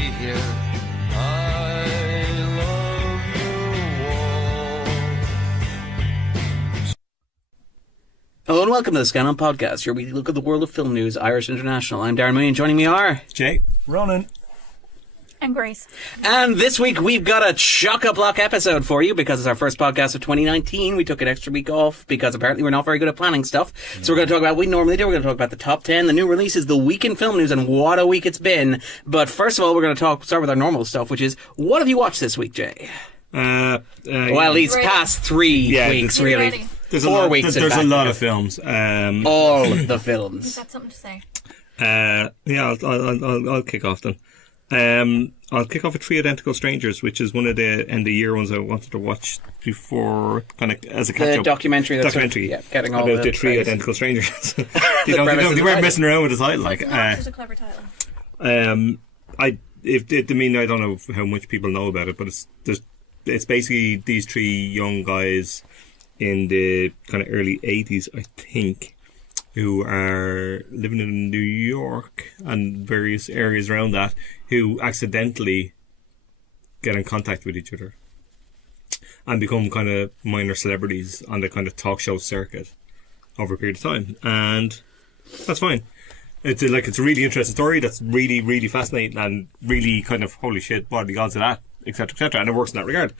here. I love you all. Hello and welcome to the Scannain Podcast, your weekly look at the world of film news, Irish International. I'm Darren Mooney, and joining me are... Jay. Ronan. And Grace. And this week we've got a chock-a-block episode for you because it's our first podcast of 2019. We took an extra week off because apparently we're not very good at planning stuff. So we're going to talk about what we normally do. We're going to talk about the top 10, the new releases, the week in film news, and what a week it's been. But first of all, we're going to start with our normal stuff, which is, what have you watched this week, Jay? Well, these past 3 weeks, really. There's 4 weeks. There's a lot of films. All of the films. You've got something to say. I'll kick off then. I'll kick off with Three Identical Strangers, which is one of the end of the year ones I wanted to watch before, kind of as a catch-up. The documentary. Getting all about the Three Identical Strangers. They weren't messing around with the title. It's a clever title. I don't know how much people know about it, but it's basically these 3 young guys in the kind of early 80s, I think, who are living in New York and various areas around that, who accidentally get in contact with each other and become kind of minor celebrities on the kind of talk show circuit over a period of time. And that's fine. It's a really interesting story that's really, really fascinating and really kind of, holy shit, what are the odds of that, etc., etc., and it works in that regard.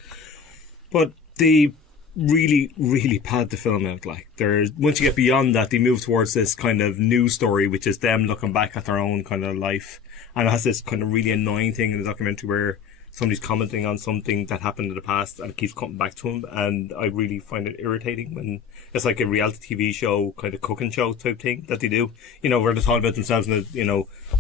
But the really, really pad the film out. Once you get beyond that, they move towards this kind of news story, which is them looking back at their own kind of life, and it has this kind of really annoying thing in the documentary where somebody's commenting on something that happened in the past and it keeps coming back to them, and I really find it irritating when it's like a reality TV show, kind of cooking show type thing that they do, where they're talking about themselves and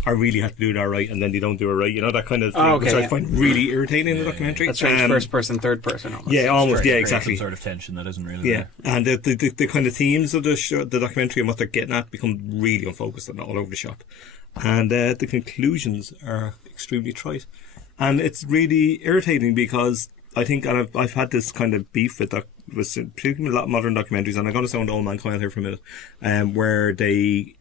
I really have to do that right, and then they don't do it right, that kind of thing, which I find really irritating in the documentary. That's right, first person, third person almost. Yeah, almost, yeah, exactly. Some sort of tension that isn't really there. And the kind of themes of the documentary and what they're getting at become really unfocused and all over the shop. And the conclusions are extremely trite. And it's really irritating because I think, and I've had this kind of beef with particularly a lot of modern documentaries, and I'm going to sound old man Coyle here for a minute, where they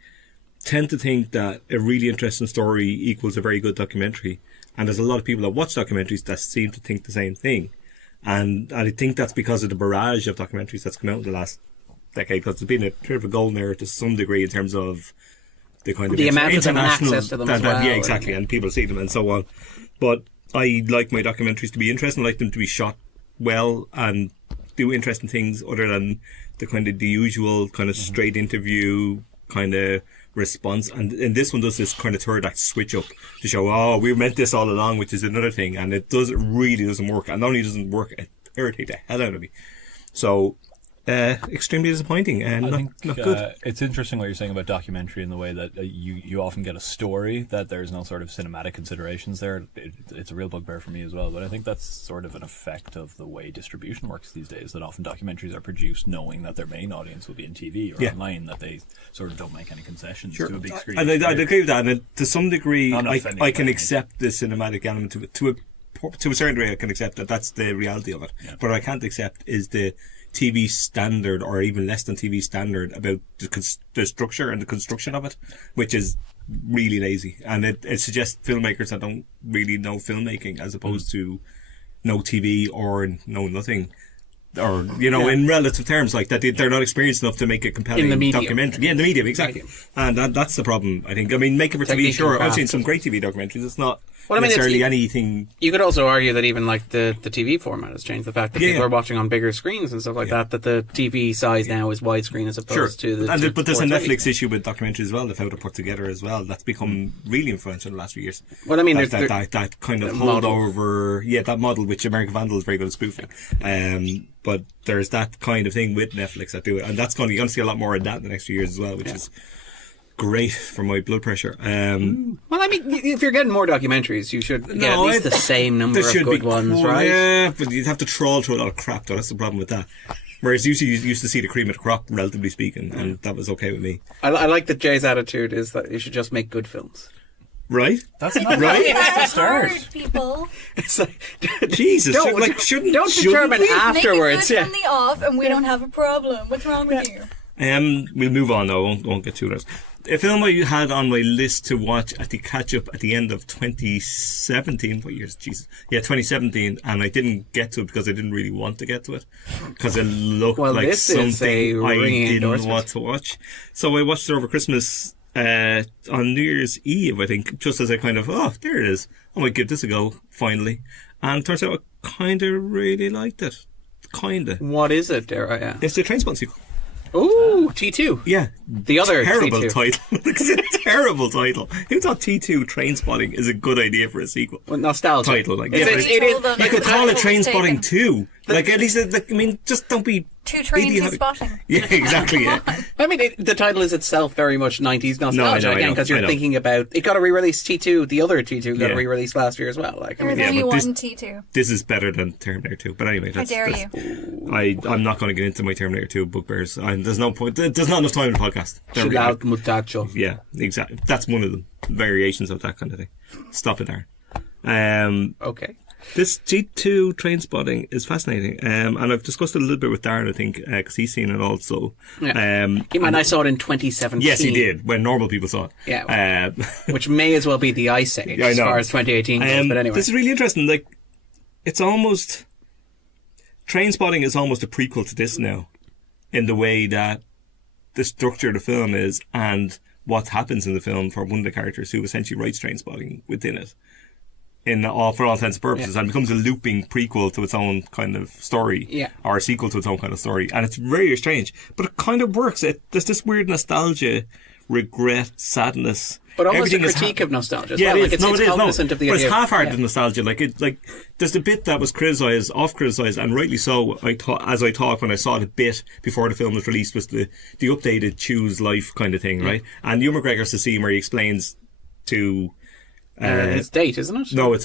tend to think that a really interesting story equals a very good documentary. And there's a lot of people that watch documentaries that seem to think the same thing. And I think that's because of the barrage of documentaries that's come out in the last decade, because there's been a bit of a golden era to some degree in terms of the kind of the amount of international access to them as well. Yeah, exactly, and people see them and so on. But I like my documentaries to be interesting. I like them to be shot well and do interesting things other than the kind of the usual kind of straight interview kind of response. And this one does this kind of third act switch up to show, we meant this all along, which is another thing, and it really doesn't work. And not only doesn't work, it irritates the hell out of me. So extremely disappointing and not good. It's interesting what you're saying about documentary in the way that you often get a story that there's no sort of cinematic considerations there. It's a real bugbear for me as well, but I think that's sort of an effect of the way distribution works these days, that often documentaries are produced knowing that their main audience will be in TV or online, that they sort of don't make any concessions to a big screen. And I'd agree with that, and to some degree I can accept the cinematic element to a certain degree. I can accept that that's the reality of it, but what I can't accept is the TV standard, or even less than TV standard, about the structure and the construction of it, which is really lazy, and it suggests filmmakers that don't really know filmmaking as opposed to know TV or know nothing, or in relative terms, like that they're not experienced enough to make a compelling documentary. Yeah, in the medium, exactly. And that's the problem, I think. I mean, make it for TV, sure. I've seen some great TV documentaries. It's not necessarily anything. You could also argue that even like the TV format has changed. The fact that people are watching on bigger screens and stuff like that the TV size now is widescreen as opposed to the. But there's a Netflix issue with documentaries as well, of how to put together as well. That's become really influential in the last few years. Well, I mean, that kind of holdover, that model which American Vandal is very good at spoofing. But there's that kind of thing with Netflix that do it, and you're going to see a lot more of that in the next few years as well, which is great for my blood pressure. Well, I mean, if you're getting more documentaries, you should get at least the same number of good ones, right? Yeah, but you'd have to trawl through a lot of crap, though. That's the problem with that. Whereas usually you used to see the cream of the crop, relatively speaking, and that was okay with me. I like that Jay's attitude is that you should just make good films. Right? That's not right. That's the start. People. It's like, Jesus, don't determine afterwards. Make it good from the off, and we don't have a problem. What's wrong with you? We'll move on though. Won't get too lost. A film I had on my list to watch at the catch-up at the end of 2017. What years? Jesus. Yeah, 2017. And I didn't get to it because I didn't really want to get to it. Because it looked like this is something a I ringing didn't endorsement. want to watch. So I watched it over Christmas on New Year's Eve, I think. Just as I kind of, there it is. I might give this a go, finally. And it turns out I kind of really liked it. Kind of. What is it, dare I ask? It's the Trainspotting sequel. Ooh, T2. Yeah. The other Terrible T2. title. It's a terrible title. Who thought T2 Trainspotting is a good idea for a sequel? Well, nostalgia. Title, like, It's- yeah, it's- but it is- Told them You that could the call it title was Trainspotting taken. 2. Like, at least, I mean, just don't be... Two trains is idiotic. spotting. Yeah, exactly, yeah. I mean, the title is itself very much 90s nostalgia I know, again, because I you're know. thinking about it got a re-release. T2, the other T2 got Yeah. a re-release last year as well. Like, I There's mean, only but this- one T2. This is better than Terminator 2. But anyway, How dare you? I'm not going to get into my Terminator 2 bugbears. There's no point. There's not enough time in the podcast. There we chill go. out, muchacho. Yeah, exactly. That's one of the variations of that kind of thing. Stop it there. Okay. This G2 Trainspotting is fascinating, and I've discussed it a little bit with Darren, I think, because he's seen it also. Yeah. And I saw it in 2017. yes, he did, when normal people saw it. Yeah. Which may as well be the Ice Age Yeah, I as know. far as 2018 goes, but anyway. This is really interesting. Like, it's almost... Trainspotting is almost a prequel to this now, in the way that the structure of the film is, and what happens in the film for one of the characters who essentially writes Trainspotting within it. For all intents and purposes, and becomes a looping prequel to its own kind of story, Yeah. or a sequel to its own kind of story, and it's very strange, but it kind of works. There's this weird nostalgia, regret, sadness, But almost a everything is critique of nostalgia as yeah, well. it Like, is. it's cognizant of the but idea it's of- half-hearted yeah. nostalgia. Like there's the bit that was off criticised, and rightly so. I thought when I saw the bit before the film was released, was the updated choose life kind of thing, right? And Ewan McGregor's the scene where he explains to. His date, isn't it? No, it's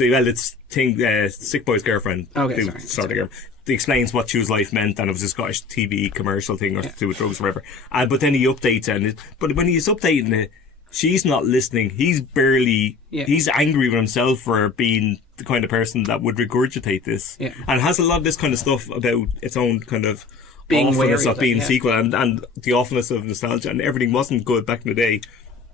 Sick Boy's girlfriend. Okay, who sorry. started the girl. He explains what Choose Life meant, and it was a Scottish TV commercial thing or to do with drugs or whatever. But then he updates it, but when he's updating it, she's not listening. He's barely. Yeah. He's angry with himself for being the kind of person that would regurgitate this, Yeah. and has a lot of this kind of stuff about its own kind of Being awfulness wary of of it, being yeah. sequel, and the awfulness of nostalgia, and everything wasn't good back in the day.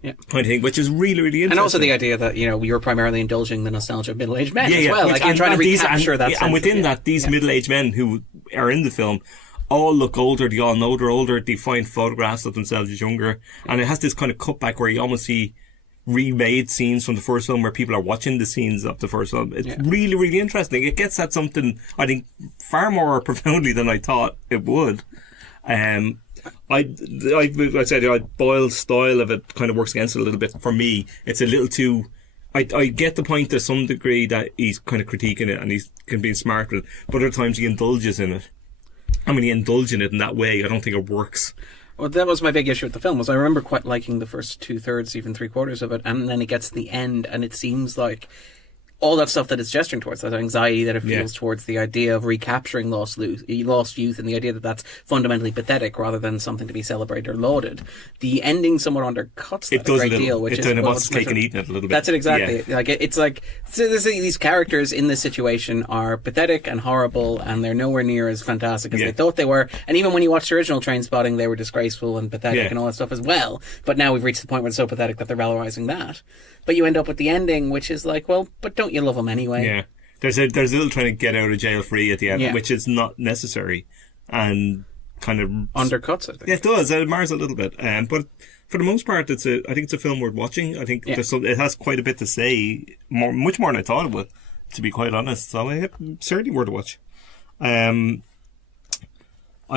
Yeah. Kind of thing, which is really, really interesting. And also the idea that, you're primarily indulging the nostalgia of middle-aged men as well. which- Like, you're trying to these- recapture that and sense within of, that, these middle-aged men who are in the film all look older. They all know they're older. They find photographs of themselves as younger, and it has this kind of cutback where you almost see remade scenes from the first film where people are watching the scenes of the first film. It's really, really interesting. It gets at something, I think, far more profoundly than I thought it would. I said Boyle's style of it kind of works against it a little bit. For me, it's a little too. I get the point to some degree that he's kind of critiquing it and he's can be smart with it, but other times he indulges in it. I mean, he indulges in it in that way. I don't think it works. Well, that was my big issue with the film. Was I remember quite liking the first 2/3, even 3/4 of it, and then it gets to the end, and it seems like all that stuff that it's gesturing towards, that anxiety that it feels towards the idea of recapturing lost youth, and the idea that that's fundamentally pathetic rather than something to be celebrated or lauded. The ending somewhat undercuts that It does a great a little. deal, which It's is in what's it's my cake and sort of- eating it a little bit. That's it exactly. Yeah. Like it's like these characters in this situation are pathetic and horrible, and they're nowhere near as fantastic as they thought they were. And even when you watch the original Trainspotting, they were disgraceful and pathetic and all that stuff as well. But now we've reached the point where it's so pathetic that they're valorizing that. But you end up with the ending, which is like, well, but don't you love them anyway? Yeah, there's a little trying to get out of jail free at the end, which is not necessary, and kind of Undercuts it. Yeah, it does. It mars a little bit, but for the most part, I think it's a film worth watching. I think it has quite a bit to say, much more than I thought it would, to be quite honest. So certainly worth a watch. I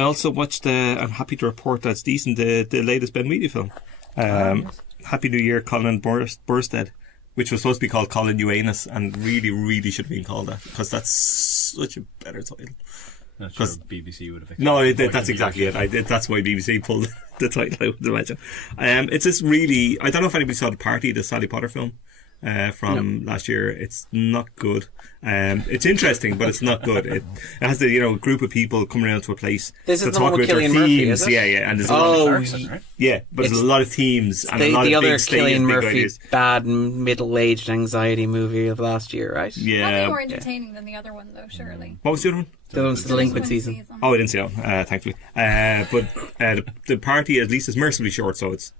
also watched. I'm happy to report that's decent. The latest Ben Wheatley film. Happy New Year, Colin Burstead, which was supposed to be called Colin Uranus, and really, really should have been called that, because that's such a better title. Not sure BBC would have. No, that's exactly it. That's why BBC pulled the title, I would imagine. It's this really. I don't know if anybody saw The Party, the Sally Potter film. from last year. It's not good. It's interesting, but it's not good. It has the group of people coming around to a place This to is the talk one with about their Cillian Murphy, themes. is it? Yeah, and there's a Oh, lot Clarkson, right? but there's a lot of themes and a the lot of other big stated Cillian big Murphy ideas. bad middle-aged anxiety movie of last year, right? Probably Yeah. more entertaining than the other one, though, surely. What was the other one? The other one's the Delinquent Season. Oh, I didn't see that, thankfully. But the party, at least, is mercifully short, so it's,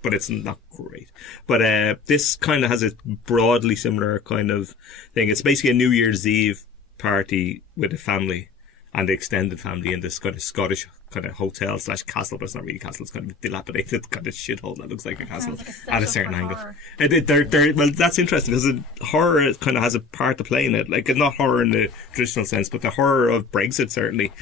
but it's not great. But this kind of has a broadly similar kind of thing. It's basically a New Year's Eve party with a family and the extended family in this kind of Scottish kind of hotel / castle, but it's not really a castle. It's kind of a dilapidated kind of shithole that looks like a castle Sounds like a at a setup certain for angle. horror. Well, that's interesting because horror kind of has a part to play in it. Like, not horror in the traditional sense, but the horror of Brexit, certainly,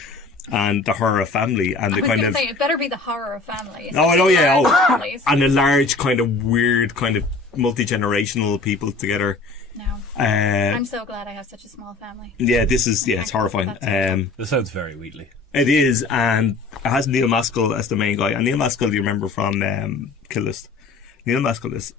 and the horror of family, and the I was kind going of... to say, it better be the horror of family. Oh, I know, yeah. Large families. And a large kind of weird kind of multi-generational people together. No. Uh, I'm so glad I have such a small family. yeah, it's horrifying. This sounds very Wheatley. It is, and it has Neil Maskell as the main guy. And Neil Maskell, do you remember from Kill List? Neil Maskell is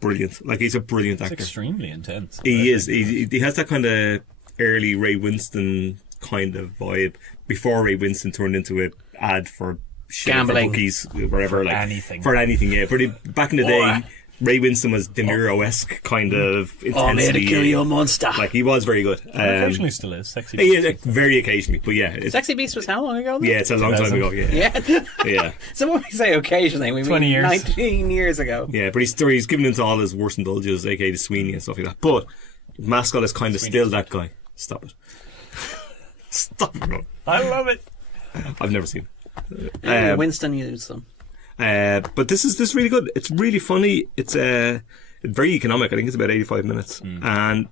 brilliant. Like, he's a brilliant It's actor. extremely intense. He is. He has that kind of early Ray Winston kind of vibe before Ray Winston turned into an ad for shit, Gambling. for bookies, wherever, like anything. For anything, yeah. But back in the day, Ray Winston was De Niro-esque kind of intensity. Oh, made to kill you, monster. Like, he was very good. Occasionally still is. Sexy. He is, very occasionally, but yeah. Sexy Beast was how long ago? Then? Yeah, it's a long time ago, yeah. Yeah. Yeah. So when we say occasionally, we mean 20 years. 19 years ago. Yeah, but he's given into all his worst indulges, aka the Sweeney and stuff like that. But Maskell is kind of still that guy. Stop it. Stop it, bro. I love it. I've never seen it. Winston used them. But this is really good. It's really funny. It's very economic. I think it's about 85 minutes. And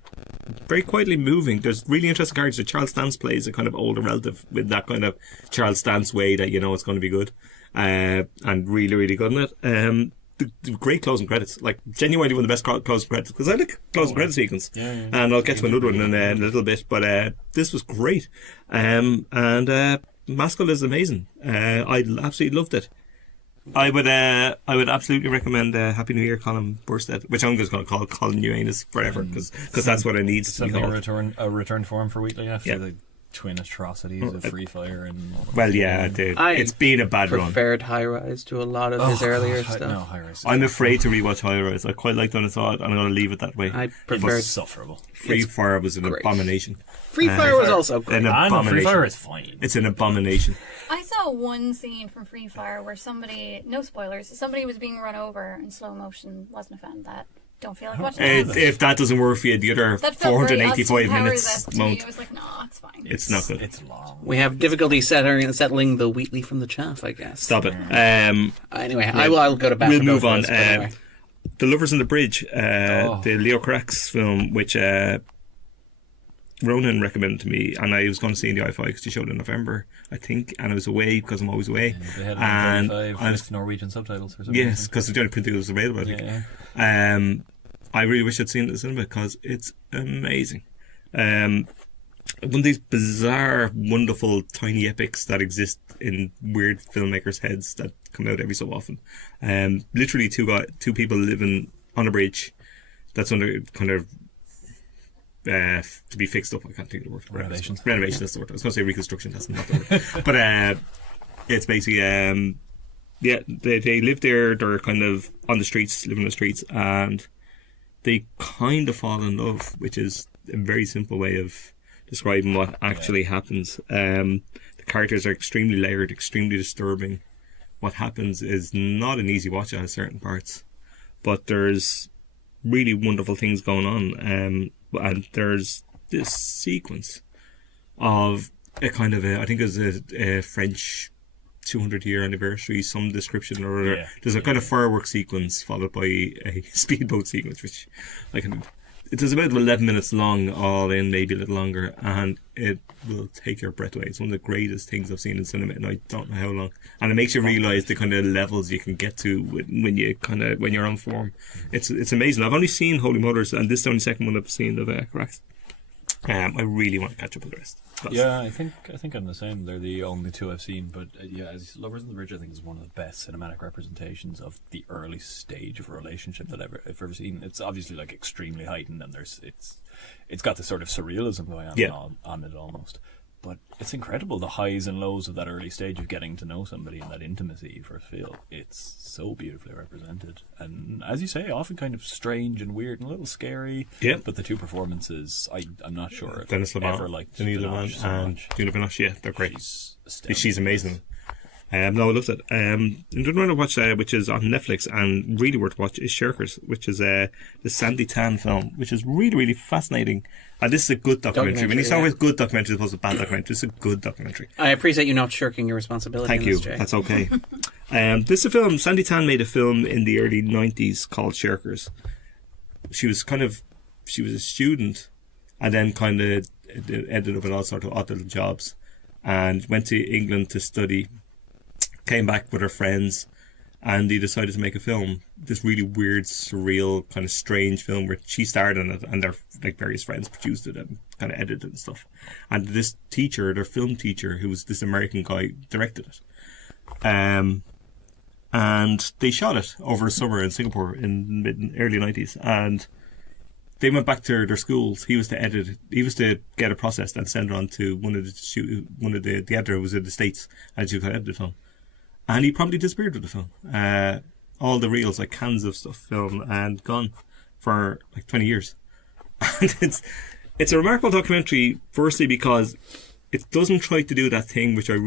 very quietly moving. There's really interesting characters. Charles Dance plays a kind of older relative with that kind of Charles Dance way that it's going to be good. And really, really good in it. The great closing credits. Like, genuinely one of the best closing credits. Because I like closing credit sequence. And I'll get to another one in a little bit. But this was great. And Maskell is amazing. I absolutely loved it. I would absolutely recommend Happy New Year, Colin Burstead, which I'm just going to call Colin Uranus forever because that's what it needs to be Something called. a return form for Wheatley after Yeah. the twin atrocities of Free Fire and. Well, yeah, it's been a bad run. Preferred High Rise to a lot of his earlier stuff. No, High Rise. I'm afraid to rewatch High Rise. I quite liked when I saw it, and I'm going to leave it that way. I It preferred. was sufferable. Free Fire was an great. abomination. Free Fire was also great. An I know Free abomination. Fire is fine. It's an abomination. I saw one scene from Free Fire where somebody, no spoilers, somebody was being run over in slow motion. Wasn't a fan of that. Don't feel like watching it. If that doesn't work for you, the other That felt very 485 Austin minutes Powers-esque to me. won't. It was like, no, it's fine. It's not good. It's long. We have difficulty settling the Wheatley from the chaff, I guess. Stop it. Anyway, I'll go to bat. We'll for move both of on. us, but anyway. The Lovers on the Bridge, the Leo Carax film, which Ronan recommended to me, and I was going to see in the I5 because he showed it in November, I think, and I was away because I'm always away. They had And 35 I was, with Norwegian subtitles or something. yes, because the only printing that was available, I think. Yeah. I really wish I'd seen it in the cinema because it's amazing. One of these bizarre, wonderful, tiny epics that exist in weird filmmakers' heads that come out every so often. Literally two people living on a bridge that's under kind of to be fixed up. I can't think of the word. Renovations. Renovation, that's the word. I was going to say reconstruction, that's not the word. But it's basically, they live there, they're kind of on the streets, living on the streets, and they kind of fall in love, which is a very simple way of describing what actually happens. The characters are extremely layered, extremely disturbing. What happens is not an easy watch at certain parts, but there's really wonderful things going on. And there's this sequence of a kind of I think it was a French 200-year anniversary, some description or other. Yeah. There's a kind of fireworks sequence followed by a speedboat sequence, which it was about 11 minutes long, all in, maybe a little longer, and it will take your breath away. It's one of the greatest things I've seen in cinema, and I don't know how long. And it makes you realise the kind of levels you can get to when you're on form. It's amazing. I've only seen Holy Mothers, and this is the only second one I've seen of Carax. I really want to catch up with the rest. Yeah, I think I'm the same. They're the only two I've seen, but as Lovers on the Bridge, I think is one of the best cinematic representations of the early stage of a relationship that I've ever seen. It's obviously like extremely heightened, and it's got this sort of surrealism going on it almost. But it's incredible, the highs and lows of that early stage of getting to know somebody and that intimacy you first feel. It's so beautifully represented. And as you say, often kind of strange and weird and a little scary. Yeah. But the two performances, I'm not sure if Dennis I've Lavant, ever liked Denis Denis Lavant so and much. Gina Binoche, yeah, they're great. She's amazing. No, I loved it. Another one I watched, which is on Netflix and really worth watch, is Shirkers, which is the Sandy Tan film, which is really, really fascinating. And this is a good documentary. When you start with good documentary as opposed to bad documentary, it's a good documentary. I appreciate you not shirking your responsibility. Thank in you. this, Jay. That's okay. This is a film. Sandy Tan made a film in the early 90s called Shirkers. She was a student and then kind of ended up in all sorts of odd little jobs and went to England to study, came back with her friends, and they decided to make a film, this really weird, surreal, kind of strange film where she starred in it and their like various friends produced it and kind of edited it and stuff. And this teacher, their film teacher, who was this American guy, directed it. And they shot it over a summer in Singapore in early 90s. And they went back to their schools. He was to edit it. He was to get it processed and send it on to one of the editor who was in the States and she could edit the film. And he promptly disappeared with the film. All the reels, like cans of stuff, film, and gone for like 20 years. And it's a remarkable documentary, firstly, because it doesn't try to do that thing which a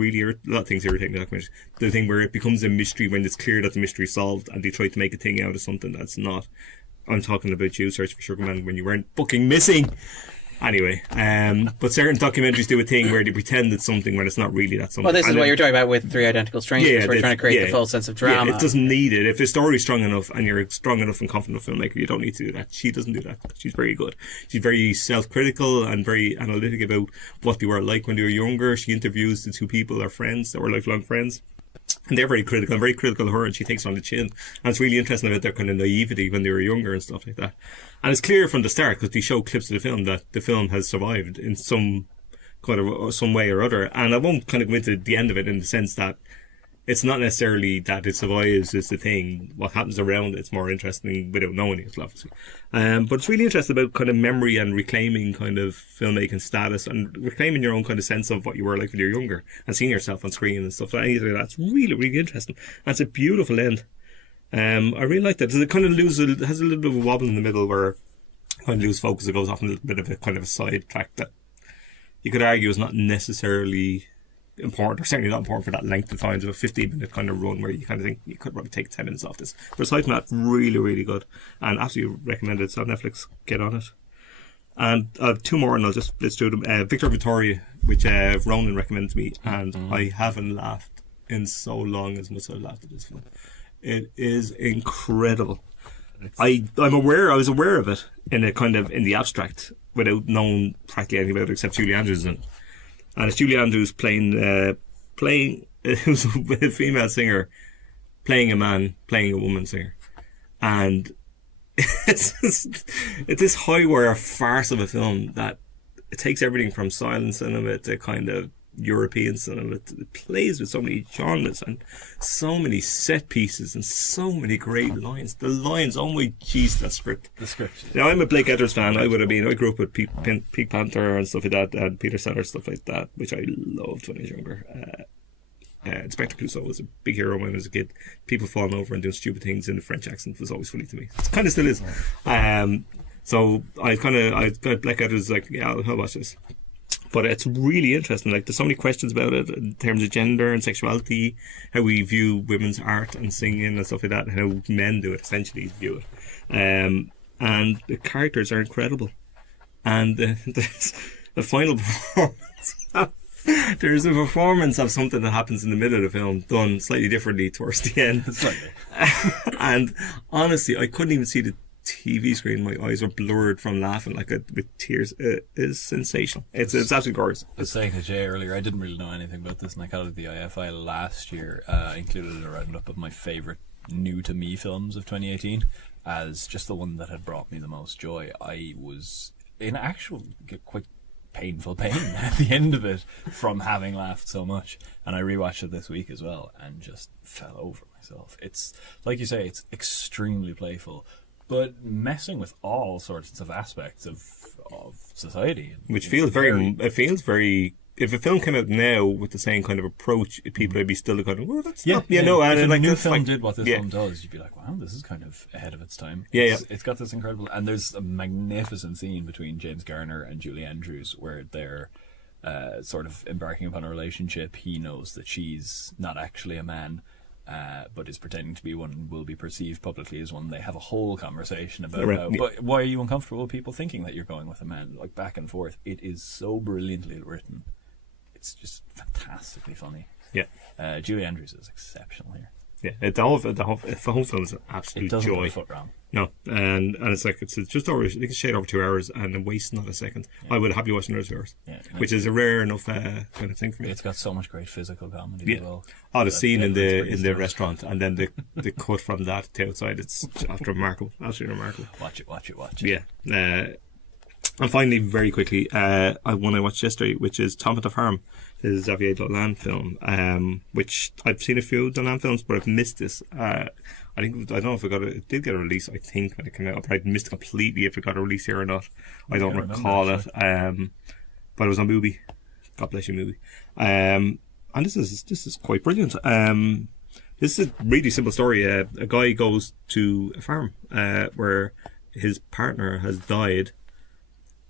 lot of things irritate me in documentaries. The thing where it becomes a mystery when it's clear that the mystery is solved and they try to make a thing out of something that's not. I'm talking about you, Search for Sugar Man, when you weren't fucking missing. Anyway, but certain documentaries do a thing where they pretend it's something when it's not really that something. Well, this is what you're talking about with Three Identical Strangers. We're trying to create the full sense of drama. Yeah, it doesn't need it. If the story's strong enough and you're a strong enough and confident filmmaker, you don't need to do that. She doesn't do that. She's very good. She's very self-critical and very analytic about what they were like when they were younger. She interviews the two people, their friends, that were lifelong friends. And they're very critical of her, and she takes it on the chin. And it's really interesting about their kind of naivety when they were younger and stuff like that. And it's clear from the start, because they show clips of the film, that the film has survived in some way or other. And I won't kind of go into the end of it in the sense that it's not necessarily that it survives is the thing. What happens around it's more interesting without knowing it, obviously. But it's really interesting about kind of memory and reclaiming kind of filmmaking status and reclaiming your own kind of sense of what you were like when you were younger and seeing yourself on screen and stuff like that. That's really, really interesting. And it's a beautiful end. I really like that. It kind of has a little bit of a wobble in the middle where it kind of lose focus. It goes off on a little bit of a kind of a side track that you could argue is not necessarily important, or certainly not important for that length of time. It's a 15-minute kind of run where you kind of think you could probably take 10 minutes off this. But aside from that, really, really good. And absolutely recommend it. It's on Netflix. Get on it. And I have two more, and let's do them. Victor Vittoria, which Ronan recommended to me, and I haven't laughed in so long as much as I laughed at this film. It is incredible. I was aware of it in the abstract without knowing practically anything about it except Julie Andrews in it. And it's Julie Andrews playing who's a female singer playing a man playing a woman singer, and it's this high wire farce of a film that it takes everything from silent cinema to kind of European cinema. It plays with so many genres and so many set pieces and so many great lines. The lines, oh my jeez, that script. The script. Now, I'm a Blake Edwards fan. I grew up with Pink Panther and stuff like that, and Peter Sellers, stuff like that, which I loved when I was younger. Inspector Clouseau was a big hero when I was a kid. People falling over and doing stupid things in the French accent was always funny to me. It kind of still is. So I got Blake Edwards like, yeah, I'll watch this. But it's really interesting. Like, there's so many questions about it in terms of gender and sexuality, how we view women's art and singing and stuff like that, and how men do it, essentially, view it. And the characters are incredible. And there's the final performance. There's a performance of something that happens in the middle of the film, done slightly differently towards the end. And honestly, I couldn't even see the TV screen. My eyes were blurred from laughing with tears. It is sensational. It's absolutely gorgeous. I was saying to Jay earlier, I didn't really know anything about this, and I called it the IFI last year. Included a roundup of my favourite new to me films of 2018 as just the one that had brought me the most joy. I was in actual quick painful pain at the end of it from having laughed so much. And I rewatched it this week as well and just fell over myself. It's, like you say, it's extremely playful, but messing with all sorts of aspects of society. Which feels very, if a film came out now with the same kind of approach, people would be still kind of, well, that's not, if and a like, new that's film like, did what this film does, you'd be like, wow, this is kind of ahead of its time. It's got this incredible, and there's a magnificent scene between James Garner and Julie Andrews where they're sort of embarking upon a relationship. He knows that she's not actually a man, but is pretending to be one and will be perceived publicly as one. They have a whole conversation about but why are you uncomfortable with people thinking that you're going with a man, like back and forth. It is so brilliantly written. It's just fantastically funny. Yeah. Julie Andrews is exceptional here. Yeah, the whole film is an absolute It doesn't joy. go a foot wrong. No, and it's like it's just over, like a shade over 2 hours, and it wastes not a second. I would happily watch another 2 hours, which is a rare enough kind of thing for me. It's got so much great physical comedy as well. Oh, the scene in the restaurant, and then the cut from that to outside. It's remarkable, absolutely remarkable. Watch it. Yeah. And finally, very quickly, one I watched yesterday, which is Tom at the Farm, the Xavier Dolan film, which I've seen a few Dolan films, but I've missed this. I don't know if it did get a release, I think, when it came out, but I missed completely if it got a release here or not. I don't recall it. But it was on Mubi. God bless you, Mubi. And this is quite brilliant. This is a really simple story. A guy goes to a farm where his partner has died,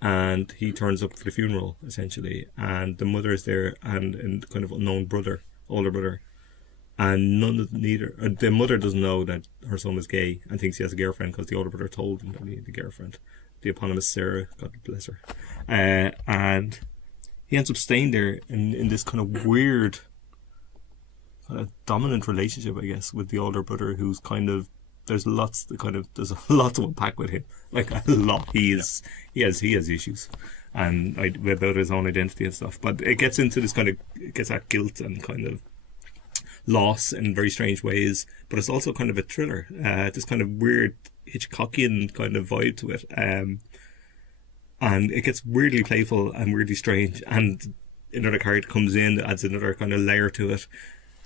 and he turns up for the funeral, essentially, and the mother is there, and a kind of unknown older brother, and the mother doesn't know that her son is gay and thinks he has a girlfriend because the older brother told him that he had a girlfriend, the eponymous Sarah, God bless her, and he ends up staying there in this kind of weird, kind of dominant relationship, I guess, with the older brother, who's kind of, there's a lot to unpack with him, like a lot. He has issues, and about his own identity and stuff. But it gets into this it gets at guilt and kind of loss in very strange ways. But it's also kind of a thriller, this kind of weird Hitchcockian kind of vibe to it, and it gets weirdly playful and weirdly strange. And another character comes in that adds another kind of layer to it.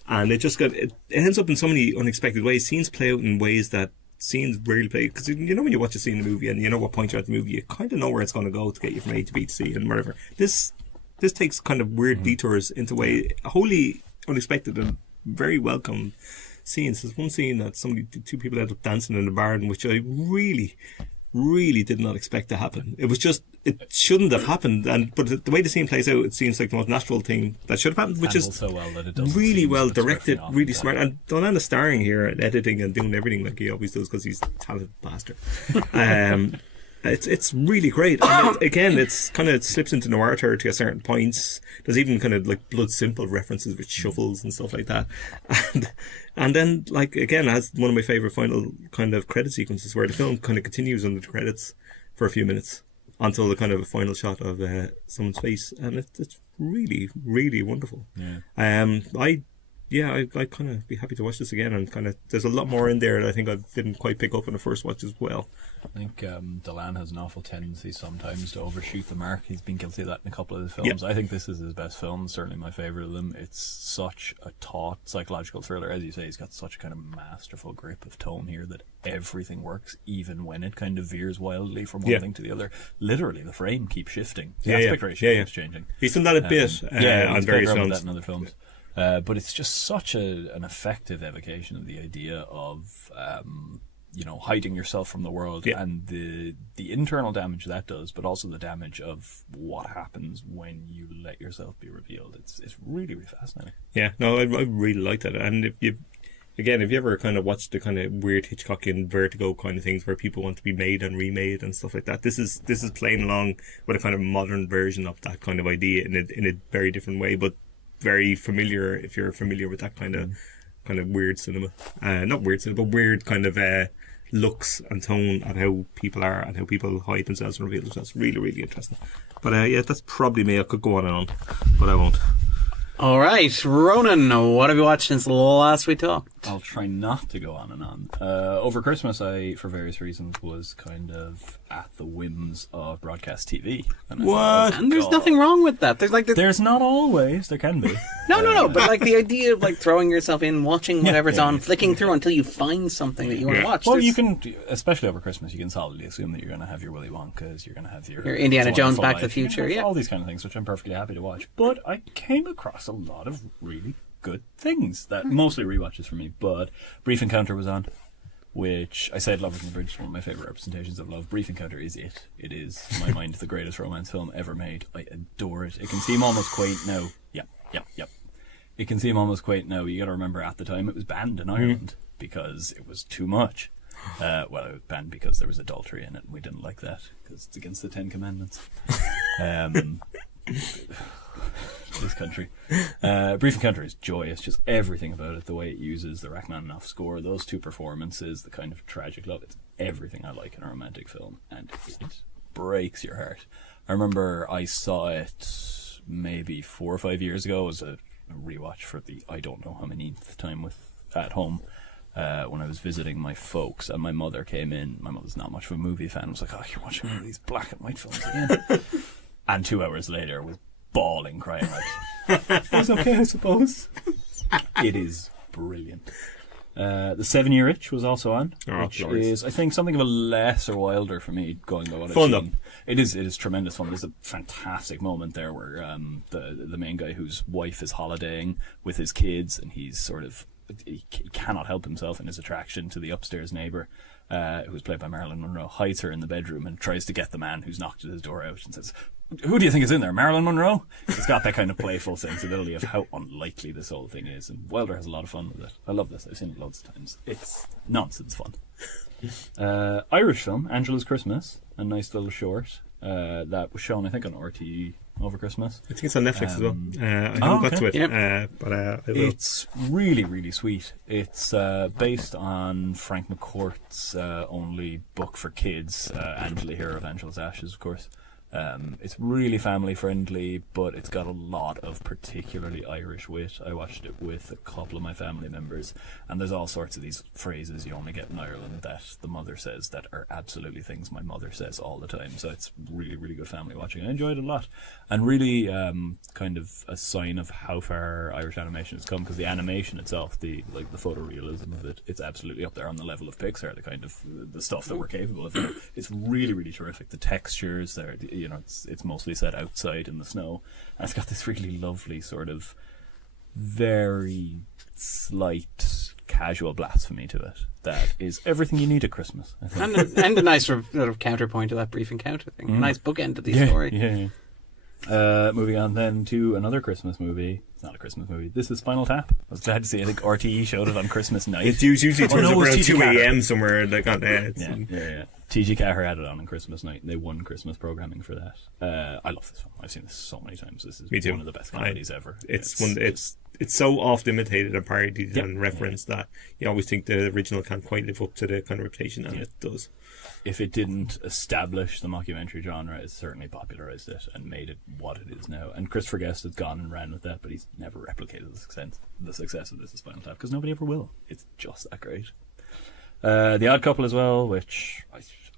And it ends up in so many unexpected ways. Scenes play out in ways that scenes rarely play. Because you know when you watch a scene in a movie and you know what point you're at the movie, you kind of know where it's going to go to get you from A to B to C and whatever. This takes kind of weird detours into way wholly unexpected and very welcome scenes. There's one scene that two people end up dancing in a barn, which I really, really did not expect to happen. It shouldn't have happened, but the way the scene plays out, it seems like the most natural thing that should have happened, which is so well that it doesn't really seem well that it's directed, ripping off really the smart. And Dolan is starring here and editing and doing everything like he always does because he's a talented bastard. It's really great. And it slips into noir territory at certain points. There's even kind of like Blood Simple references with shuffles and stuff like that. And then, like, again, it has one of my favourite final kind of credit sequences where the film kind of continues under the credits for a few minutes until the kind of a final shot of someone's face. And it's really, really wonderful. I'd kind of be happy to watch this again, and kind of there's a lot more in there that I think I didn't quite pick up in the first watch as well. I think Dolan has an awful tendency sometimes to overshoot the mark. He's been guilty of that in a couple of his films. I think this is his best film, certainly my favourite of them. It's such a taut psychological thriller, as you say. He's got such a kind of masterful grip of tone here that everything works, even when it kind of veers wildly from one thing to the other. Literally, the frame keeps shifting. The aspect ratio keeps changing. He's done that a bit on various films. That in other films. But it's just such an effective evocation of the idea of hiding yourself from the world and the internal damage that does, but also the damage of what happens when you let yourself be revealed. It's really, really fascinating. Yeah, no, I really like that. And if you ever kind of watched the kind of weird Hitchcockian Vertigo kind of things where people want to be made and remade and stuff like that, this is playing along with a kind of modern version of that kind of idea in a very different way, but very familiar if you're familiar with that kind of weird cinema. Not weird cinema, but weird kind of looks and tone at how people are and how people hide themselves and reveal themselves. Really, really interesting. But that's probably me. I could go on and on, but I won't. All right, Ronan, what have you watched since the last we talked? I'll try not to go on and on. Over Christmas, I, for various reasons, was kind of at the whims of broadcast TV. And I thought, And there's nothing wrong with that. There's like There's not always. There can be. no, but like the idea of like throwing yourself in, watching whatever's on, flicking through until you find something that you want to watch. Well, There's- you can, especially over Christmas, you can solidly assume that you're going to have your Willy Wonkas, you're going to have your Indiana It's a Jones, Wonderful Back to the Life, you're Future, gonna have yeah. all these kind of things, which I'm perfectly happy to watch. But I came across a lot of really good things that mostly rewatches for me. But Brief Encounter was on, which I said Lovers in the Bridge is one of my favourite representations of love. Brief Encounter is it. It is, in my mind, the greatest romance film ever made. I adore it. It can seem almost quaint now. Yep. It can seem almost quaint now. You got to remember at the time it was banned in Ireland because it was too much. Well, it was banned because there was adultery in it, and we didn't like that because it's against the Ten Commandments. This country. Brief Encounter is joyous, just everything about it, the way it uses the Rachmaninoff score, those two performances, the kind of tragic love, it's everything I like in a romantic film, and it breaks your heart. I remember I saw it maybe 4 or 5 years ago as a rewatch for the I don't know how many time at home. When I was visiting my folks, and my mother came in. My mother's not much of a movie fan. I was like, "Oh, you're watching one of these black and white films again?" And 2 hours later, was bawling, crying like, "It was okay, I suppose." It is brilliant. The 7-Year Itch was also on, which is, I think, something of a lesser Wilder for me, going by what I've seen. It is tremendous fun. There's a fantastic moment there where the main guy whose wife is holidaying with his kids, and he's sort of he cannot help himself in his attraction to the upstairs neighbour, who's played by Marilyn Monroe, hides her in the bedroom and tries to get the man who's knocked at his door out and says, "Who do you think is in there, Marilyn Monroe?" It's got that kind of playful sensibility of how unlikely this whole thing is, and Wilder has a lot of fun with it. I love this. I've seen it loads of times. It's nonsense fun. Irish film, Angela's Christmas, a nice little short that was shown, I think, on RTE over Christmas. I think it's on Netflix as well. I haven't got to it, but I will. It's really, really sweet. It's based on Frank McCourt's only book for kids, Angela, Hero of Angela's Ashes, of course. It's really family friendly, but it's got a lot of particularly Irish wit. I watched it with a couple of my family members, and there's all sorts of these phrases you only get in Ireland that the mother says that are absolutely things my mother says all the time. So it's really, really good family watching. I enjoyed it a lot, and really kind of a sign of how far Irish animation has come, because the animation itself, the photorealism of it, it's absolutely up there on the level of Pixar. The kind of the stuff that we're capable of. It's really, really terrific. The textures there. You know, it's mostly set outside in the snow, and it's got this really lovely sort of very slight casual blasphemy to it that is everything you need at Christmas, I think. and a nice sort of counterpoint to that Brief Encounter thing. A nice bookend to the story. Yeah. Moving on then to another Christmas movie. It's not a Christmas movie. This is Spinal Tap. I was glad to see. I think RTE showed it on Christmas night. It usually turns up around 2 Carter. a.m. somewhere. Like on there. Yeah. TG Carter had it on Christmas night, and they won Christmas programming for that. I love this film. I've seen this so many times. This is one of the best comedies ever. It's so oft imitated and parodied and referenced that you always think the original can't quite live up to the kind of reputation, and it does. If it didn't establish the mockumentary genre, it certainly popularised it and made it what it is now. And Christopher Guest has gone and ran with that, but he's never replicated the success of This Is Spinal Tap, because nobody ever will. It's just that great. The Odd Couple as well, which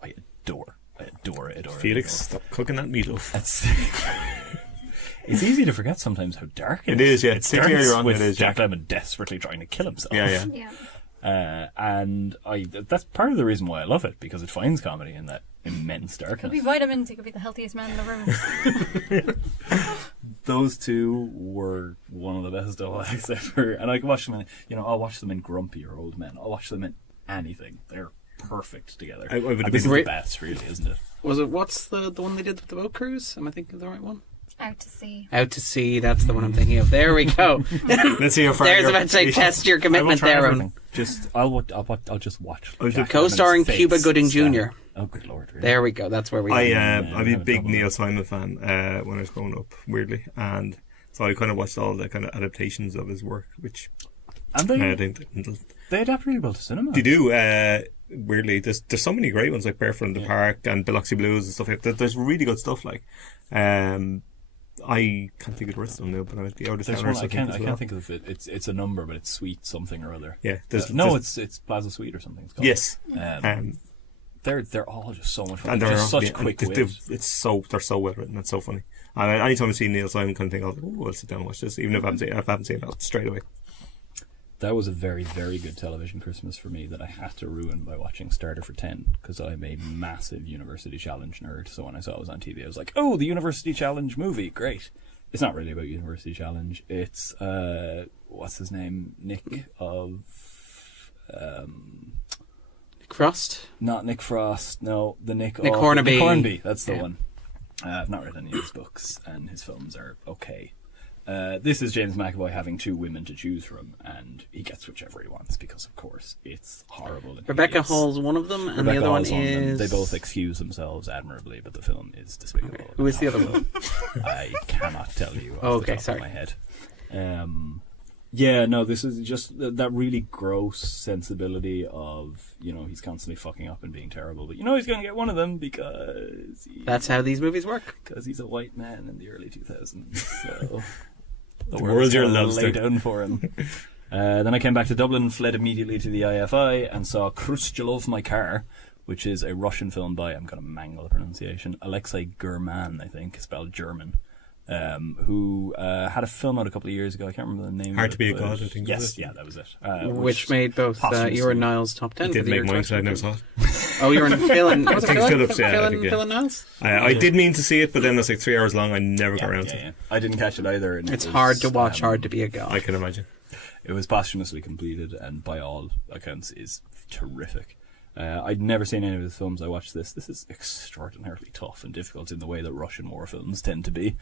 I adore. I adore it. Felix, stop cooking that meatloaf. It's easy to forget sometimes how dark it is. It is, yeah. It starts Particularly on with it is, Jack Lemmon desperately trying to kill himself. Yeah. And that's part of the reason why I love it, because it finds comedy in that immense darkness. Could be vitamins. He could be the healthiest man in the room. Those two were one of the best double acts ever, and I can watch them in, I'll watch them in Grumpy or Old Men. I'll watch them in anything. They're perfect together. I would and this is the best, really, isn't it? What's the one they did with the boat cruise? Am I thinking of the right one? Out to sea. Out to Sea, that's the one I'm thinking of. There we go. Let's see how far. There's about to say test your commitment there. Ronan. I'll just watch. Co-starring Jack Cuba Lemmon's Gooding face. Jr. Oh, good lord! Really? There we go. That's where we are. I'm a big Neil Simon fan when I was growing up, weirdly, and so I kind of watched all the kind of adaptations of his work, which and they adapt really well to cinema. They do. Weirdly, there's so many great ones like Barefoot in the Park and Biloxi Blues and stuff like that. There's really good stuff like. I can't think of the rest of them now, but the Outer There's Towners, one, I can't as well. think of it. It's a number, but it's Sweet something or other. Yeah, it's Plaza Sweet or something. It's called. Yes, They're all just so much fun. and They're they're just such yeah, quick they're wit. they're so well written. It's so funny. And anytime I see Neil Simon, kind of think, oh, I'll sit down and watch this, even if I haven't seen it straight away. That was a very, very good television Christmas for me that I had to ruin by watching Starter for 10, because I'm a massive University Challenge nerd. So when I saw it was on TV, I was like, oh, the University Challenge movie, great. It's not really about University Challenge. It's, what's his name? Nick of... Nick Frost? Not Nick Frost, no. The Nick Hornby. Nick Hornby, that's the one. I've not read any of his books, and his films are okay. This is James McAvoy having two women to choose from, and he gets whichever he wants because, of course, it's horrible. And Rebecca hideous. Hall's one of them, and Rebecca the other one Hall's one of them. is... They both excuse themselves admirably, but the film is despicable. Who is the other one? I cannot tell you off Okay, the top sorry. of my head. Yeah, no, this is just that really gross sensibility of, he's constantly fucking up and being terrible, but he's going to get one of them because That's how these movies work. because he's a white man in the early 2000s. So the world's your gonna lobster. lay down for him. Then I came back to Dublin, fled immediately to the IFI, and saw Krustchalov My Car, which is a Russian film by, I'm going to mangle the pronunciation, Alexei German, I think, spelled German, who had a film out a couple of years ago. I can't remember the name. Hard of to Be a but- God, I think. Yes, was it? yeah, that was it. Which made both posthumously- you and Niles top 10 It for did the year make mine, so I never 2022. saw it. Oh, you were in Phil and... Was it think Phil? Phillips, yeah, Phil I and think, yeah. Phil and Niles? I did mean to see it, but then it was like 3 hours long. I never got around to it. Yeah. I didn't catch it either. And It's it was, hard to watch, hard to be a god. I can imagine. It was posthumously completed, and by all accounts is terrific. I'd never seen any of his films. I watched this. This is extraordinarily tough and difficult in the way that Russian war films tend to be.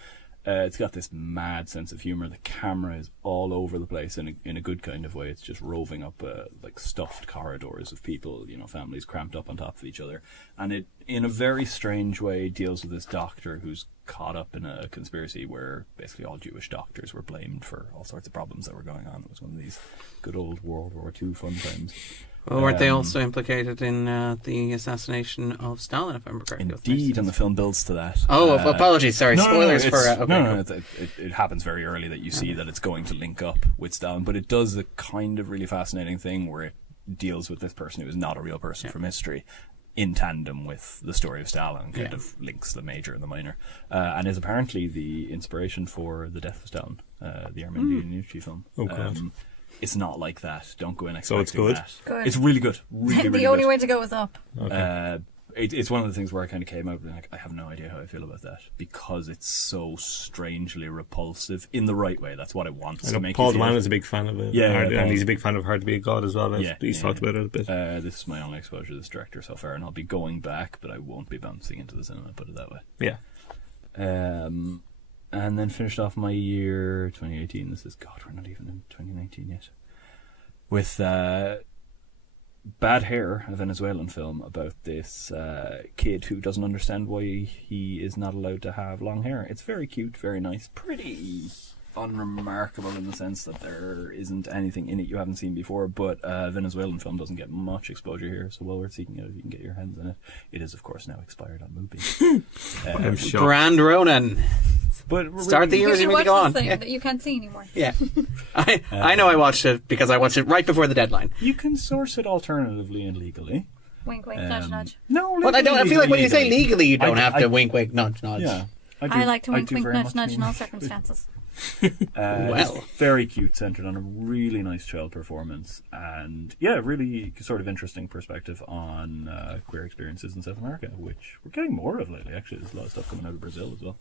It's got this mad sense of humor. The camera is all over the place in a good kind of way. It's just roving up like stuffed corridors of people, families cramped up on top of each other. And it, in a very strange way, deals with this doctor who's caught up in a conspiracy where basically all Jewish doctors were blamed for all sorts of problems that were going on. It was one of these good old World War II fun times. Well, weren't they also implicated in the assassination of Stalin, if I remember correctly? Indeed, and the film builds to that. Oh, apologies, sorry. Spoilers for... it's- okay, cool. it happens very early that you see that it's going to link up with Stalin, but it does a kind of really fascinating thing where it deals with this person who is not a real person from history in tandem with the story of Stalin, kind of links the major and the minor, and is apparently the inspiration for The Death of Stalin, the Armin Iannucci film. Oh, God. It's not like that. Don't go in So it's expecting good? that. Good. It's really good. Really, really the only good. way to go is up. It's one of the things where I kind of came out and like, I have no idea how I feel about that because it's so strangely repulsive in the right way. That's what it wants I to know make Paul you feel. Mann is a big fan of it. Yeah, and Paul. he's a big fan of Hard to Be a God as well. He's talked about it a bit. This is my only exposure to this director so far, and I'll be going back, but I won't be bouncing into the cinema, put it that way. Yeah. And then finished off my year 2018. This is, God, we're not even in 2019 yet. With Bad Hair, a Venezuelan film about this kid who doesn't understand why he is not allowed to have long hair. It's very cute, very nice, pretty unremarkable in the sense that there isn't anything in it you haven't seen before, but a Venezuelan film doesn't get much exposure here, so well worth seeking it if you can get your hands on it. It is, of course, now expired on Mubi. I'm shocked. Grand Ronan. But Start the You year as you should need watch to go on. this thing Yeah. that you can't see anymore. Yeah. I know I watched it because I watched it right before the deadline. You can source it alternatively and legally. Wink, wink, nudge, nudge. No, Well, I feel like when you say legally, you don't I- have I- to wink, wink, nudge, nudge. Yeah. I like to wink, do wink, very nudge, much nudge in mean- all circumstances. Well. It's very cute, centered on a really nice child performance, and really sort of interesting perspective on queer experiences in South America, which we're getting more of lately. Actually, there's a lot of stuff coming out of Brazil as well.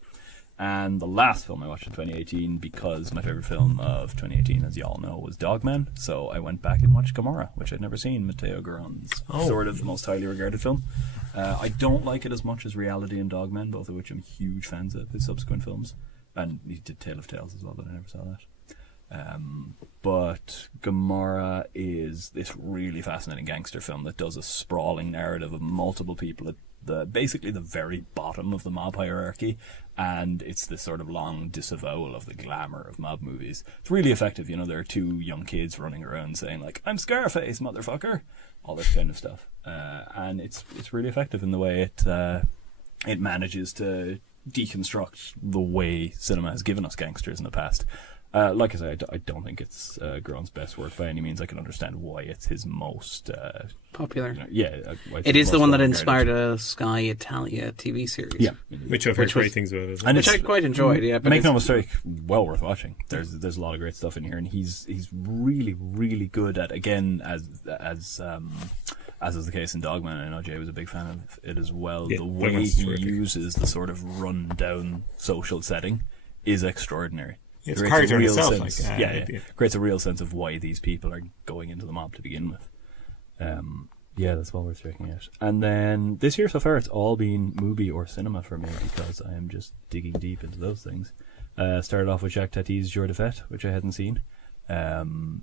And the last film I watched in 2018, because my favorite film of 2018, as you all know, was Dogman, so I went back and watched Gomorrah, which I'd never seen, Matteo Garon's sort of most highly regarded film. I don't like it as much as Reality and Dogman, both of which I'm huge fans of his subsequent films. And he did Tale of Tales as well, but I never saw that. But Gomorrah is this really fascinating gangster film that does a sprawling narrative of multiple people at basically the very bottom of the mob hierarchy, and it's this sort of long disavowal of the glamour of mob movies. It's really effective. There are two young kids running around saying like, "I'm Scarface, motherfucker," all this kind of stuff, and it's really effective in the way it manages to deconstruct the way cinema has given us gangsters in the past. Like I said, I don't think it's Groen's best work by any means. I can understand why it's his most popular. It is the one that inspired a Sky Italia TV series. Yeah, which I've heard great things about. And which I quite enjoyed. Yeah, but make no mistake, well worth watching. There's a lot of great stuff in here, and he's really really good at, again, as is the case in Dogman. I know Jay was a big fan of it as well. Yeah, the way he uses the sort of run down social setting is extraordinary. It's character in itself. Creates a real sense of why these people are going into the mob to begin with. That's well worth checking out. And then this year so far, it's all been movie or cinema for me, because I am just digging deep into those things. Started off with Jacques Tati's Jour de Fête, which I hadn't seen.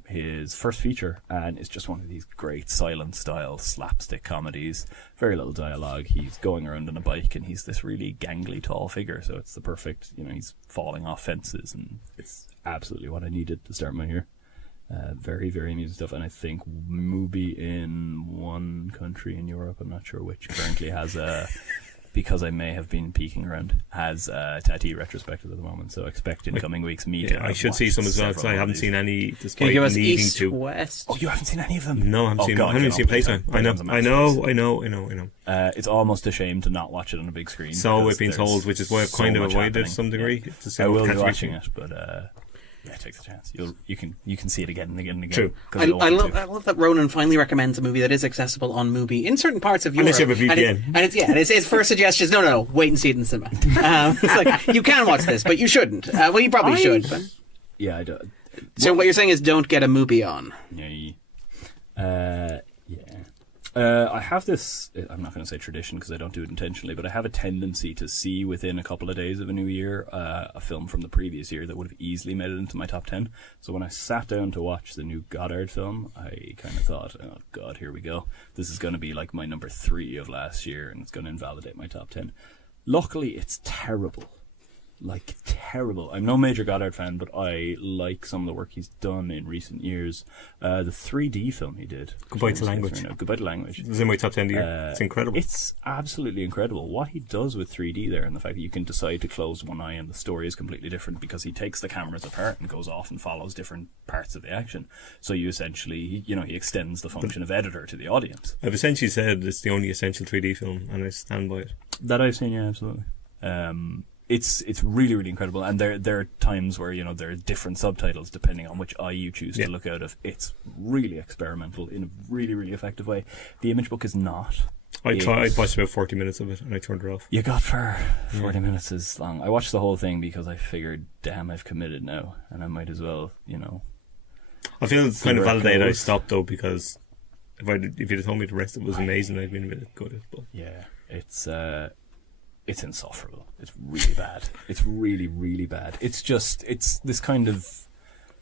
His first feature, and it's just one of these great silent style slapstick comedies. Very little dialogue. He's going around on a bike, and he's this really gangly tall figure, so it's the perfect, he's falling off fences, and it's absolutely what I needed to start my year. Very very amusing stuff. And I think Mubi in one country in Europe, I'm not sure which, currently has a because I may have been peeking around, has Tati retrospective at the moment, so expect in coming weeks me to. I should see some as well, because I haven't seen any. Despite Can you give us needing East, to. West? Oh, you haven't seen any of them? No, I haven't seen Playtime. I know. It's almost a shame to not watch it on a big screen. So we've been told, which is why I've kind of avoided it to some degree. I will be watching it, but take the chance. You can see it again and again and again. True. I love that Ronan finally recommends a movie that is accessible on Mubi in certain parts of Europe. Unless you have a VPN. And it's his first suggestion is no, wait and see it in the cinema. It's like, you can watch this, but you shouldn't. Well, you probably should. But... Yeah, I do. So what you're saying is don't get a Mubi on. Yeah. I have this, I'm not going to say tradition because I don't do it intentionally, but I have a tendency to see within a couple of days of a new year a film from the previous year that would have easily made it into my top 10. So when I sat down to watch the new Godard film, I kind of thought, oh god, here we go. This is going to be like my number 3 of last year, and it's going to invalidate my top 10. Luckily, it's terrible. Like, terrible. I'm no major Godard fan, but I like some of the work he's done in recent years. The 3D film he did. Goodbye to Language. Goodbye to Language. It's in my top 10 of the year. It's incredible. It's absolutely incredible. What he does with 3D there, and the fact that you can decide to close one eye and the story is completely different because he takes the cameras apart and goes off and follows different parts of the action. So you essentially, he extends the function of editor to the audience. I've essentially said it's the only essential 3D film, and I stand by it. That I've seen, yeah, absolutely. It's really, really incredible, and there are times where there are different subtitles depending on which eye you choose to look out of. It's really experimental in a really, really effective way. The image book is not. I watched about 40 minutes of it and I turned it off. You got for 40 minutes is long. I watched the whole thing because I figured, damn, I've committed now, and I might as well, I feel kind of validated I stopped though, because if you'd have told me the rest of it was amazing, I'd been a bit good at it. But yeah, it's insufferable. It's really bad. It's really, really bad. It's this kind of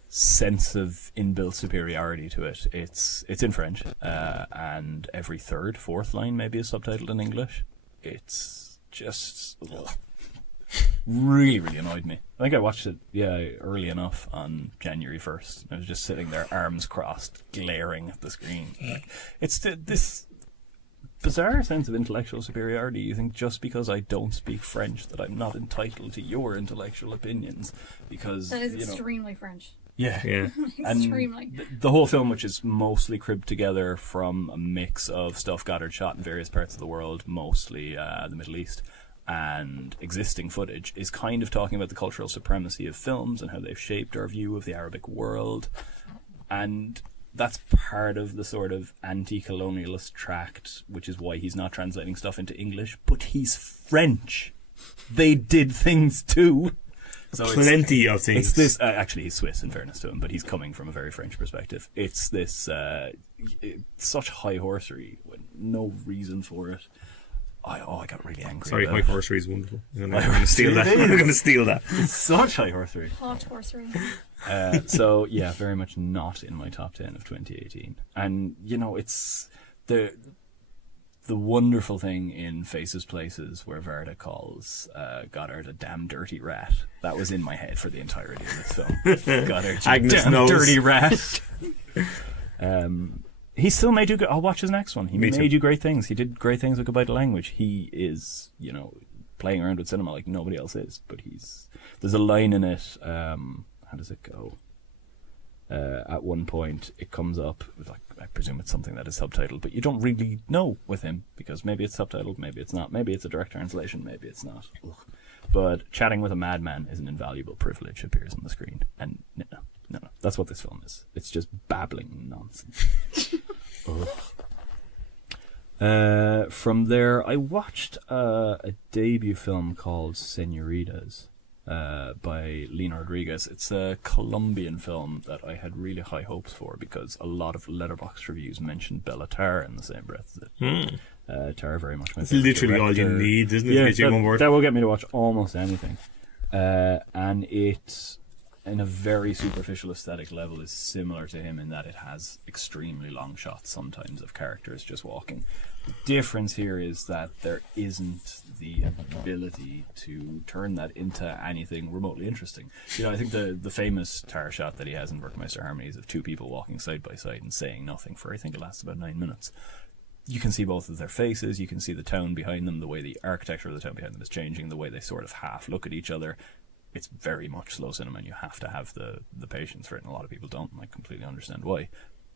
sense of inbuilt superiority to it. It's in French, and every third, fourth line maybe is subtitled in English. It's just really, really annoyed me. I think I watched it, early enough on January 1st. I was just sitting there, arms crossed, glaring at the screen. It's this bizarre sense of intellectual superiority. You think just because I don't speak French that I'm not entitled to your intellectual opinions, because that is extremely French. Yeah. Extremely. And the whole film, which is mostly cribbed together from a mix of stuff Goddard shot in various parts of the world, mostly the Middle East, and existing footage, is kind of talking about the cultural supremacy of films and how they've shaped our view of the Arabic world. And that's part of the sort of anti-colonialist tract, which is why he's not translating stuff into English. But he's French. They did things too. So plenty of things. It's this. Actually, he's Swiss, in fairness to him, but he's coming from a very French perspective. It's this such high horsery with no reason for it. I got really angry. Sorry, high horsery is wonderful. I'm going to steal that. I'm going to steal that. It's such high horsery. Hot horsery. So yeah, very much not in my top 10 of 2018. And it's the wonderful thing in Faces Places where Verda calls Goddard a damn dirty rat. That was in my head for the entirety of this film. Goddard, you damn dirty rat. He still may do good. I'll watch his next one. He may do great things. He did great things with Goodbye to Language. He is, playing around with cinema like nobody else is. But there's a line in it. How does it go? At one point, it comes up with, like, I presume it's something that is subtitled, but you don't really know with him because maybe it's subtitled, maybe it's not, maybe it's a direct translation, maybe it's not. Ugh. But chatting with a madman is an invaluable privilege, appears on the screen, and no, that's what this film is. It's just babbling nonsense. From there, I watched a debut film called Señoritas. By Lina Rodriguez. It's a Colombian film that I had really high hopes for because a lot of Letterboxd reviews mentioned Bella Tarr in the same breath. Tarr very much my It's favorite literally all you director. need, isn't it? Yeah, Gives you one word. that will get me to watch almost anything. And it, in a very superficial aesthetic level, is similar to him in that it has extremely long shots sometimes of characters just walking. The difference here is that there isn't the ability to turn that into anything remotely interesting. You know, I think the famous Tar shot that he has in Werkmeister Harmony is of two people walking side by side and saying nothing for, I think it lasts about 9 minutes. You can see both of their faces, you can see the town behind them, the way the architecture of the town behind them is changing, the way they sort of half look at each other. It's very much slow cinema, and you have to have the patience for it, and a lot of people don't, and I completely understand why.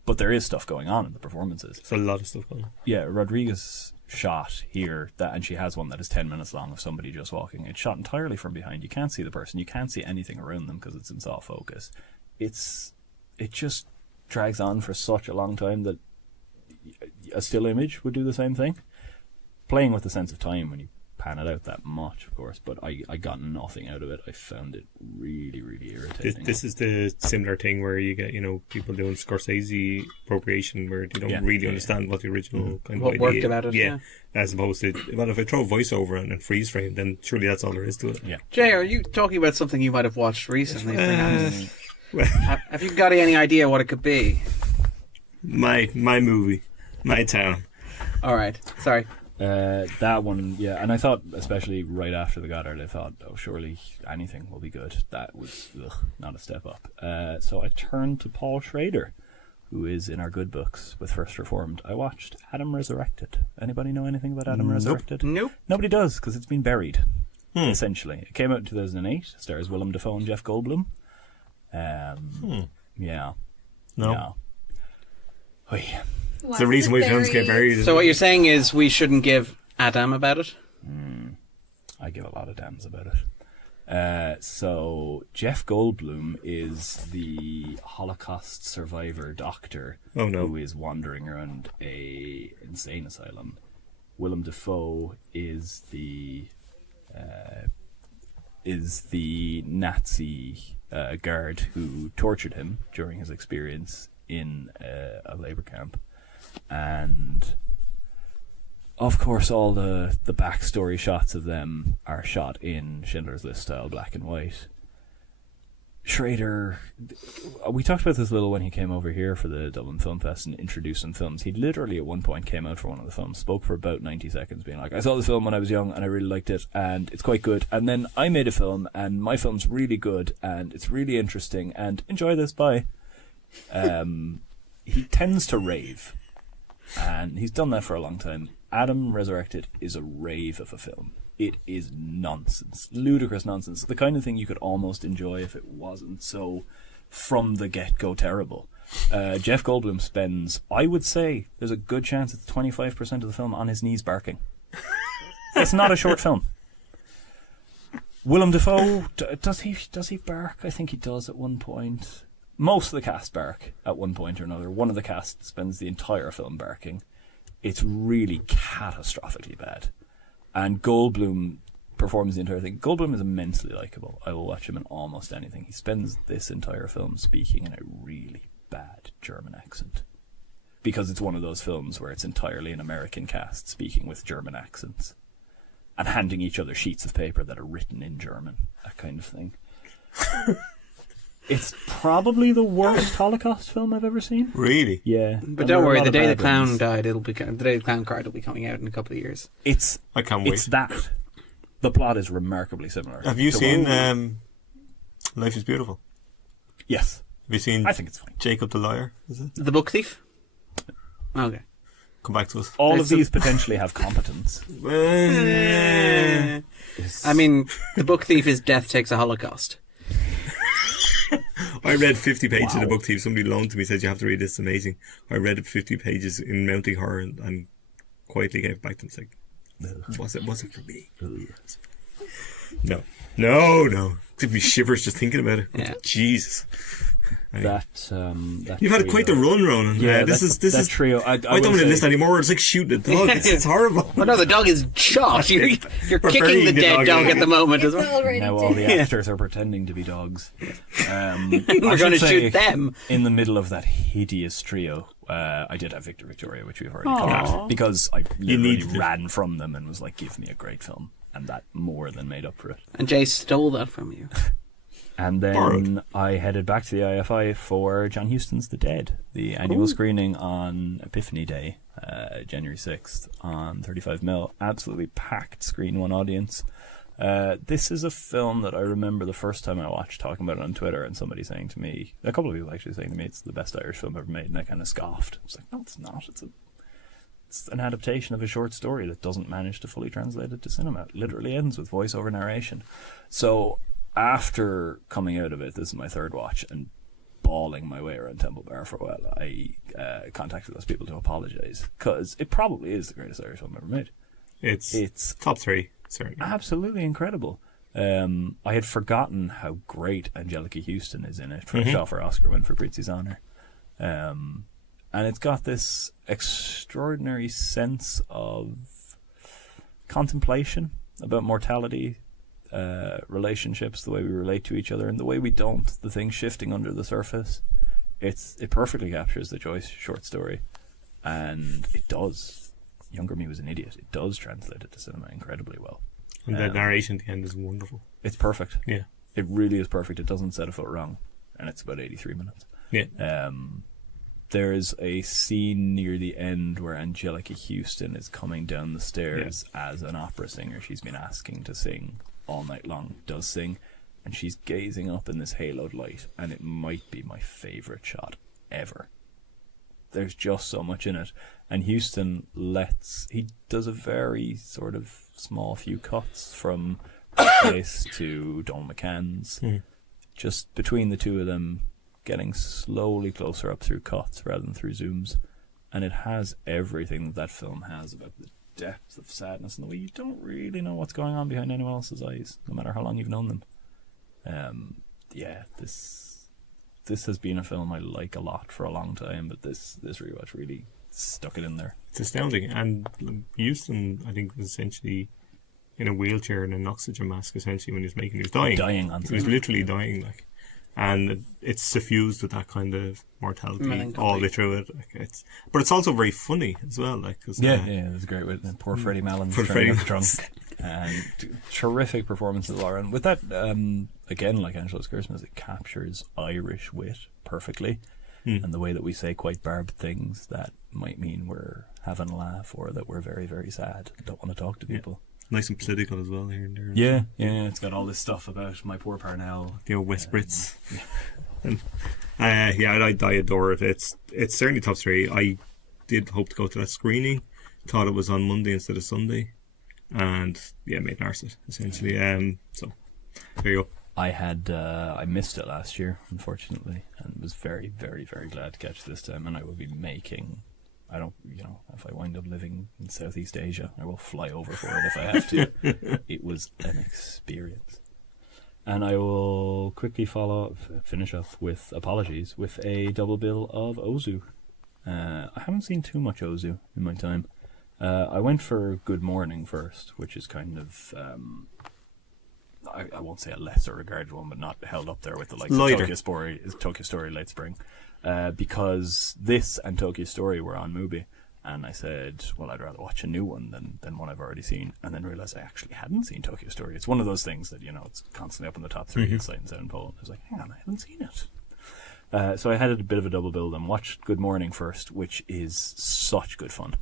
But there is stuff going on in the performances. There's a lot of stuff going on. Yeah, Rodriguez shot here, and she has one that is 10 minutes long of somebody just walking. It's shot entirely from behind. You can't see the person. You can't see anything around them because it's in soft focus. It just drags on for such a long time that a still image would do the same thing. Playing with the sense of time when you pan it out that much, of course, but I got nothing out of it. I found it really, really irritating. This is the similar thing where you get, people doing Scorsese appropriation where they don't really understand what the original kind of What idea worked about it, yeah. As opposed to, well, if I throw voiceover and freeze frame, then surely that's all there is to it. Yeah. Jay, are you talking about something you might have watched recently? Have you got any idea what it could be? My movie, my town. All right, sorry. That one, yeah, and I thought, especially right after the Goddard, I thought, oh, surely anything will be good. That was not a step up. So I turned to Paul Schrader, who is in our good books with First Reformed. I watched Adam Resurrected. Anybody know anything about Adam Resurrected? Nope. Nobody does, because it's been buried, essentially. It came out in 2008, stars Willem Dafoe and Jeff Goldblum. Yeah. No. Yeah. Oy. It's the reason why films get buried. So what you're saying is we shouldn't give a damn about it? I give a lot of damns about it. So Jeff Goldblum is the Holocaust survivor doctor who is wandering around a insane asylum. Willem Dafoe is the Nazi guard who tortured him during his experience in a labor camp. And of course all the backstory shots of them are shot in Schindler's List style black and white. Schrader, we talked about this a little when he came over here for the Dublin Film Fest and introduced some films. He literally at one point came out for one of the films, spoke for about 90 seconds being like, I saw this film when I was young and I really liked it and it's quite good, and then I made a film and my film's really good and it's really interesting and enjoy this, bye. He tends to rave, and he's done that for a long time. Adam Resurrected is a rave of a film. It is nonsense, ludicrous nonsense, the kind of thing you could almost enjoy if it wasn't so from the get-go terrible. Jeff Goldblum spends, I would say, there's a good chance it's 25% of the film on his knees barking. It's not a short film. Willem Dafoe, does he bark? I think he does at one point. Most of the cast bark at one point or another. One of the cast spends the entire film barking. It's really catastrophically bad. And Goldblum performs the entire thing. Goldblum is immensely likeable. I will watch him in almost anything. He spends this entire film speaking in a really bad German accent. Because it's one of those films where it's entirely an American cast speaking with German accents. And handing each other sheets of paper that are written in German. That kind of thing. It's probably the worst Holocaust film I've ever seen. Really? Yeah. But don't worry, the day the clown died, the day the clown card will be coming out in a couple of years. I can't wait. It's that. The plot is remarkably similar. Have you seen Life is Beautiful? Yes. Have you seen I think it's fine. Jacob the Liar? Is it? The Book Thief? Okay. come back to us. All of these potentially have competence. I mean, The Book Thief is Death Takes a Holocaust. I read 50 pages of The Book Thief. Somebody loaned to me, said you have to read this, it's amazing. I read it 50 pages in mounting horror and quietly gave it back to him. It's like, was it for me? No. Gives me shivers just thinking about it. Yeah. Jesus. That You've had quite the run, Ronan. Yeah, this is trio. I don't want to listen anymore. It's like shooting a dog. It's horrible. Well, no, the dog is shot. You're kicking burying the the dead dog, dog yeah. at the moment as It's well. already Now all the dead. actors are pretending to be dogs. We're I going to should say, shoot them. In the middle of that hideous trio, I did have Victor Victoria, which we've already covered, because I literally ran from them and was like, give me a great film. And that more than made up for it. And Jay stole that from you. And then Borrowed. I headed back to the IFI for John Huston's The Dead, the annual screening on Epiphany Day, January 6th, on 35mm. Absolutely packed Screen 1 audience. This is a film that I remember the first time I watched, talking about it on Twitter, and somebody saying to me, a couple of people actually saying to me, it's the best Irish film ever made, and I kind of scoffed. I was like, no, it's not. It's an adaptation of a short story that doesn't manage to fully translate it to cinema. It literally ends with voiceover narration. So after coming out of it, this is my third watch, and bawling my way around Temple Bar for a while, I contacted those people to apologise, because it probably is the greatest Irish film ever made. It's top 3, certainly. Absolutely incredible. I had forgotten how great Angelica Houston is in it, fresh off her Oscar win for Prizzi's Honour. And it's got this extraordinary sense of contemplation about mortality, relationships, the way we relate to each other and the way we don't, the things shifting under the surface. It perfectly captures the Joyce short story, and it does. Younger Me Was an Idiot. It does translate it to cinema incredibly well. And the narration at the end is wonderful. It's perfect. Yeah. It really is perfect. It doesn't set a foot wrong, and it's about 83 minutes. Yeah. There is a scene near the end where Angelica Houston is coming down the stairs as an opera singer she's been asking to sing all night long, does sing, and she's gazing up in this haloed light, and it might be my favourite shot ever. There's just so much in it, and Houston he does a very sort of small few cuts from her place to Donald McCann's, just between the two of them, getting slowly closer up through cuts rather than through zooms, and it has everything that film has about the depth of sadness and the way you don't really know what's going on behind anyone else's eyes, no matter how long you've known them. This has been a film I like a lot for a long time, but this rewatch really stuck it in there. It's astounding. And Houston, I think, was essentially in a wheelchair and an oxygen mask, essentially, when he was making it. He was dying. On He was literally dying, like. And it's suffused with that kind of mortality all the way through it. Like, but it's also very funny as well. Like, cause, it's great with poor Freddie Malin Freddie drunk. And terrific performances all around. With that, again, like Angela's Christmas, it captures Irish wit perfectly, and the way that we say quite barbed things that might mean we're having a laugh or that we're very, very sad and don't want to talk to people. Nice and political as well here and there. Yeah, it's got all this stuff about my poor Parnell. The old West Brits. And, I adore it. It's certainly top 3. I did hope to go to that screening. Thought it was on Monday instead of Sunday. And, made an arse it, essentially. So, there you go. I missed it last year, unfortunately, and was very, very, very glad to catch it this time. And I will be making... if I wind up living in Southeast Asia, I will fly over for it if I have to. It was an experience. And I will quickly finish up with apologies, with a double bill of Ozu. I haven't seen too much Ozu in my time. I went for Good Morning first, which is kind of... I won't say a lesser regarded one, but not held up there with the likes of Tokyo Story, Late Spring. Because this and Tokyo Story were on Mubi, and I said, well, I'd rather watch a new one than one I've already seen, and then realised I actually hadn't seen Tokyo Story. It's one of those things that, it's constantly up in the top 3 in Sight and Sound poll. I was like, hang on, I haven't seen it. So I had a bit of a double bill, then watched Good Morning first, which is such good fun.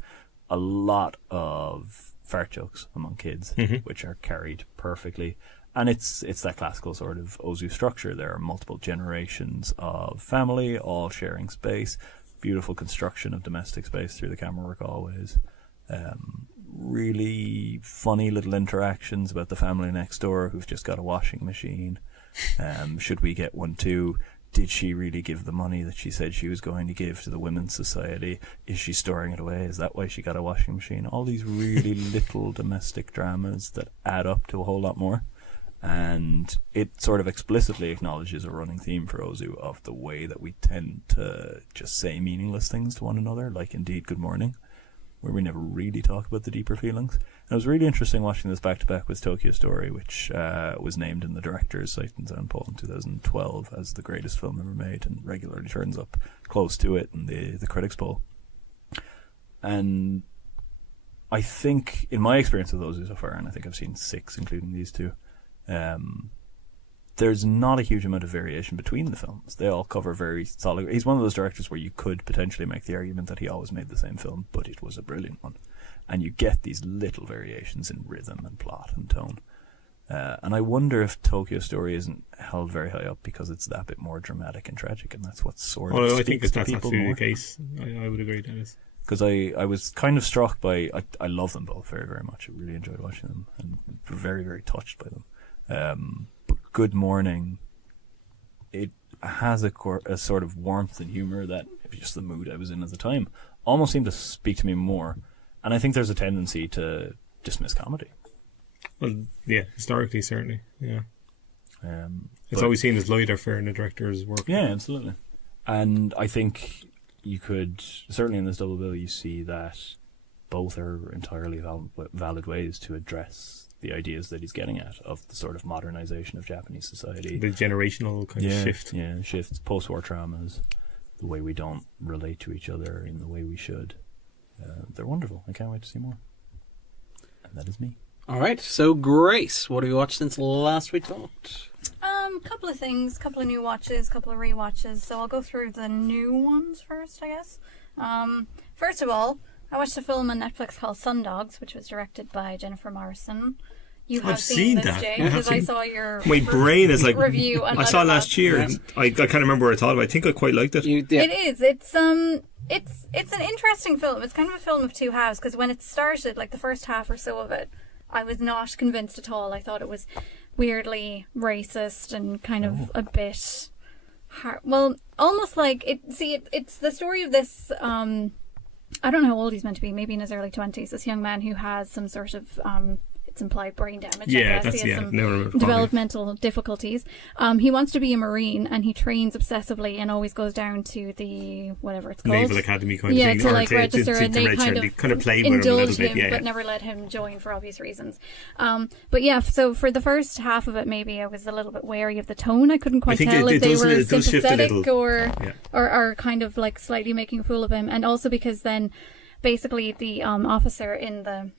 A lot of fart jokes among kids, which are carried perfectly. And it's that classical sort of Ozu structure. There are multiple generations of family, all sharing space. beautiful construction of domestic space through the camera work always. Really funny little interactions about the family next door who've just got a washing machine. Should we get one too? Did she really give the money that she said she was going to give to the Women's Society? Is she storing it away? Is that why she got a washing machine? All these really little domestic dramas that add up to a whole lot more. And it sort of explicitly acknowledges a running theme for Ozu of the way that we tend to just say meaningless things to one another, like indeed good morning, where we never really talk about the deeper feelings. And it was really interesting watching this back-to-back with Tokyo Story, which was named in the director's Sight and Sound poll in 2012 as the greatest film ever made, and regularly turns up close to it in the critics poll. And I think, in my experience with Ozu so far, and I think I've seen 6, including these two, there's not a huge amount of variation between the films. They all cover very solid. He's one of those directors where you could potentially make the argument that he always made the same film, but it was a brilliant one. And you get these little variations in rhythm and plot and tone. And I wonder if Tokyo Story isn't held very high up because it's that bit more dramatic and tragic, and that's what sort of I speaks think to that's people absolutely more. the case. I would agree, Dennis. Because I was kind of struck by... I love them both very, very much. I really enjoyed watching them and very, very touched by them. But Good Morning, it has a sort of warmth and humour that, maybe just the mood I was in at the time, almost seemed to speak to me more. And I think there's a tendency to dismiss comedy. Well, yeah, historically, certainly, yeah. It's But- always seen as lighter fare in the director's work. Yeah, absolutely. And I think you could, certainly in this double bill, you see that both are entirely valid ways to address the ideas that he's getting at of the sort of modernization of Japanese society. The generational kind of shift. Yeah, shifts, post-war traumas, the way we don't relate to each other in the way we should. They're wonderful. I can't wait to see more. And that is me. All right, so Grace, what have you watched since last we talked? Couple of things, couple of new watches, couple of rewatches. So I'll go through the new ones first, I guess. First of all, I watched a film on Netflix called Sundogs, which was directed by Jennifer Morrison. You have I've seen this, that. Jay, I have because I seen- saw your My brain is like... review on I saw it last Letterboxd. year. I can't remember what I thought of it. I think I quite liked it. Yeah. It is. It's an interesting film. It's kind of a film of two halves, because when it started, like the first half or so of it, I was not convinced at all. I thought it was weirdly racist and kind of a bit hard. Well, almost like it's the story of this. I don't know how old he's meant to be. Maybe in his early 20s. This young man who has some sort of it's implied brain damage. Yeah, I guess. that's... He has Yeah, some never remember. developmental difficulties. He wants to be a Marine, and he trains obsessively and always goes down to the whatever it's called. Naval Academy kind of Yeah, thing. to or like register, and they kind of play with him a indulge little bit. him, Yeah, but yeah. never let him join for obvious reasons. But yeah, so for the first half of it, maybe I was a little bit wary of the tone. I couldn't quite think tell it if they does- were it does shift a sympathetic little. or or kind of like slightly making a fool of him, and also because then basically the officer in the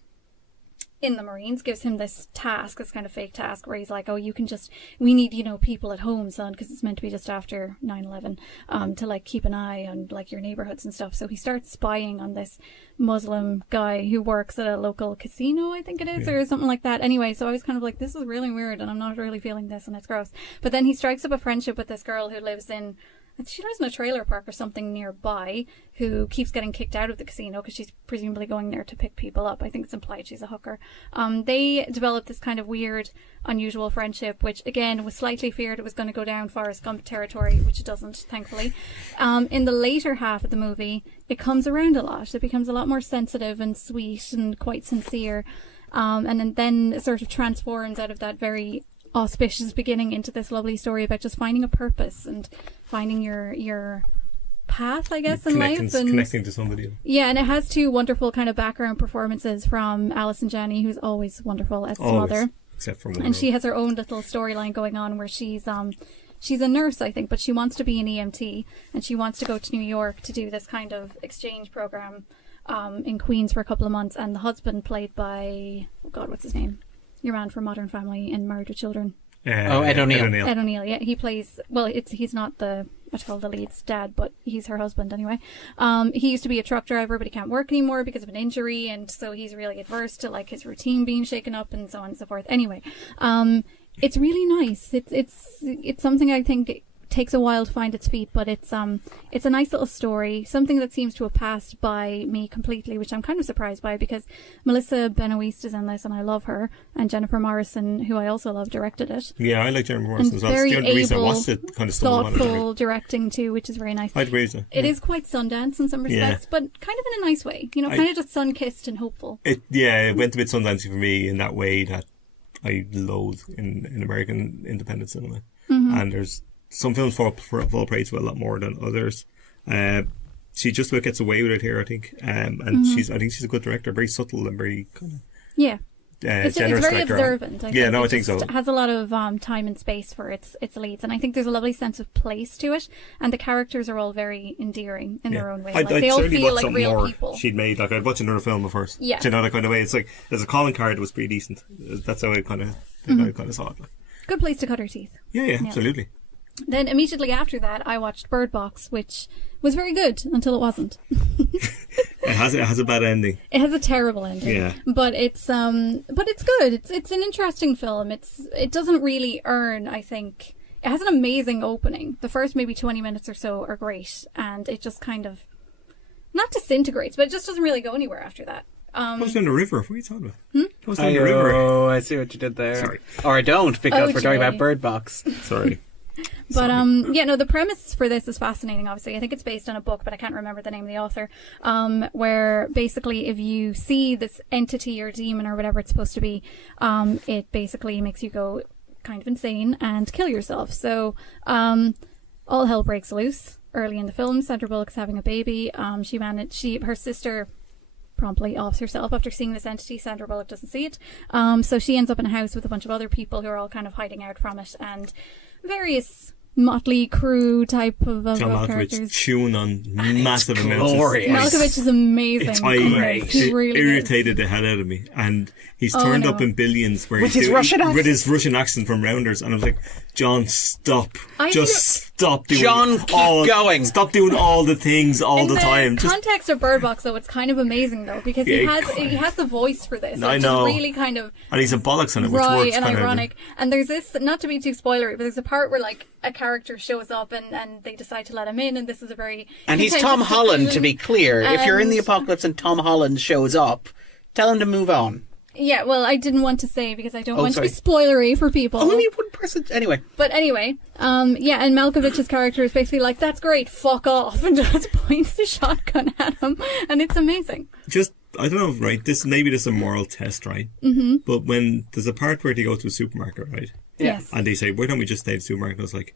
Marines gives him this task, this kind of fake task, where he's like, oh, we need, people at home, son, because it's meant to be just after 9/11, to like keep an eye on like your neighborhoods and stuff. So he starts spying on this Muslim guy who works at a local casino, I think it is, or something like that. Anyway, so I was kind of like, this is really weird, and I'm not really feeling this, and it's gross. But then he strikes up a friendship with this girl who lives in a trailer park or something nearby, who keeps getting kicked out of the casino because she's presumably going there to pick people up. I think it's implied she's a hooker. They developed this kind of weird, unusual friendship, which again was slightly feared it was going to go down Forrest Gump territory, which it doesn't, thankfully. In the later half of the movie, it comes around a lot. It becomes a lot more sensitive and sweet and quite sincere, and then it sort of transforms out of that very auspicious beginning into this lovely story about just finding a purpose and finding your path, I guess, in life. And Connecting to somebody. yeah, and it has two wonderful kind of background performances from Alison Janney, who's always wonderful as his Always. mother. Except for one. And she has her own little storyline going on where she's a nurse, I think, but she wants to be an EMT, and she wants to go to New York to do this kind of exchange program in Queens for a couple of months. And the husband, played by, oh God, what's his name? Your man from Modern Family and Married with Children. Ed O'Neill. Ed O'Neill, yeah. He plays, well, he's not the lead's dad, but he's her husband anyway. He used to be a truck driver, but he can't work anymore because of an injury, and so he's really adverse to like his routine being shaken up and so on and so forth. Anyway, it's really nice. It's something I think takes a while to find its feet, but it's a nice little story, something that seems to have passed by me completely, which I'm kind of surprised by, because Melissa Benoist is in this and I love her, and Jennifer Morrison, who I also love, directed it. Yeah, I like Jeremy Morrison And as well. very It's the only reason I able, watched it, kind of stumbled on it. thoughtful directing too, which is very nice. I'd agree with you. It is quite Sundance in some respects, but kind of in a nice way. You know, kind of just sun-kissed and hopeful. It went a bit Sundancey for me in that way that I loathe in American independent cinema. And there's some films fall praise to a lot more than others. She just about gets away with it here, I think. And I think she's a good director, very subtle and very kind of Yeah. It's generous very director. observant. I think so. It has a lot of time and space for its leads, and I think there's a lovely sense of place to it, and the characters are all very endearing in their own way. I'd they all certainly feel watch like something real more people. she'd made. Like, I'd watch another film of hers. Yeah. Do you know, that kind of way? It's like, there's a calling card that was pretty decent. That's how I kind of saw it. Like. Good place to cut her teeth. Yeah, absolutely. Then immediately after that, I watched Bird Box, which was very good until it wasn't. It has a bad ending. It has a terrible ending. Yeah. But it's good. It's an interesting film. It doesn't really earn, I think. It has an amazing opening. The first maybe 20 minutes or so are great, and it just kind of not disintegrates, but it just doesn't really go anywhere after that. Goes down the river. What are you talking about? Goes down the river. Oh, I see what you did there. Sorry. Or I don't, because we're talking Jay. about Bird Box. Sorry. But the premise for this is fascinating. Obviously, I think it's based on a book, but I can't remember the name of the author. Where basically, if you see this entity or demon or whatever it's supposed to be, it basically makes you go kind of insane and kill yourself. So all hell breaks loose early in the film. Sandra Bullock's having a baby. Her sister promptly offs herself after seeing this entity. Sandra Bullock doesn't see it. So she ends up in a house with a bunch of other people who are all kind of hiding out from it, and various motley crew type of John Malkovich characters. chewing on massive amounts of... glorious. Malkovich is amazing. It really irritated the hell out of me, and he's turned no. up in Billions where With he's his Russian accent? with his Russian accent from Rounders, and I was like, John, stop, stop doing John, keep going. Stop doing all the things all the time. In the context of Bird Box, though, it's kind of amazing though, because he has the voice for this. I It's know. just really kind of And he's a bollocks on it, which wry works and kind ironic. And there's this, not to be too spoilery, but there's a part where like a character shows up and they decide to let him in, and this is a very And he's Tom contentious Holland, to decision. be clear. If you're in the And- apocalypse and Tom Holland shows up, tell him to move on. Yeah, well, I didn't want to say because I don't want sorry. to be spoilery for people. Only one person. Anyway. But anyway, and Malkovich's character is basically like, that's great, fuck off, and just points the shotgun at him, and it's amazing. Just, I don't know, right, this is a moral test, right? Mm-hmm. But when there's a part where they go to a supermarket, right? Yes. And they say, why don't we just stay at the supermarket? And I was like,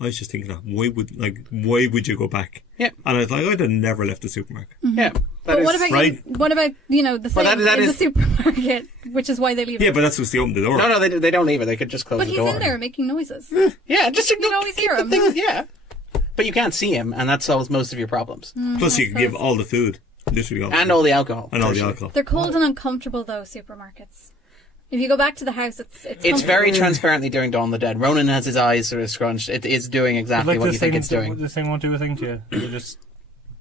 I was just thinking that, why would you go back? Yeah. And I was like, I'd have never left the supermarket. Yeah. But what about right. the thing that in the is- supermarket, which is why they leave Yeah, it. but that's what's they open the door. No, they don't leave it. They could just close But the he's door. in there making noises. Yeah, just You can always hear him. Yeah. But you can't see him, and that solves most of your problems. Plus, you can give all the food, literally all the And food. all the alcohol. And all the essentially. alcohol. They're cold and uncomfortable, though, supermarkets. If you go back to the house, it's It's very comfortable. transparently doing Dawn of the Dead. Ronan has his eyes sort of scrunched. It is doing exactly what you think it's doing. This thing won't do a thing to you. It'll just,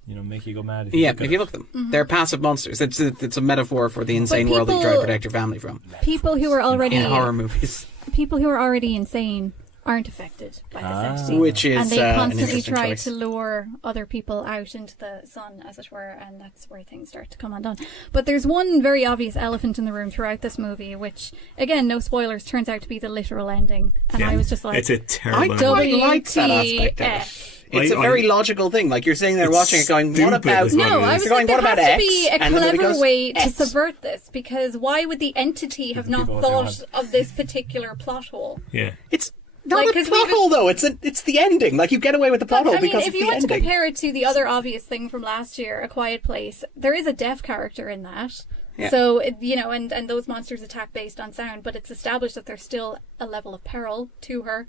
make you go mad. Yeah, if you look at them. They're passive monsters. It's a metaphor for the insane world that you try to people- protect your family from. People who are already In horror movies. people who are already insane aren't affected by this entity. Which is and they an constantly interesting try choice. to lure other people out into the sun, as it were, and that's where things start to come undone. But there's one very obvious elephant in the room throughout this movie, which, again, no spoilers, turns out to be the literal ending. And I was just like, It's a I terrible quite like that aspect of it. WTF. It's a very logical thing. Like, you're sitting there It's watching it going, what stupid about... is what it No, is. I was You're going, like, there what about has to X? be a And then it clever goes, way to X. subvert this, because why would the entity have not people thought of this particular plot hole? Yeah. It's not Like, a 'cause plot we've- hole, though. It's the ending. Like, you get away with the plot hole I mean, because if it's you the want to ending. compare it to the other obvious thing from last year, A Quiet Place, there is a deaf character in that. Yeah. So, and those monsters attack based on sound, but it's established that there's still a level of peril to her,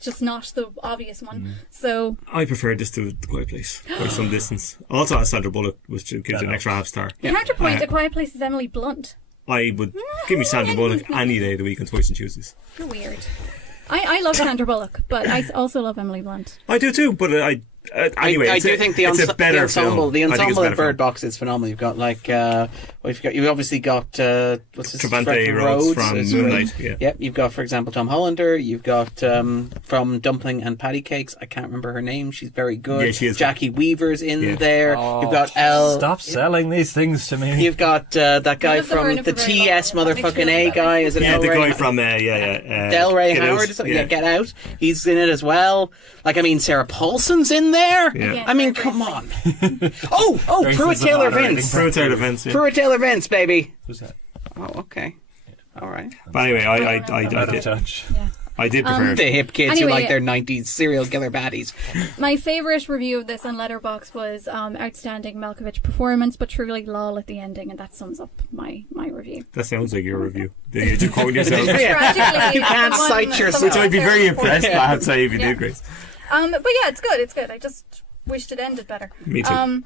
just not the obvious one. So, I prefer this to The Quiet Place by some distance. Also, has Sandra Bullock, which gives you an extra half star. counterpoint, A Quiet Place is Emily Blunt. I would give me Sandra Bullock any day of the week on Twice and Tuesdays. You're weird. I love Sandra Bullock, but I also love Emily Blunt. I do too, but Anyway, I it's do a, think the it's a ensemble, better the film. I think it's a ensemble better of Bird film. Box is phenomenal. You've got like, you've obviously got what's his Trevante Rhodes from is Moonlight. great. Yeah. Yep, you've got, for example, Tom Hollander. You've got from Dumpling and Patty Cakes. I can't remember her name. She's very good. Yeah, she is. Jackie Weaver's in Yeah. there. You've got Elle. Stop selling these things to me. You've got that guy None of them are from in it the for very TS long. It makes motherfucking me A feel guy. Is it Yeah, the Delray? guy from Delray Get Howard. Out. Or something? Yeah, Get Out. He's in it as well. Like, I mean, Sarah Paulson's in there. Yeah. I mean, come on. oh, Very Pruitt Taylor sensitive Vince. Pruitt Taylor Vince. Yeah. Pruitt Taylor Vince, baby. Who's that? Oh, okay. All right. But anyway, I Out of did. touch. I did prefer. The hip kids who Anyway, like their 90s serial killer baddies. My favourite review of this on Letterboxd was outstanding Malkovich performance, but truly lol at the ending, and that sums up my review. That sounds like your review. Did you quote yourself? Tragically, You can't the one- cite yourself. Which I'd be very someone- impressed. I have to say, if you Yeah. did, Grace. But yeah, it's good. It's good. I just wished it ended better. Me too.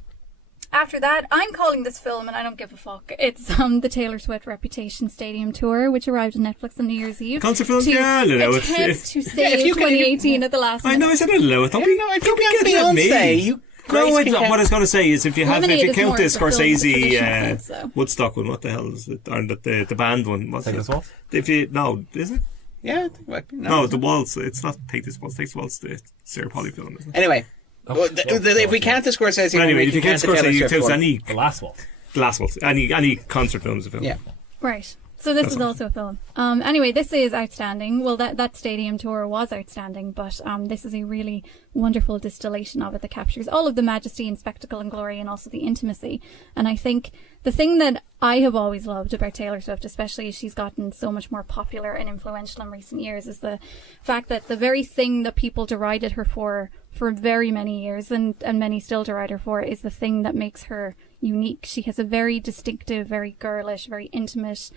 After that, I'm calling this film, and I don't give a fuck. It's the Taylor Swift Reputation Stadium Tour, which arrived on Netflix on New Year's Eve. Concert film? to Yeah, no, no, attempt to Yeah, save if you can- 2018 at the last I know, I minute. said it low. Don't be, No, if don't you be can't getting at me. Beyonce, you. No, Grace can what I was going to say is if you Lemonade is count more the of a film with a Scorsese traditional sense, though. Woodstock one, what the hell is it? Or the band one? What's Take it? This Waltz? If you no, is it? Yeah, I think it might be. No, the Waltz. It's not Take This Waltz. Take This Waltz. The Sarah Polly film, isn't it? Anyway. Oh, well, oh, if we count the Scorsese But one, anyway, we if you can can't count the Taylor Scorsese, you Swift count one. any The Last Waltz. Last Waltz, any concert film is a film. Yeah. Right. So this is also a film. Anyway, this is outstanding. Well, that stadium tour was outstanding, but this is a really wonderful distillation of it that captures all of the majesty and spectacle and glory and also the intimacy. And I think the thing that I have always loved about Taylor Swift, especially as she's gotten so much more popular and influential in recent years, is the fact that the very thing that people derided her for very many years, and many still deride her for, is the thing that makes her unique. She has a very distinctive, very girlish, very intimate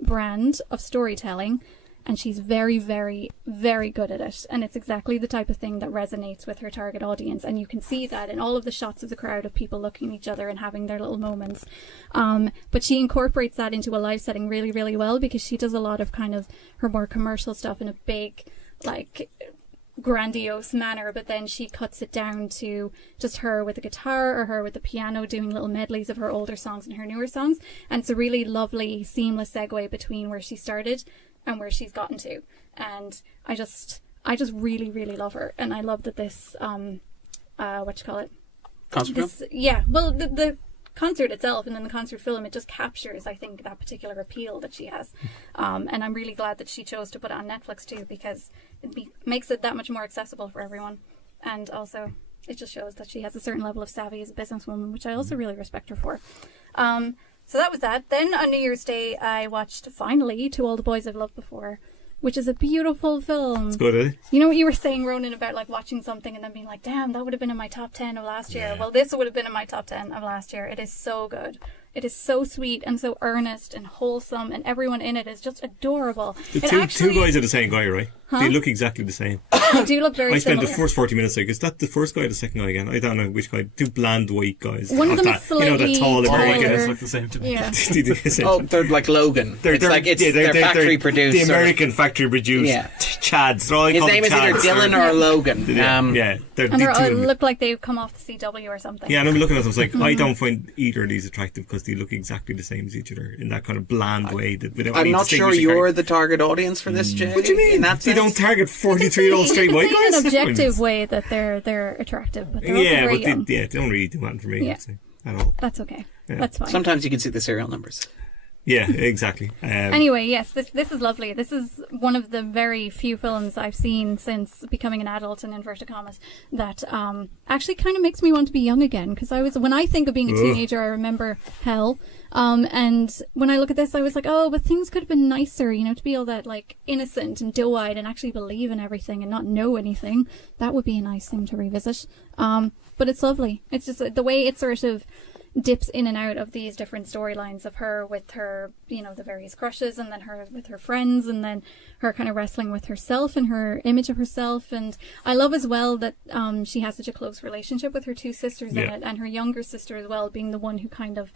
brand of storytelling, and she's very, very, very good at it. And it's exactly the type of thing that resonates with her target audience, and you can see that in all of the shots of the crowd of people looking at each other and having their little moments. But she incorporates that into a live setting really, really well, because she does a lot of kind of her more commercial stuff in a big, like, grandiose manner, but then she cuts it down to just her with the guitar or her with the piano doing little medleys of her older songs and her newer songs, and it's a really lovely seamless segue between where she started and where she's gotten to. And I just really, really love her, and I love that this Concert film? the concert itself and then the concert film, it just captures, I think, that particular appeal that she has. And I'm really glad that she chose to put it on Netflix too, because it makes it that much more accessible for everyone. And also, it just shows that she has a certain level of savvy as a businesswoman, which I also really respect her for. So that was that. Then on New Year's Day, I watched, finally, To All the Boys I've Loved Before, which is a beautiful film. It's good, eh? You know what you were saying, Ronan, about like watching something and then being like, damn, that would have been in my top 10 of last year. Well, this would have been in my top 10 of last year. It is so good. It is so sweet and so earnest and wholesome, and everyone in it is just adorable. The It two guys are the same guy, right? They look exactly the same. They do look very I spent similar. the first 40 minutes like, is that the first guy or the second guy again? I don't know which guy. Two bland white guys. One of them that, is you know, slightly that tall All taller. American. guys look the same to me. Yeah. Oh, they're like Logan. It's they're factory produced. The sort of- American factory produced Yeah. Chads. They're all His called name is either Chads. Dylan or Logan. Yeah, they're And the they two of them. look like they've come off the CW or something. Yeah, and I'm looking at them, I was like, I don't find either of these attractive because they look exactly the same as each other in that kind of bland way. That without I'm any not sure distinguishing you're character. the target audience for this, Jay. What do you mean? In that They don't sense? target 43-year-old straight white It's guys? in an objective way that they're attractive, but they're also Yeah, very but young. they don't really do that for me, Yeah. I'd say, at all. That's okay. Yeah. That's fine. Sometimes you can see the serial numbers. Yeah, exactly. Anyway, yes, this is lovely. This is one of the very few films I've seen since becoming an adult, in inverted commas, that actually kind of makes me want to be young again. Because when I think of being a teenager, I remember hell. And when I look at this, I was like, oh, but things could have been nicer, you know, to be all that like innocent and doe-eyed and actually believe in everything and not know anything. That would be a nice thing to revisit. But it's lovely. It's just the way it sort of dips in and out of these different storylines of her with her, you know, the various crushes, and then her with her friends, and then her kind of wrestling with herself and her image of herself. And I love as well that she has such a close relationship with her two sisters in Yeah. it, and her younger sister as well being the one who kind of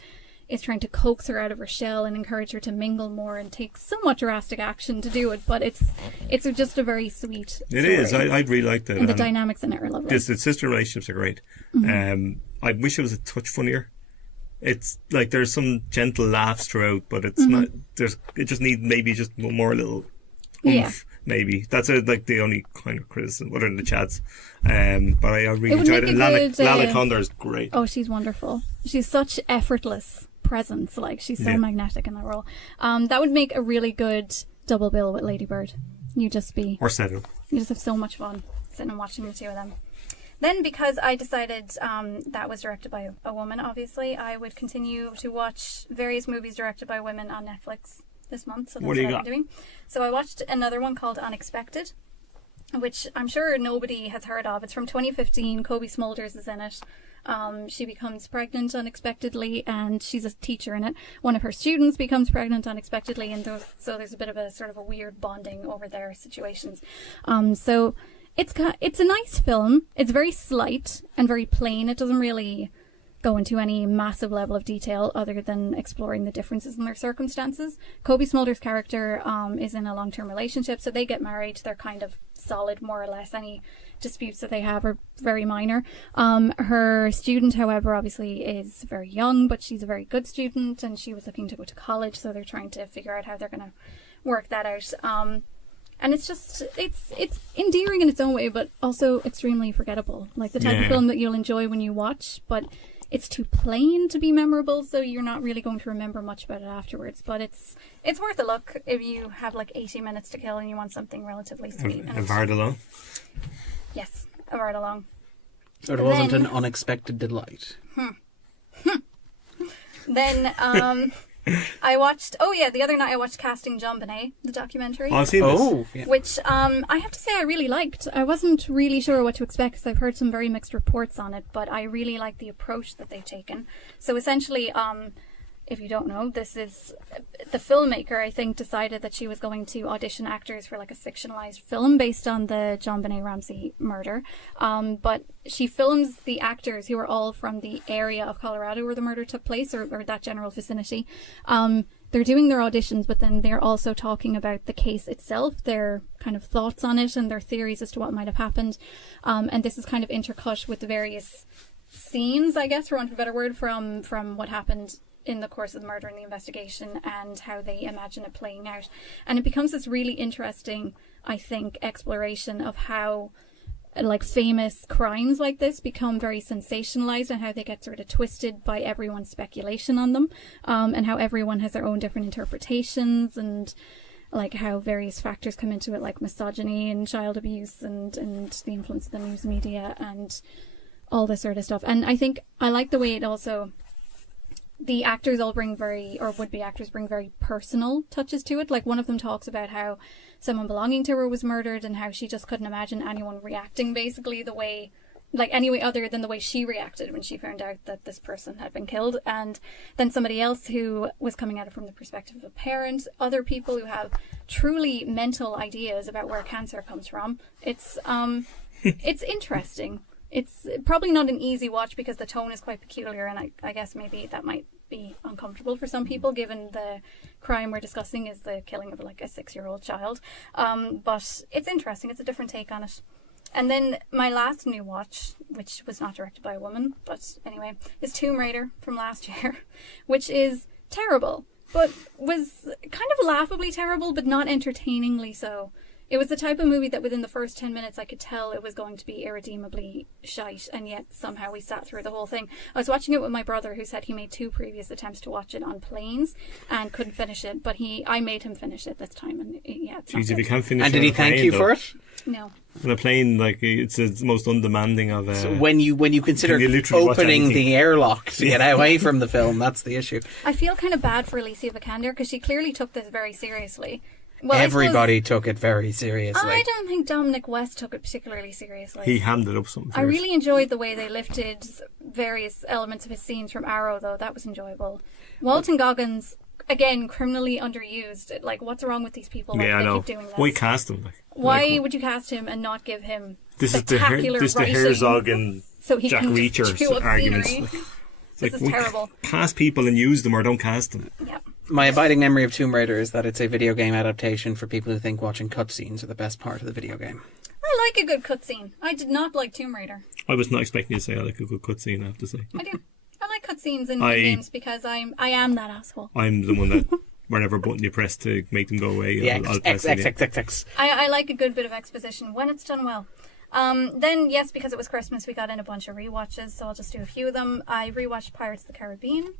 is trying to coax her out of her shell and encourage her to mingle more and take somewhat drastic action to do it. But it's just a very sweet It story. is. I really liked it. And the dynamics in it are lovely. The sister relationships are great. I wish it was a touch funnier. It's like there's some gentle laughs throughout, but it's not. It just needs maybe just one more little oomph. Maybe that's like the only kind of criticism, other than the chats. But I really enjoyed it. And Lana Condor is great. Oh, she's wonderful. She's such effortless presence. Like, she's so magnetic in that role. That would make a really good double bill with Lady Bird. You just have so much fun sitting and watching the two of them. Then, because I decided that was directed by a woman, obviously, I would continue to watch various movies directed by women on Netflix this month. So that's what I've been doing. So I watched another one called Unexpected, which I'm sure nobody has heard of. It's from 2015. Kobe Smulders is in it. She becomes pregnant unexpectedly, and she's a teacher in it. One of her students becomes pregnant unexpectedly, and so there's a bit of a sort of a weird bonding over their situations. So it's a nice film. It's very slight and very plain. It doesn't really go into any massive level of detail other than exploring the differences in their circumstances. Kobe Smulders' character is in a long-term relationship, so they get married. They're kind of solid, more or less. Any disputes that they have are very minor. Her student, however, obviously is very young, but she's a very good student, and she was looking to go to college, so they're trying to figure out how they're going to work that out. And it's just, it's endearing in its own way, but also extremely forgettable. Like the type of film that you'll enjoy when you watch, but it's too plain to be memorable, so you're not really going to remember much about it afterwards. But it's worth a look if you have like 80 minutes to kill and you want something relatively sweet. A Vard alone? Yes, a Vard alone. So it wasn't an unexpected delight. Then I watched, the other night I watched Casting JonBenet, the documentary. Oh, I've seen this. Which I have to say I really liked. I wasn't really sure what to expect because I've heard some very mixed reports on it, but I really like the approach that they've taken. So essentially, if you don't know, this is the filmmaker, I think, decided that she was going to audition actors for like a fictionalized film based on the JonBenet Ramsey murder. But she films the actors who are all from the area of Colorado where the murder took place, or that general vicinity. They're doing their auditions, but then they're also talking about the case itself, their kind of thoughts on it and their theories as to what might have happened. And this is kind of intercut with the various scenes, I guess, for want of a better word, from what happened in the course of the murder and the investigation and how they imagine it playing out. And it becomes this really interesting, I think, exploration of how like famous crimes like this become very sensationalized and how they get sort of twisted by everyone's speculation on them, and how everyone has their own different interpretations, and like how various factors come into it, like misogyny and child abuse and the influence of the news media and all this sort of stuff. And I think I like the way it also, the actors all bring would-be actors bring very personal touches to it. Like one of them talks about how someone belonging to her was murdered and how she just couldn't imagine anyone reacting basically the way, like any way other than the way she reacted when she found out that this person had been killed. And then somebody else who was coming at it from the perspective of a parent, other people who have truly mental ideas about where cancer comes from. It's interesting. It's probably not an easy watch because the tone is quite peculiar, and I guess maybe that might be uncomfortable for some people given the crime we're discussing is the killing of like a 6-year-old child. But it's interesting. It's a different take on it. And then my last new watch, which was not directed by a woman, but anyway, is Tomb Raider from last year, which is terrible, but was kind of laughably terrible, but not entertainingly so. It was the type of movie that within the first 10 minutes I could tell it was going to be irredeemably shite, and yet somehow we sat through the whole thing. I was watching it with my brother, who said he made 2 previous attempts to watch it on planes and couldn't finish it, but I made him finish it this time, and it's not Jeez, if good. you can't finish And it did he on a thank plane, you though. for it? No. On a plane, like it's the most undemanding of. So when you consider Can you literally watch opening anything? the airlock to get away from the film, that's the issue. I feel kind of bad for Alicia Vikander because she clearly took this very seriously. Well, Everybody took it very seriously. I don't think Dominic West took it particularly seriously. he hammed it up something. I really enjoyed the way they lifted various elements of his scenes from Arrow, though. That was enjoyable. Walton Goggins, again, criminally underused. Like, what's wrong with these people? Why Yeah, do I they know. keep doing this? Why cast him? Why would you cast him and not give him This is the spectacular this the writing Herzog and so he Jack can just Reacher chew up arguments. scenery? This is terrible. Cast people and use them, or don't cast them. Yeah. My abiding memory of Tomb Raider is that it's a video game adaptation for people who think watching cutscenes are the best part of the video game. I like a good cutscene. I did not like Tomb Raider. I was not expecting you to say I like a good cutscene, I have to say. I do. I like cutscenes in games because I am that asshole. I'm the one that, whatever button you press to make them go away, Yeah, I'll press it. X. I like a good bit of exposition when it's done well. Then, yes, because it was Christmas, we got in a bunch of rewatches, so I'll just do a few of them. I rewatched Pirates of the Caribbean,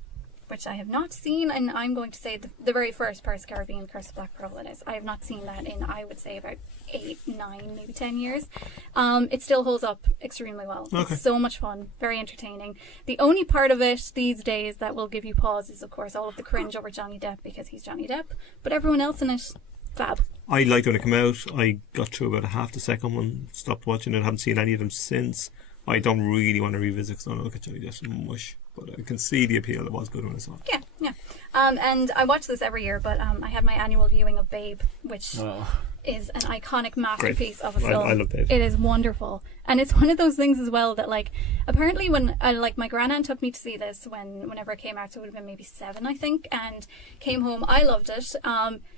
which I have not seen, and I'm going to say the very first Pirates of the Caribbean, Curse of Black Pearl, it is. I have not seen that in, I would say, about 8, 9, maybe 10 years. It still holds up extremely well. Okay. It's so much fun, very entertaining. The only part of it these days that will give you pause is, of course, all of the cringe over Johnny Depp, because he's Johnny Depp, but everyone else in it, fab. I liked when it came out. I got through about half the second one, stopped watching it, haven't seen any of them since. I don't really want to revisit because I don't look at Johnny Depp so much. But I can see the appeal. It was good when I saw it. Yeah. And I watch this every year, but I had my annual viewing of Babe, which is an iconic masterpiece of a film. I love Babe. It is wonderful. And it's one of those things as well that, like, apparently when, my grandaunt took me to see this whenever it came out, so it would have been maybe 7, I think, and came home. I loved it.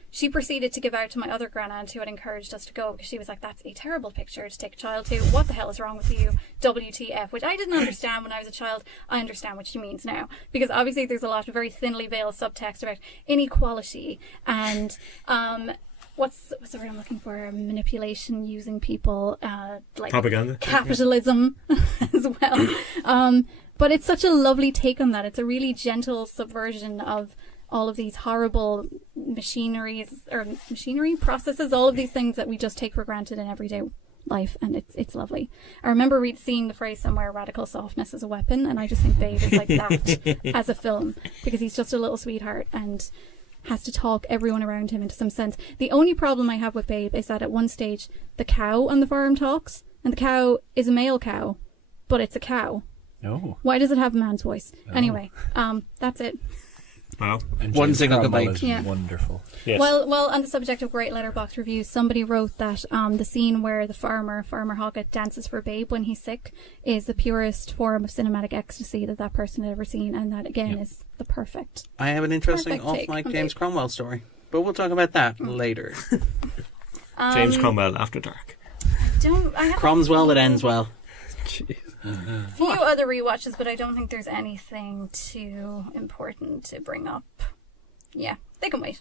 She proceeded to give out to my other grandaunt who had encouraged us to go, because she was like, that's a terrible picture to take a child to. What the hell is wrong with you? WTF, which I didn't understand when I was a child. I understand what she means now. Because obviously there's a lot of very thinly veiled subtext about inequality and what's the word I'm looking for? Manipulation, using people, like Propaganda. capitalism as well. But it's such a lovely take on that. It's a really gentle subversion of all of these horrible machinery processes, all of these things that we just take for granted in everyday life, and it's lovely. I remember seeing the phrase somewhere, radical softness as a weapon, and I just think Babe is like that as a film, because he's just a little sweetheart and has to talk everyone around him into some sense. The only problem I have with Babe is that at one stage the cow on the farm talks, and the cow is a male cow, but it's a cow. Oh. Why does it have a man's voice? Anyway, that's it. Wow. And One James single Cromwell complaint. is Yeah. wonderful. Yes. Well, on the subject of great letterbox reviews, somebody wrote that the scene where the farmer Hoggett dances for Babe when he's sick is the purest form of cinematic ecstasy that person had ever seen, and that again is the perfect. I have an interesting Perfect take off-mic on James Babe. Cromwell story, but we'll talk about that later. James Cromwell, After Dark. I have Crom's well that ends well. a few other rewatches, but I don't think there's anything too important to bring up. Yeah, they can wait.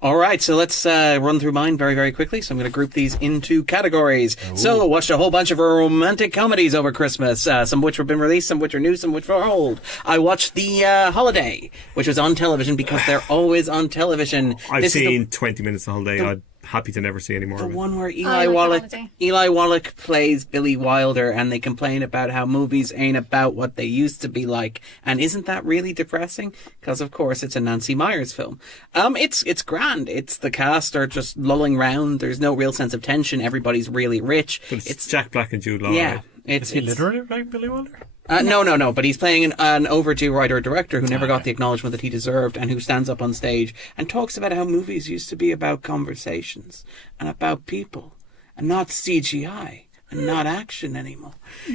All right, so let's run through mine very, very quickly. So I'm going to group these into categories. So I watched a whole bunch of romantic comedies over Christmas, some of which have been released, some of which are new, some of which are old. I watched The Holiday, which was on television because they're always on television. I've This is seen 20 minutes the whole day. I'm happy to never see any more the of it. one where I like The Holiday. Eli Wallach plays Billy Wilder, and they complain about how movies ain't about what they used to be like. And isn't that really depressing? Because of course it's a Nancy Meyers film. It's grand. It's the cast are just lulling round. There's no real sense of tension. Everybody's really rich. But it's Jack Black and Jude Law. Yeah. right? It's Is he literally like Billy Wilder? No, but he's playing an overdue writer-director who never got the acknowledgement that he deserved, and who stands up on stage and talks about how movies used to be about conversations and about people and not CGI and not action anymore.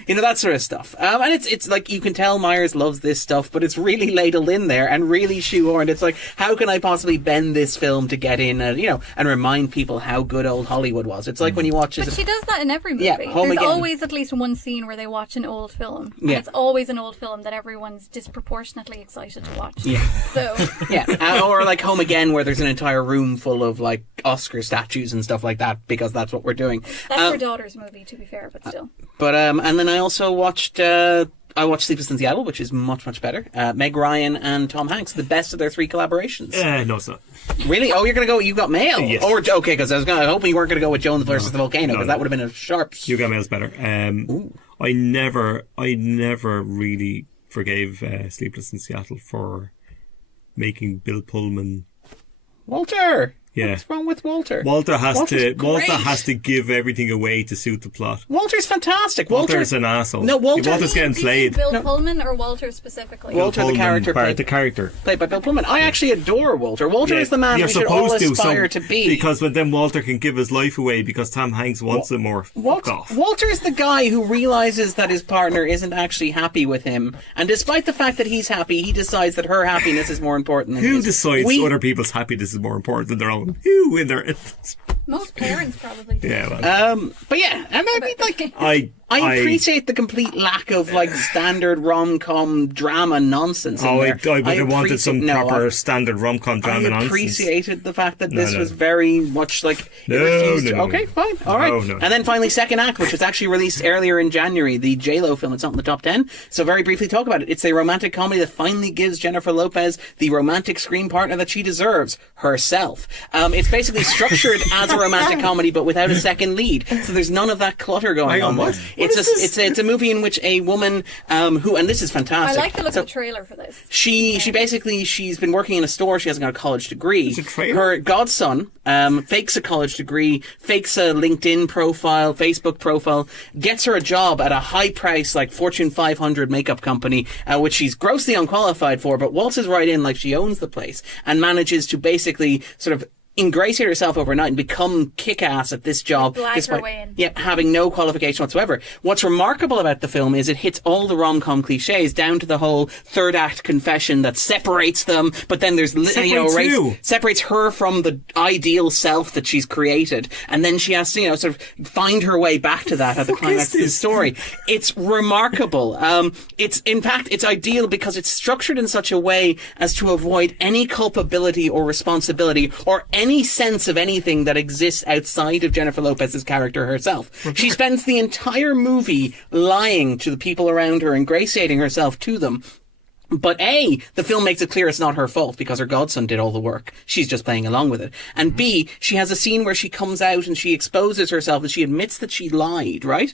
You know, that sort of stuff. And it's like, you can tell Myers loves this stuff, but it's really ladled in there and really shoehorned. It's like, how can I possibly bend this film to get in and, and remind people how good old Hollywood was? It's like when you watch... But she does that in every movie. Yeah, Home There's Again. always at least one scene where they watch an old film. And Yeah. it's always an old film that everyone's disproportionately excited to watch. Yeah. So, Yeah, or like Home Again, where there's an entire room full of like Oscar statues and stuff like that, because that's what we're doing. that's her daughter's movie, to be fair, but still. But and then I also watched Sleepless in Seattle, which is much, much better. Meg Ryan and Tom Hanks, the best of their 3 collaborations. No, it's not. Really? Oh, you're gonna go? You got mail? Yes. Or okay, because I was hoping you weren't gonna go with Joan versus the Volcano, because that would have been a sharp. You Got Mail's better. I never really forgave Sleepless in Seattle for making Bill Pullman. Walter. Yeah. What's wrong with Walter? Walter Walter's great. has to give everything away to suit the plot. Walter's fantastic. Walter's an asshole. No, Walter's getting Do you mean played. Bill Pullman or Walter specifically? Walter, the character the character. played by Bill Pullman. I actually adore Walter. Walter Yeah, is the man you're we should all supposed to, aspire to be. because then Walter can give his life away because Tom Hanks wants it more. Fuck off. Walter's the guy who realizes that his partner isn't actually happy with him, and despite the fact that he's happy, he decides that her happiness is more important than Who his. decides other people's happiness is more important than their own? Who in their... Most parents probably do. Yeah, well, But yeah, I mean, like, I appreciate the complete lack of like standard rom-com drama nonsense. in I there. would have wanted some proper I standard rom-com drama nonsense. appreciated the fact that this no. was very much like it No, refused to- no. Okay, fine, all right. No. And then finally, Second Act, which was actually released earlier in January, the J-Lo film. It's not in the top 10, so very briefly talk about it. It's a romantic comedy that finally gives Jennifer Lopez the romantic screen partner that she deserves, herself. It's basically structured as a romantic comedy, but without a second lead. So there's none of that clutter going Hang on, on. what? It's a movie in which a woman who, and this is I fantastic. like the look So- of the trailer for this. she basically, she's been working in a store. She hasn't got a college degree. It's a trailer? Her godson fakes a college degree, fakes a LinkedIn profile, Facebook profile, gets her a job at a high price, like Fortune 500 makeup company, which she's grossly unqualified for, but waltzes right in like she owns the place and manages to basically sort of ingratiate herself overnight and become kick-ass at this job, Blag her despite way in. having no qualification whatsoever. What's remarkable about the film is it hits all the rom-com cliches, down to the whole third act confession that separates them, but then there's separates her from the ideal self that she's created, and then she has to sort of find her way back to that at the climax of the story. It's remarkable. It's in fact it's ideal because it's structured in such a way as to avoid any culpability or responsibility or any sense of anything that exists outside of Jennifer Lopez's character herself. She spends the entire movie lying to the people around her, ingratiating herself to them. But A, the film makes it clear it's not her fault because her godson did all the work. She's just playing along with it. And B, she has a scene where she comes out and she exposes herself and she admits that she lied, right?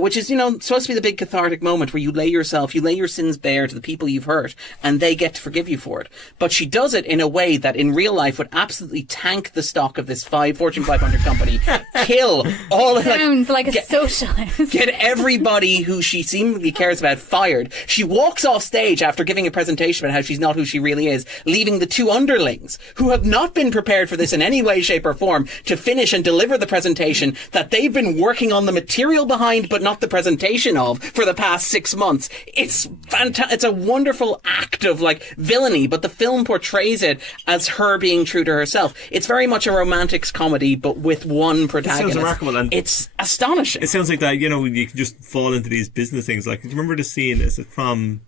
Which is, supposed to be the big cathartic moment where you lay your sins bare to the people you've hurt and they get to forgive you for it. But she does it in a way that in real life would absolutely tank the stock of this Fortune 500 company, kill all of Sounds like a socialist. Get everybody who she seemingly cares about fired. She walks off stage after giving a presentation about how she's not who she really is, leaving the two underlings who have not been prepared for this in any way, shape or form to finish and deliver the presentation that they've been working on the material behind but not the presentation of for the past 6 months. It's fantastic. It's a wonderful act of villainy, but the film portrays it as her being true to herself. It's very much a romantics comedy but with one protagonist. It sounds remarkable, and it's astonishing. it sounds like that, you can just fall into these business things. Like, do you remember the scene, is it from,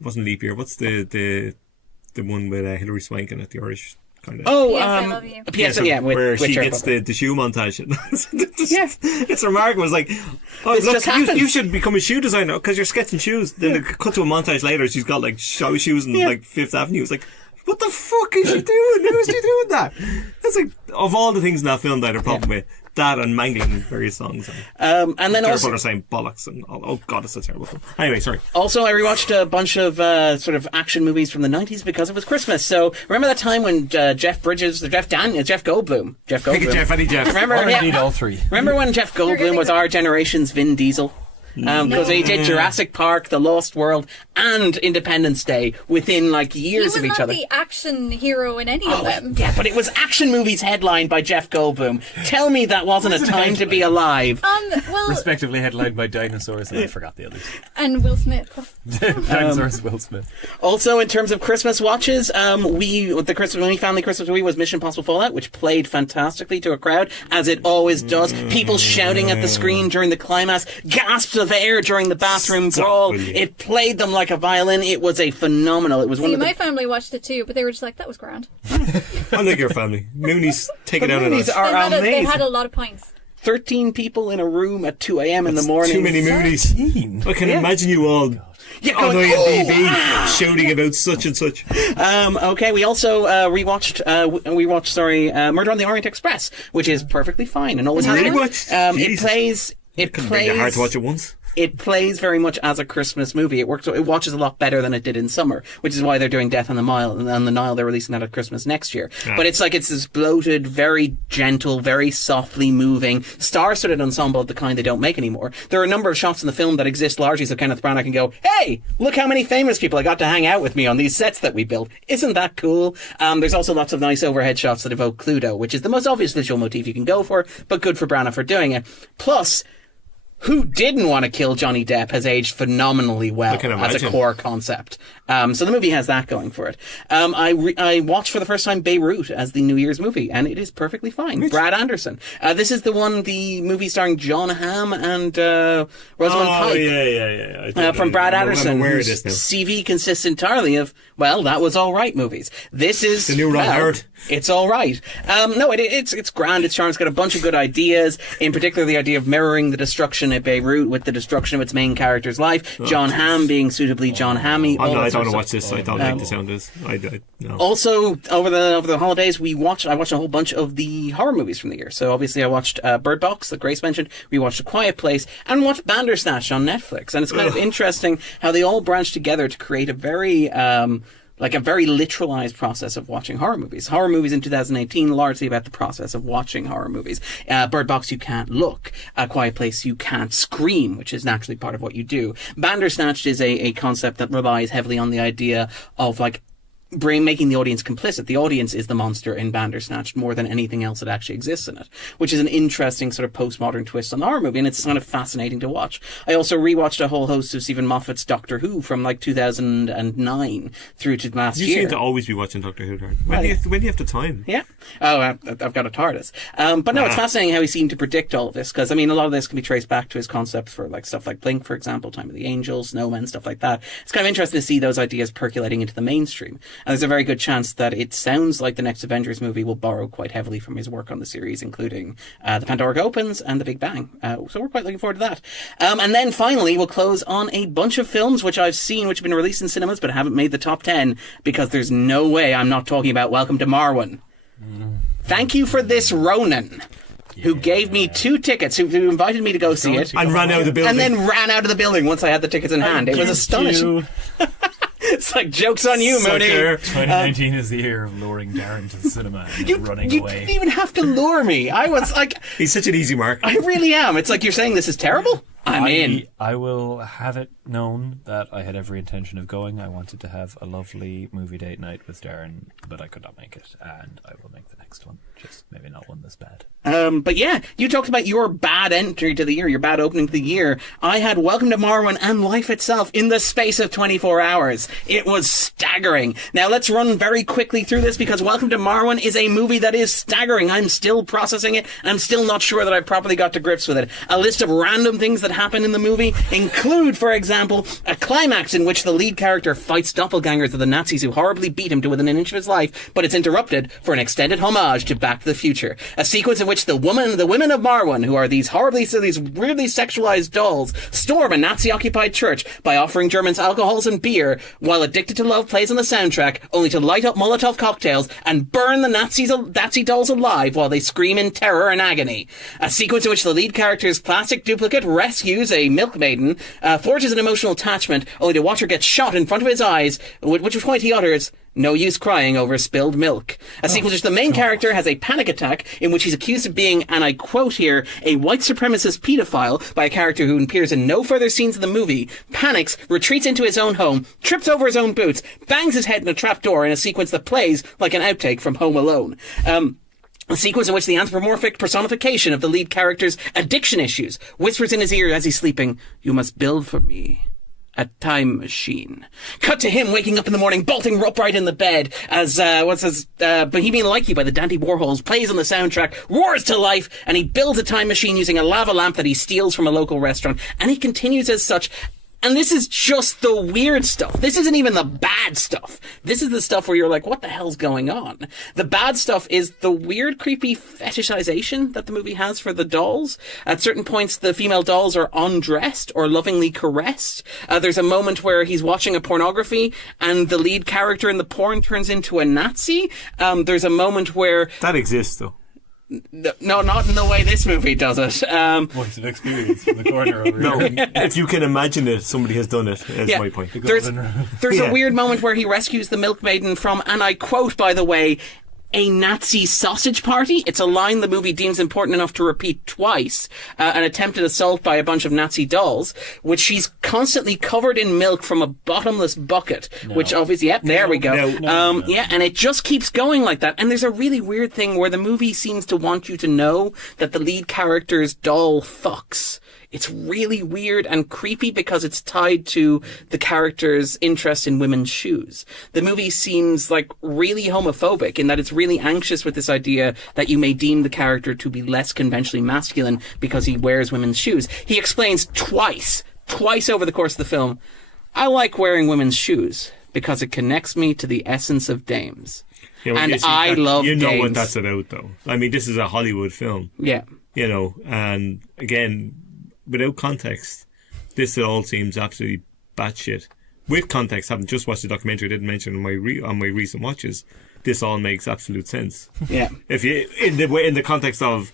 it wasn't Leap Year, what's the one with Hilary Swank in it, the Irish kind of... Oh, Yes, I Love You. Yes, so with where she her gets puppet. the shoe montage. Yeah. It's remarkable. It's like, oh, This look, just happens. you should become a shoe designer because you're sketching shoes. Then it cut to a montage later. She's got show shoes in Fifth Avenue. It's like, what the fuck is she doing? How is she doing that? That's like, of all the things in that film that I had a problem with, that and mangling various songs. And then also, They're saying bollocks and all. Oh god, it's a terrible film. Anyway, sorry. Also, I rewatched a bunch of sort of action movies from the 90s because it was Christmas. So remember that time when Jeff Goldblum. Pick a Jeff, any Jeff. Remember, Or indeed all three. remember when Jeff Goldblum was our generation's Vin Diesel? Because he did Jurassic Park, The Lost World, and Independence Day within He years was of each not other. the action hero in any of them. Yeah, but it was action movies headlined by Jeff Goldblum. Tell me that wasn't a time to be alive. Well, Respectively headlined by dinosaurs, and I forgot the others. and Will Smith. Dinosaurs, Will Smith. Also, in terms of Christmas watches, the Christmas family Christmas movie was Mission Impossible Fallout, which played fantastically to a crowd, as it always does. People shouting at the screen during the climax, gasps of air during the bathroom brawl. It played them like a violin. It was a phenomenal. It was one See, of the my family watched it too, but they were just like, that was grand. Unlike your family, Mooney's taken out a Moonies notch. are They amazing. had a lot of pints. 13 people in a room at 2 a.m. in the morning. Too many Moonies. I can imagine you all Yeah, on going, IMDb shouting about such and such. Okay, we also rewatched Murder on the Orient Express, which is perfectly fine and always has been. Rewatched? It Jesus. plays. It Couldn't bring it hard plays. to watch it once. it plays very much as a Christmas movie. It watches a lot better than it did in summer, which is why they're doing Death on the Nile, and on the Nile they're releasing that at Christmas next year. But it's like, it's this bloated, very gentle, very softly moving, star-studded ensemble of the kind they don't make anymore. There are a number of shots in the film that exist largely so Kenneth Branagh can go, hey, look how many famous people I got to hang out with me on these sets that we built. Isn't that cool? There's also lots of nice overhead shots that evoke Cluedo, which is the most obvious visual motif you can go for, but good for Branagh for doing it. Plus, who didn't want to kill Johnny Depp has aged phenomenally well as a core concept. So the movie has that going for it. I watched for the first time Beirut as the New Year's movie, and it is perfectly fine. Brad Anderson. This is the movie starring John Hamm and Rosamund Pike. Yeah. From Brad Anderson, whose whose CV consists entirely of, well, that was all right movies. This is the new Ron Howard. It's all right. It's grand. It's charming. It's got a bunch of good ideas. In particular, the idea of mirroring the destruction at Beirut with the destruction of its main character's life. John Hamm being suitably John Hammy. I don't want to watch this. I don't like the sound of this. No. Also, over the holidays, I watched a whole bunch of the horror movies from the year. So obviously, I watched Bird Box, that Grace mentioned. We watched A Quiet Place, and watched Bandersnatch on Netflix. And it's kind of interesting how they all branch together to create a very like a very literalized process of watching horror movies. Horror movies in 2018, largely about the process of watching horror movies. Bird Box, you can't look. A Quiet Place, you can't scream, which is naturally part of what you do. Bandersnatch is a concept that relies heavily on the idea of like making the audience complicit. The audience is the monster in Bandersnatch more than anything else that actually exists in it, which is an interesting sort of postmodern twist on the horror movie, and it's kind of fascinating to watch. I also rewatched a whole host of Stephen Moffat's Doctor Who from like 2009 through to last year. You seem to always be watching Doctor Who, Darren. When do you have the time? Yeah. Oh, I've got a TARDIS. But no, it's fascinating how he seemed to predict all of this, because I mean, a lot of this can be traced back to his concepts for like stuff like Blink, for example, Time of the Angels, Snowmen, stuff like that. It's kind of interesting to see those ideas percolating into the mainstream. And there's a very good chance that it sounds like the next Avengers movie will borrow quite heavily from his work on the series, including The Pandora Opens and The Big Bang. So we're quite looking forward to that. And then finally, we'll close on a bunch of films which I've seen, which have been released in cinemas but haven't made the top 10, because there's no way I'm not talking about Welcome to Marwen. Thank you for this, Ronan, who gave me 2 tickets, who invited me to go see it. And ran out of the building. And then ran out of the building once I had the tickets in hand. It was astonishing. It's like, joke's on you, Mooney. 2019 is the year of luring Darren to the cinema and running away. You didn't even have to lure me. I was like... He's such an easy mark. I really am. It's like you're saying this is terrible? I'm in. I will have it known that I had every intention of going. I wanted to have a lovely movie date night with Darren, but I could not make it, and I will make the next one. Just maybe not one this bad. But yeah, you talked about your bad entry to the year, your bad opening to the year. I had Welcome to Marwen and life itself in the space of 24 hours. It was staggering. Now let's run very quickly through this, because Welcome to Marwen is a movie that is staggering. I'm still processing it, and I'm still not sure that I've properly got to grips with it. A list of random things that happen in the movie include, for example, a climax in which the lead character fights doppelgangers of the Nazis who horribly beat him to within an inch of his life, but it's interrupted for an extended homage to Back to the Future. A sequence in which the women of Marwen, who are these weirdly sexualized dolls, storm a Nazi-occupied church by offering Germans alcohols and beer, while Addicted to Love plays on the soundtrack, only to light up Molotov cocktails and burn the Nazi dolls alive while they scream in terror and agony. A sequence in which the lead character's plastic duplicate rescues a milkmaiden, forges an emotional attachment, only to watch her get shot in front of his eyes, which is point he utters, "No use crying over spilled milk." A sequence in which the main character has a panic attack in which he's accused of being, and I quote here, a white supremacist pedophile by a character who appears in no further scenes of the movie, panics, retreats into his own home, trips over his own boots, bangs his head in a trapdoor in a sequence that plays like an outtake from Home Alone. A sequence in which the anthropomorphic personification of the lead character's addiction issues whispers in his ear as he's sleeping, "You must build for me a time machine." Cut to him waking up in the morning, bolting upright in the bed as Bohemian Rhapsody by the Dandy Warhols plays on the soundtrack, roars to life, and he builds a time machine using a lava lamp that he steals from a local restaurant, and he continues as such. And this is just the weird stuff. This isn't even the bad stuff. This is the stuff where you're like, what the hell's going on? The bad stuff is the weird, creepy fetishization that the movie has for the dolls. At certain points, the female dolls are undressed or lovingly caressed. There's a moment where he's watching a pornography and the lead character in the porn turns into a Nazi. There's a moment where... That exists, though. No, not in the way this movie does it. Voice of experience from the corner over No, here. if you can imagine it, somebody has done it. Is my point. There's Yeah. a weird moment where he rescues the milkmaiden from, and I quote, by the way, a Nazi sausage party. It's a line the movie deems important enough to repeat twice. An attempted assault by a bunch of Nazi dolls, which she's constantly covered in milk from a bottomless bucket, which obviously, there we go. Yeah, and it just keeps going like that. And there's a really weird thing where the movie seems to want you to know that the lead character's doll fucks. It's really weird and creepy because it's tied to the character's interest in women's shoes. The movie seems like really homophobic in that it's really anxious with this idea that you may deem the character to be less conventionally masculine because he wears women's shoes. He explains twice over the course of the film, I like wearing women's shoes because it connects me to the essence of dames. Yeah, well, and you see, I love You know dames. what that's about, though. I mean, this is a Hollywood film. Yeah. You know, and again, without context, this all seems absolutely batshit. With context, having just watched the documentary, I didn't mention on my recent watches, this all makes absolute sense. Yeah. If you in the context of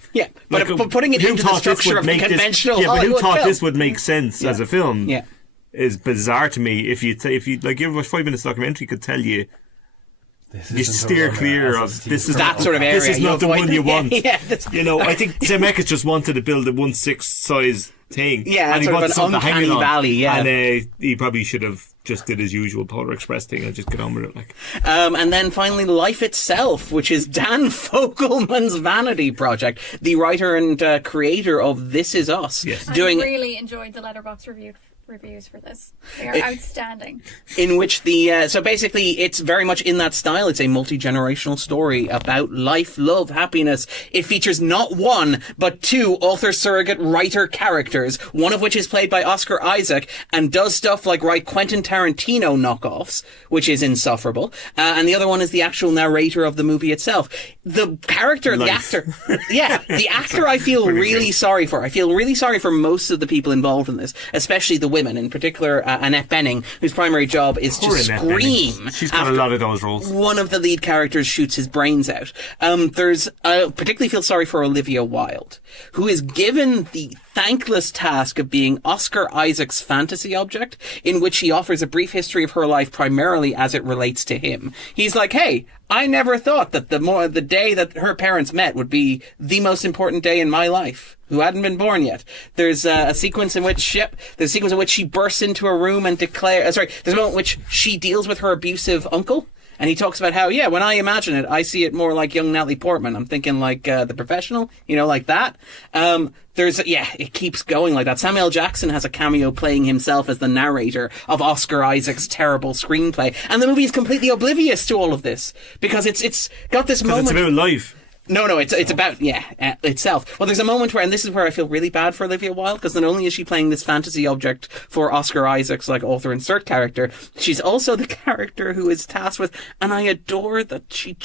but putting it who into the thought this structure would of a make conventional this, but who Hollywood thought film? this would make sense as a film? Yeah. Is bizarre to me. If you like, you watch 5 minutes documentary, could tell you. You steer clear of this is that sort of area. This is not the one you want. You know, I think Zemeckis just wanted to build a 1/6 size thing. Yeah, and he sort of wanted an something to hang it uncanny on. valley. Yeah, and he probably should have just did his usual Polar Express thing and just get on with it. Like, and then finally, Life Itself, which is Dan Fogelman's vanity project, the writer and creator of This Is Us, doing I really enjoyed the Letterboxd reviews for this. They are outstanding. in which so basically it's very much in that style. It's a multi-generational story about life, love, happiness. It features not one but two author surrogate writer characters, one of which is played by Oscar Isaac and does stuff like write Quentin Tarantino knockoffs, which is insufferable, and the other one is the actual narrator of the movie itself. The character, the actor, the actor I feel really sorry for. I feel really sorry for most of the people involved in this, especially the women, in particular Annette Bening, whose primary job is to scream. She's got a lot of those roles. One of the lead characters shoots his brains out. I particularly feel sorry for Olivia Wilde, who is given the thankless task of being Oscar Isaac's fantasy object, in which he offers a brief history of her life primarily as it relates to him. He's like, hey, I never thought that the day that her parents met would be the most important day in my life, who hadn't been born yet. There's a sequence in which she bursts into a room and there's a moment in which she deals with her abusive uncle. And he talks about how, when I imagine it, I see it more like young Natalie Portman. I'm thinking like The Professional, like that. It keeps going like that. Samuel Jackson has a cameo playing himself as the narrator of Oscar Isaac's terrible screenplay. And the movie is completely oblivious to all of this. Because it's got this moment. It's about life. No, it's about, itself. Well, there's a moment where, and this is where I feel really bad for Olivia Wilde, because not only is she playing this fantasy object for Oscar Isaac's, author insert character, she's also the character who is tasked with, and I adore that she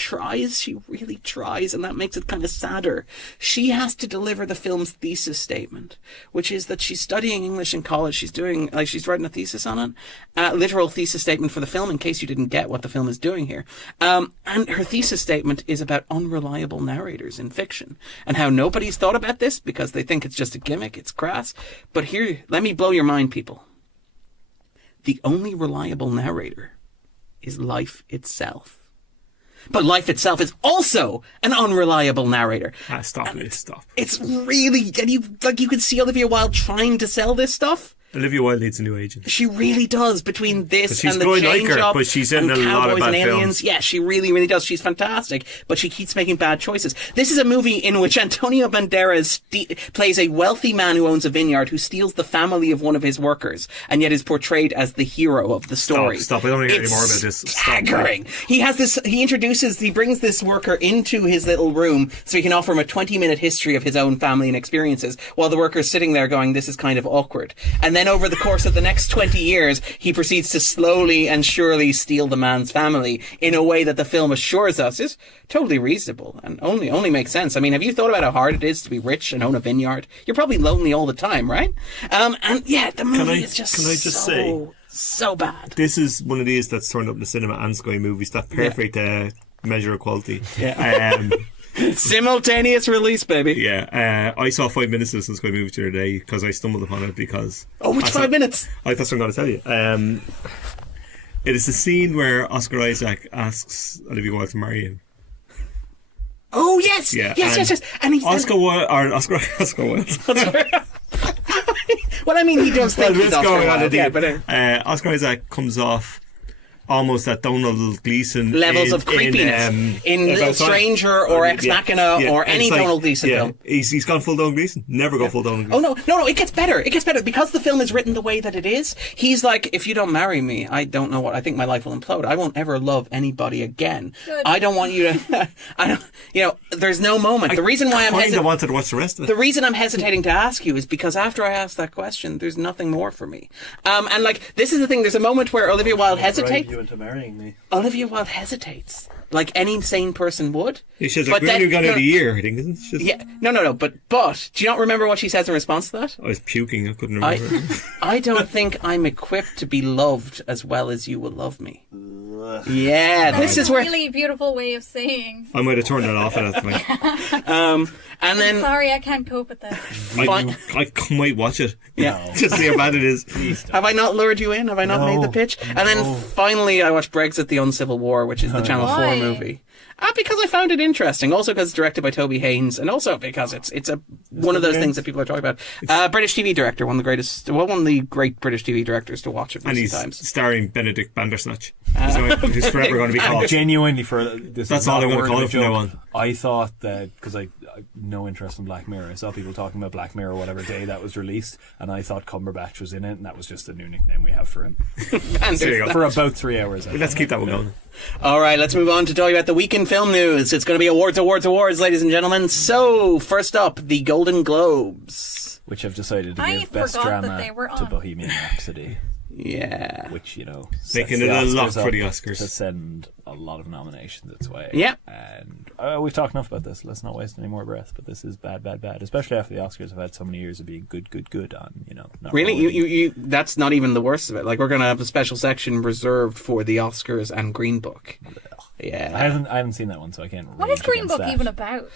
really tries, and that makes it kind of sadder. She has to deliver the film's thesis statement, which is that she's studying English in college, she's writing a thesis on it, literal thesis statement for the film, in case you didn't get what the film is doing here. And her thesis statement is about unreliable narrators in fiction, and how nobody's thought about this because they think it's just a gimmick, it's crass. But here, let me blow your mind, people. The only reliable narrator is life itself. But life itself is also an unreliable narrator. Stop. It's really, and you could see Olivia Wilde trying to sell this stuff. Olivia Wilde needs a new agent. She really does, between this and the going Change like her, Up but she's in and a lot of Cowboys bad and Aliens. films. Yeah, she really, really does. She's fantastic, but she keeps making bad choices. This is a movie in which Antonio Banderas plays a wealthy man who owns a vineyard who steals the family of one of his workers, and yet is portrayed as the hero of the story. Stop. I don't want to hear any more about this. Staggering. He brings this worker into his little room so he can offer him a 20-minute history of his own family and experiences, while the worker's sitting there going, this is kind of awkward. And then over the course of the next 20 years, he proceeds to slowly and surely steal the man's family in a way that the film assures us is totally reasonable and only makes sense. I mean, have you thought about how hard it is to be rich and own a vineyard? You're probably lonely all the time, right? The movie is just so bad. This is one of these that's turned up in the cinema and Sky Movies. That perfect measure of quality. Simultaneous release, baby. Yeah, I saw 5 minutes of this Sky movie the other day because I stumbled upon it because... Oh, which 5 minutes? That's what I'm going to tell you. It is the scene where Oscar Isaac asks Olivia Wilde to marry him. Oh, yes. Yeah, Yes. And he's... Oscar Wilde. Well, I mean, he does think he's Oscar Wilde. Yeah, but... Oscar Isaac comes off almost at Donald Gleeson levels of creepiness in Little Stranger or Ex Machina or any Donald Gleeson film. He's gone full Donald Gleeson. Never go full Donald Gleeson. Oh no, it gets better. It gets better because the film is written the way that it is. He's like, if you don't marry me, I don't know what. I think my life will implode. I won't ever love anybody again. Good. I don't want you to. I don't. There's no moment. The reason why I wanted to watch the rest of it. The reason I'm hesitating to ask you is because after I ask that question, there's nothing more for me. And like this is the thing. There's a moment where Olivia Wilde hesitates. You into marrying me. Olivia Wilde hesitates, like any sane person would. Yeah, she's like, we only got out a year, I think, isn't it? Yeah, no. But do you not remember what she says in response to that? I was puking. I couldn't remember. I don't think I'm equipped to be loved as well as you will love me. Yeah, this is a where. really beautiful way of saying. I might have turned that off at that point. And then Sorry, I can't cope with this. I might watch it. Yeah. Just see how bad it is. Have I not lured you in? Have I not made the pitch? And then finally I watched Brexit the Uncivil War, which is the Channel 4 Why? movie. Because I found it interesting. Also because it's directed by Toby Haynes, and also because it's one of those things that people are talking about. British TV director, one of the great British TV directors to watch at And recent he's times. starring Benedict Bandersnatch. Who's forever going to be called. Genuinely, That's all I'm going to call it from now on. I thought that because I no interest in Black Mirror. I saw people talking about Black Mirror whatever day that was released, and I thought Cumberbatch was in it, and that was just the new nickname we have for him. There you go. For about 3 hours. Let's keep that one going. All right, let's move on to talk about the week in film news. It's going to be awards, ladies and gentlemen. So, first up, the Golden Globes. Which have decided to I give Best forgot that Drama they were to on. Bohemian Rhapsody. Yeah. Which, Making sets it the a lot Oscars for up the Oscars. to send a lot of nominations its way. Yeah. And we've talked enough about this. Let's not waste any more breath. But this is bad. Especially after the Oscars have had so many years of being good on, not Really? really. You that's not even the worst of it. Like, we're going to have a special section reserved for the Oscars and Green Book. Yeah. I haven't seen that one, so I can't. What rage is Green against Book that. even about?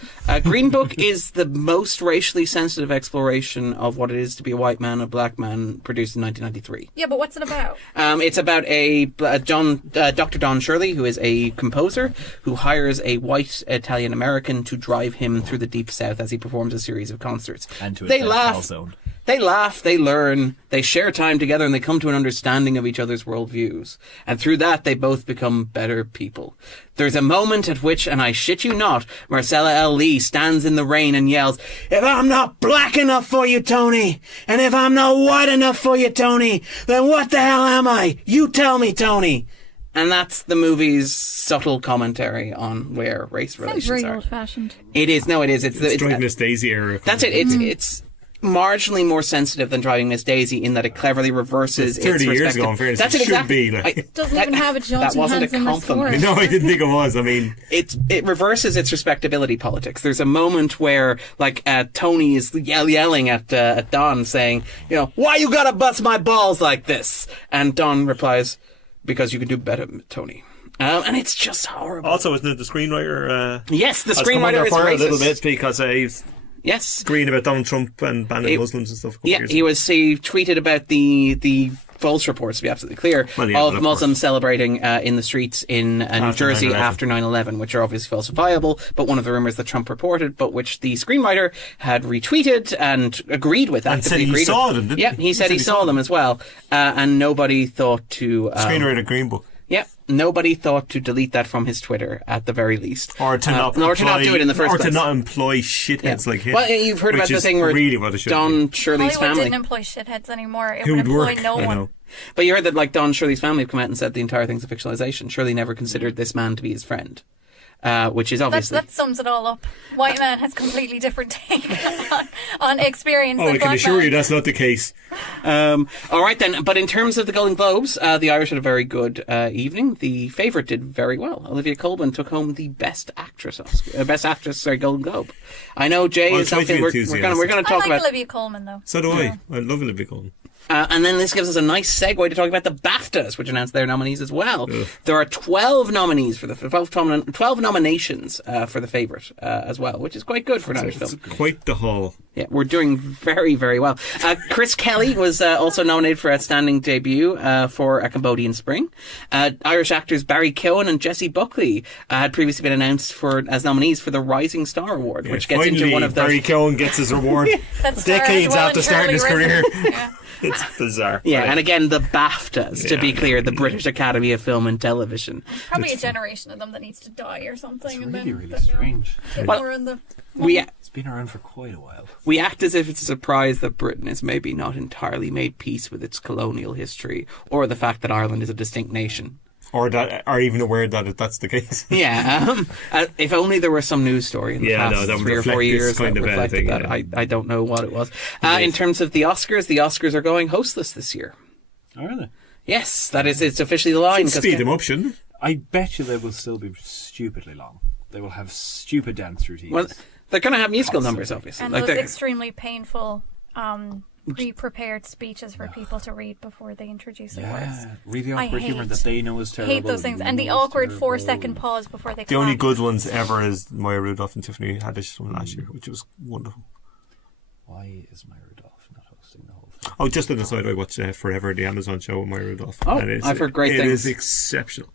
Green Book is the most racially sensitive exploration of what it is to be a white man, a black man, produced in 1993. Yeah, but what's it about? It's about Dr. Don Shirley, who is a composer who hires a white Italian American to drive him through the Deep South as he performs a series of concerts. And to a they dead laugh. call zone. They laugh, they learn, they share time together, and they come to an understanding of each other's worldviews. And through that, they both become better people. There's a moment at which, and I shit you not, Marcella L. Lee stands in the rain and yells, "If I'm not black enough for you, Tony, and if I'm not white enough for you, Tony, then what the hell am I? You tell me, Tony." And that's the movie's subtle commentary on where race Sounds relations very are. old-fashioned. It is. No, it is. It's Driving Miss Daisy era. That's it. It's marginally more sensitive than Driving Miss Daisy in that it cleverly reverses It's 30 years respective- ago, in fairness. That's It it should exactly. be, like- Doesn't even have a that Johnson wasn't a Hanson compliment. score. No, I didn't think it was. I mean, It reverses its respectability politics. There's a moment where, like, Tony is yelling at Don, saying, "Why you gotta bust my balls like this?" And Don replies, "Because you can do better, Tony." And it's just horrible. also, isn't it the screenwriter? Yes, the has come under screenwriter is fire racist. a little bit because he's Yes. screaming about Donald Trump and banning Muslims and stuff. a couple Yeah, years he ago. tweeted about the false reports, to be absolutely clear, Well, yeah, of of Muslims celebrating in the streets in New Jersey 9/11. after 9/11, which are obviously falsifiable, but one of the rumors that Trump reported, but which the screenwriter had retweeted and agreed with. And said actively he agreed saw with. them, didn't Yeah, he? he said he saw them as well, and nobody thought to... Screenwriter Green Book. Yeah, nobody thought to delete that from his Twitter at the very least, Or to not or to not do it in the first or place. to not employ shitheads like him. Well, you've heard which about the is thing where really what it should Don be. Shirley's Hollywood family. didn't employ shitheads anymore. It Who would would employ work? no I one. know. But you heard that, like, Don Shirley's family have come out and said the entire thing's a fictionalization. Shirley never considered this man to be his friend, which is obviously... That sums it all up. White man has completely different take on experience. Oh, than I can black assure man. you that's not the case. all right then, but in terms of the Golden Globes, the Irish had a very good evening. The favourite did very well. Olivia Colman took home the Best Actress Golden Globe. I know Jay Well, is try to something be we're enthusiastic. going to I talk like about. Olivia Colman, though. So do I. I love Olivia Colman. And then this gives us a nice segue to talk about the BAFTAs, which announced their nominees as well. There are 12 nominees for the 12 nominations for the favourite as well, which is quite good for an Irish film. Quite the haul. Yeah, we're doing very, very well. Chris Kelly was also nominated for Outstanding Debut for A Cambodian Spring. Irish actors Barry Keoghan and Jessie Buckley had previously been announced as nominees for the Rising Star Award, which gets into one of those... Barry Keoghan gets his reward decades after starting his career. It's bizarre. Yeah, and again, the BAFTAs, to be clear, the British Academy of Film and Television. Probably a generation of them that needs to die or something. It's really strange. It's been around for quite a while. We act as if it's a surprise that Britain has maybe not entirely made peace with its colonial history, or the fact that Ireland is a distinct nation. Or even aware that that's the case. Yeah, if only there were some news story in the past 3 or 4 years that reflected that. I don't know what it was. In terms of the Oscars are going hostless this year. Oh, are they? Yes, it's officially the line. Speed them up, shouldn't it? I bet you they will still be stupidly long. They will have stupid dance routines. Well, they're going to have musical numbers, obviously. And those extremely painful... pre-prepared speeches for people to read before they introduce awards. Really awkward humour that they know is terrible. I hate those things. And the awkward 4-second pause before they The only good ones ever is Maya Rudolph and Tiffany Haddish from last year, which was wonderful. Why is Maya Rudolph not hosting the whole thing? Oh, just on the side, I watched Forever, the Amazon show with Maya Rudolph. Oh, I've heard great things. It is exceptional.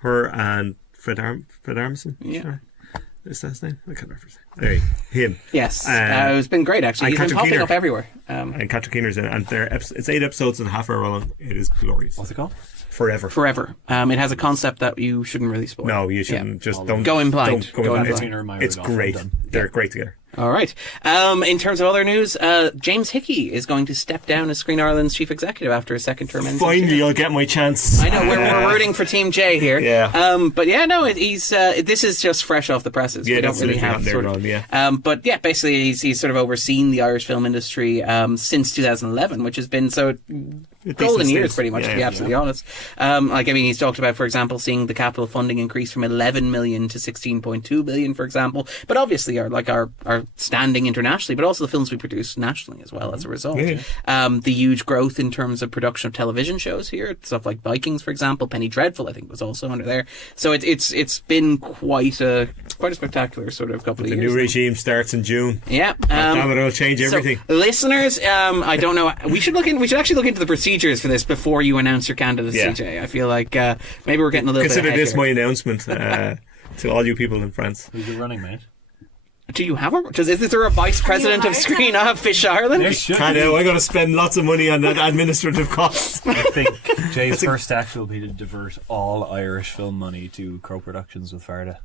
Her and Fred Armisen. Yeah. Sorry. Is that his name? I can't remember his name. Anyway, him. Yes. It's been great, actually. He's been popping up everywhere. And Catherine Keener's in it. And it's 8 episodes and half hour long. It is glorious. What's it called? Forever. It has a concept that you shouldn't really spoil. No, you shouldn't. Just don't go in blind. Go in blind. It's great. They're great together. All right. In terms of other news, James Hickey is going to step down as Screen Ireland's chief executive after his second term. Finally, I'll get my chance. I know we're rooting for Team J here. Yeah. But yeah, no, he's this is just fresh off the presses. Yeah, we don't really have sort of. But yeah, basically he's sort of overseen the Irish film industry since 2011, which has been golden years, pretty much, to be absolutely honest. He's talked about, for example, seeing the capital funding increase from 11 million to 16.2 billion, for example. But obviously, our standing internationally, but also the films we produce nationally as well as a result. The huge growth in terms of production of television shows here, stuff like Vikings, for example. Penny Dreadful, I think, was also under there. So it's been quite a spectacular sort of couple of years. The new regime starts in June. Yeah, it'll change everything. So, listeners, I don't know. We should actually look into the procedures for this before you announce your candidacy, CJ. I feel like maybe we're getting a little bit ahead this here. My announcement to all you people in France. Who's your running mate? Do you have is there a vice president of Screen Fish Ireland? I know, I got to spend lots of money on that administrative cost. I think Jay's first act will be to divert all Irish film money to co-productions with Varda.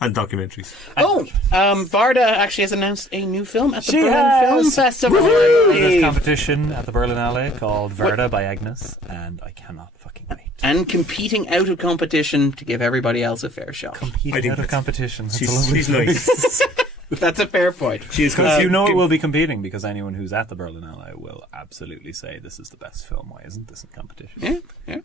And documentaries. Varda actually has announced a new film at the Berlin Film Festival. There's a competition at the Berlinale called Varda by Agnes, and I cannot fucking wait. And competing out of competition to give everybody else a fair shot. Competing out of competition. She's nice. That's a fair point. Because you know it will be competing, because anyone who's at the Berlinale will absolutely say this is the best film. Why isn't this in competition? Yeah.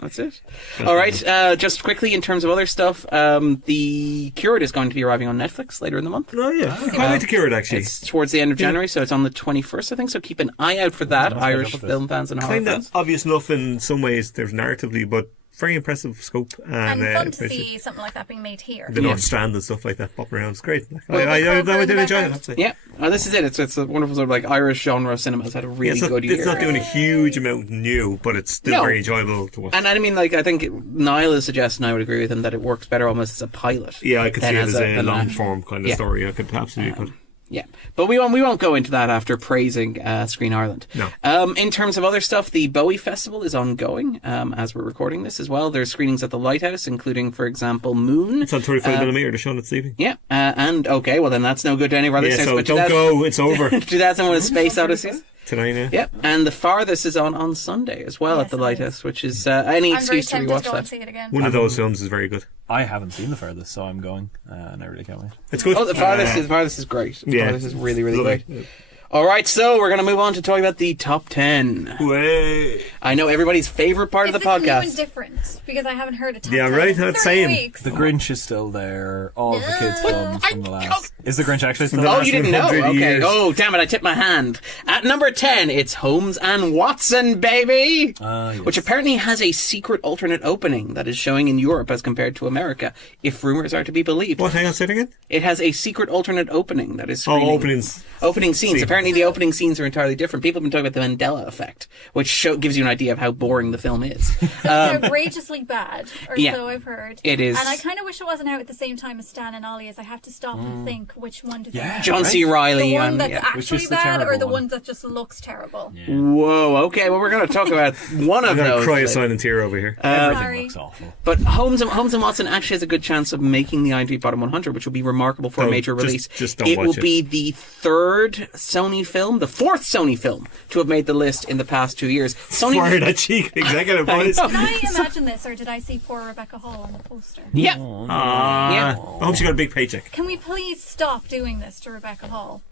That's it. All right. Just quickly, in terms of other stuff, The Curate is going to be arriving on Netflix later in the month. Oh, yeah. I quite like The Curate, actually. It's towards the end of January, so it's on the 21st, I think. So keep an eye out for that, Irish film fans and horror fans. Kind of obvious enough in some ways, there's narratively, but very impressive scope. And fun to see something like that being made here. The North Strand and stuff like that popping around. It's great. I did enjoy it, I have to say. Yeah. This is it. It's a wonderful sort of like Irish genre cinema. It's had a really good year. It's not doing a huge amount new, but it's still very enjoyable to watch. And I mean, I think Niall is suggesting, I would agree with him, that it works better almost as a pilot. Yeah, I could see it as a long form kind of story. I could absolutely Yeah, but we won't go into that after praising Screen Ireland. No. In terms of other stuff, the Bowie Festival is ongoing as we're recording this as well. There's screenings at the Lighthouse, including, for example, Moon. It's on 35mm. They're showing it this evening. Yeah, and okay, well then that's no good to any of our listeners. So but don't go. It's over. 2001: A Space Odyssey. Tonight, yeah. Yep, and The Farthest is on Sunday as well at the Lighthouse, which is any excuse to rewatch that. See it again. One of those films is very good. I haven't seen The Farthest, so I'm going, and I really can't wait. It's good. Oh, The Farthest is great. The Farthest is really, really great. All right, so we're going to move on to talk about the top 10. Way. I know everybody's favorite part of the Is this new and podcast. different? Because I haven't heard a top Yeah, 10 right, in that's 3 same. weeks. The Grinch is still there. All of the kids' films from the last. Is the Grinch actually still The Oh, there? last you didn't know? 100 Okay. years. Oh, damn it, I tipped my hand. At number 10, it's Holmes and Watson, baby! Yes. Which apparently has a secret alternate opening that is showing in Europe as compared to America, if rumors are to be believed. What? Hang on, say it again. It has a secret alternate opening that is Oh, screening. openings. Opening scenes. Scenes. Apparently, the opening scenes are entirely different. People have been talking about the Mandela effect, which gives you an idea of how boring the film is. So it's outrageously bad, or yeah. so I've heard. It is. And I kind of wish it wasn't out at the same time as Stan and Ollie, as I have to stop and think which one to Yeah. think. John C. Right? Riley. The one and, that's yeah. Which actually is the bad, or terrible the one? one that just looks terrible. Whoa. Okay. Well, we're going to talk about one I'm of going to those. cry a silent tear over here. Everything Sorry. looks awful. But Holmes and Watson actually has a good chance of making the IMDb bottom 100, which will be remarkable for a Don't- major release. just don't it watch will it. be the third Sony film, the fourth Sony film to have made the list in the past 2 years. Sony. Fire that cheek, executive boys. know. Did I imagine this, or did I see poor Rebecca Hall on the poster? Yeah. Yeah. I hope she got a big paycheck. Can we please stop doing this to Rebecca Hall?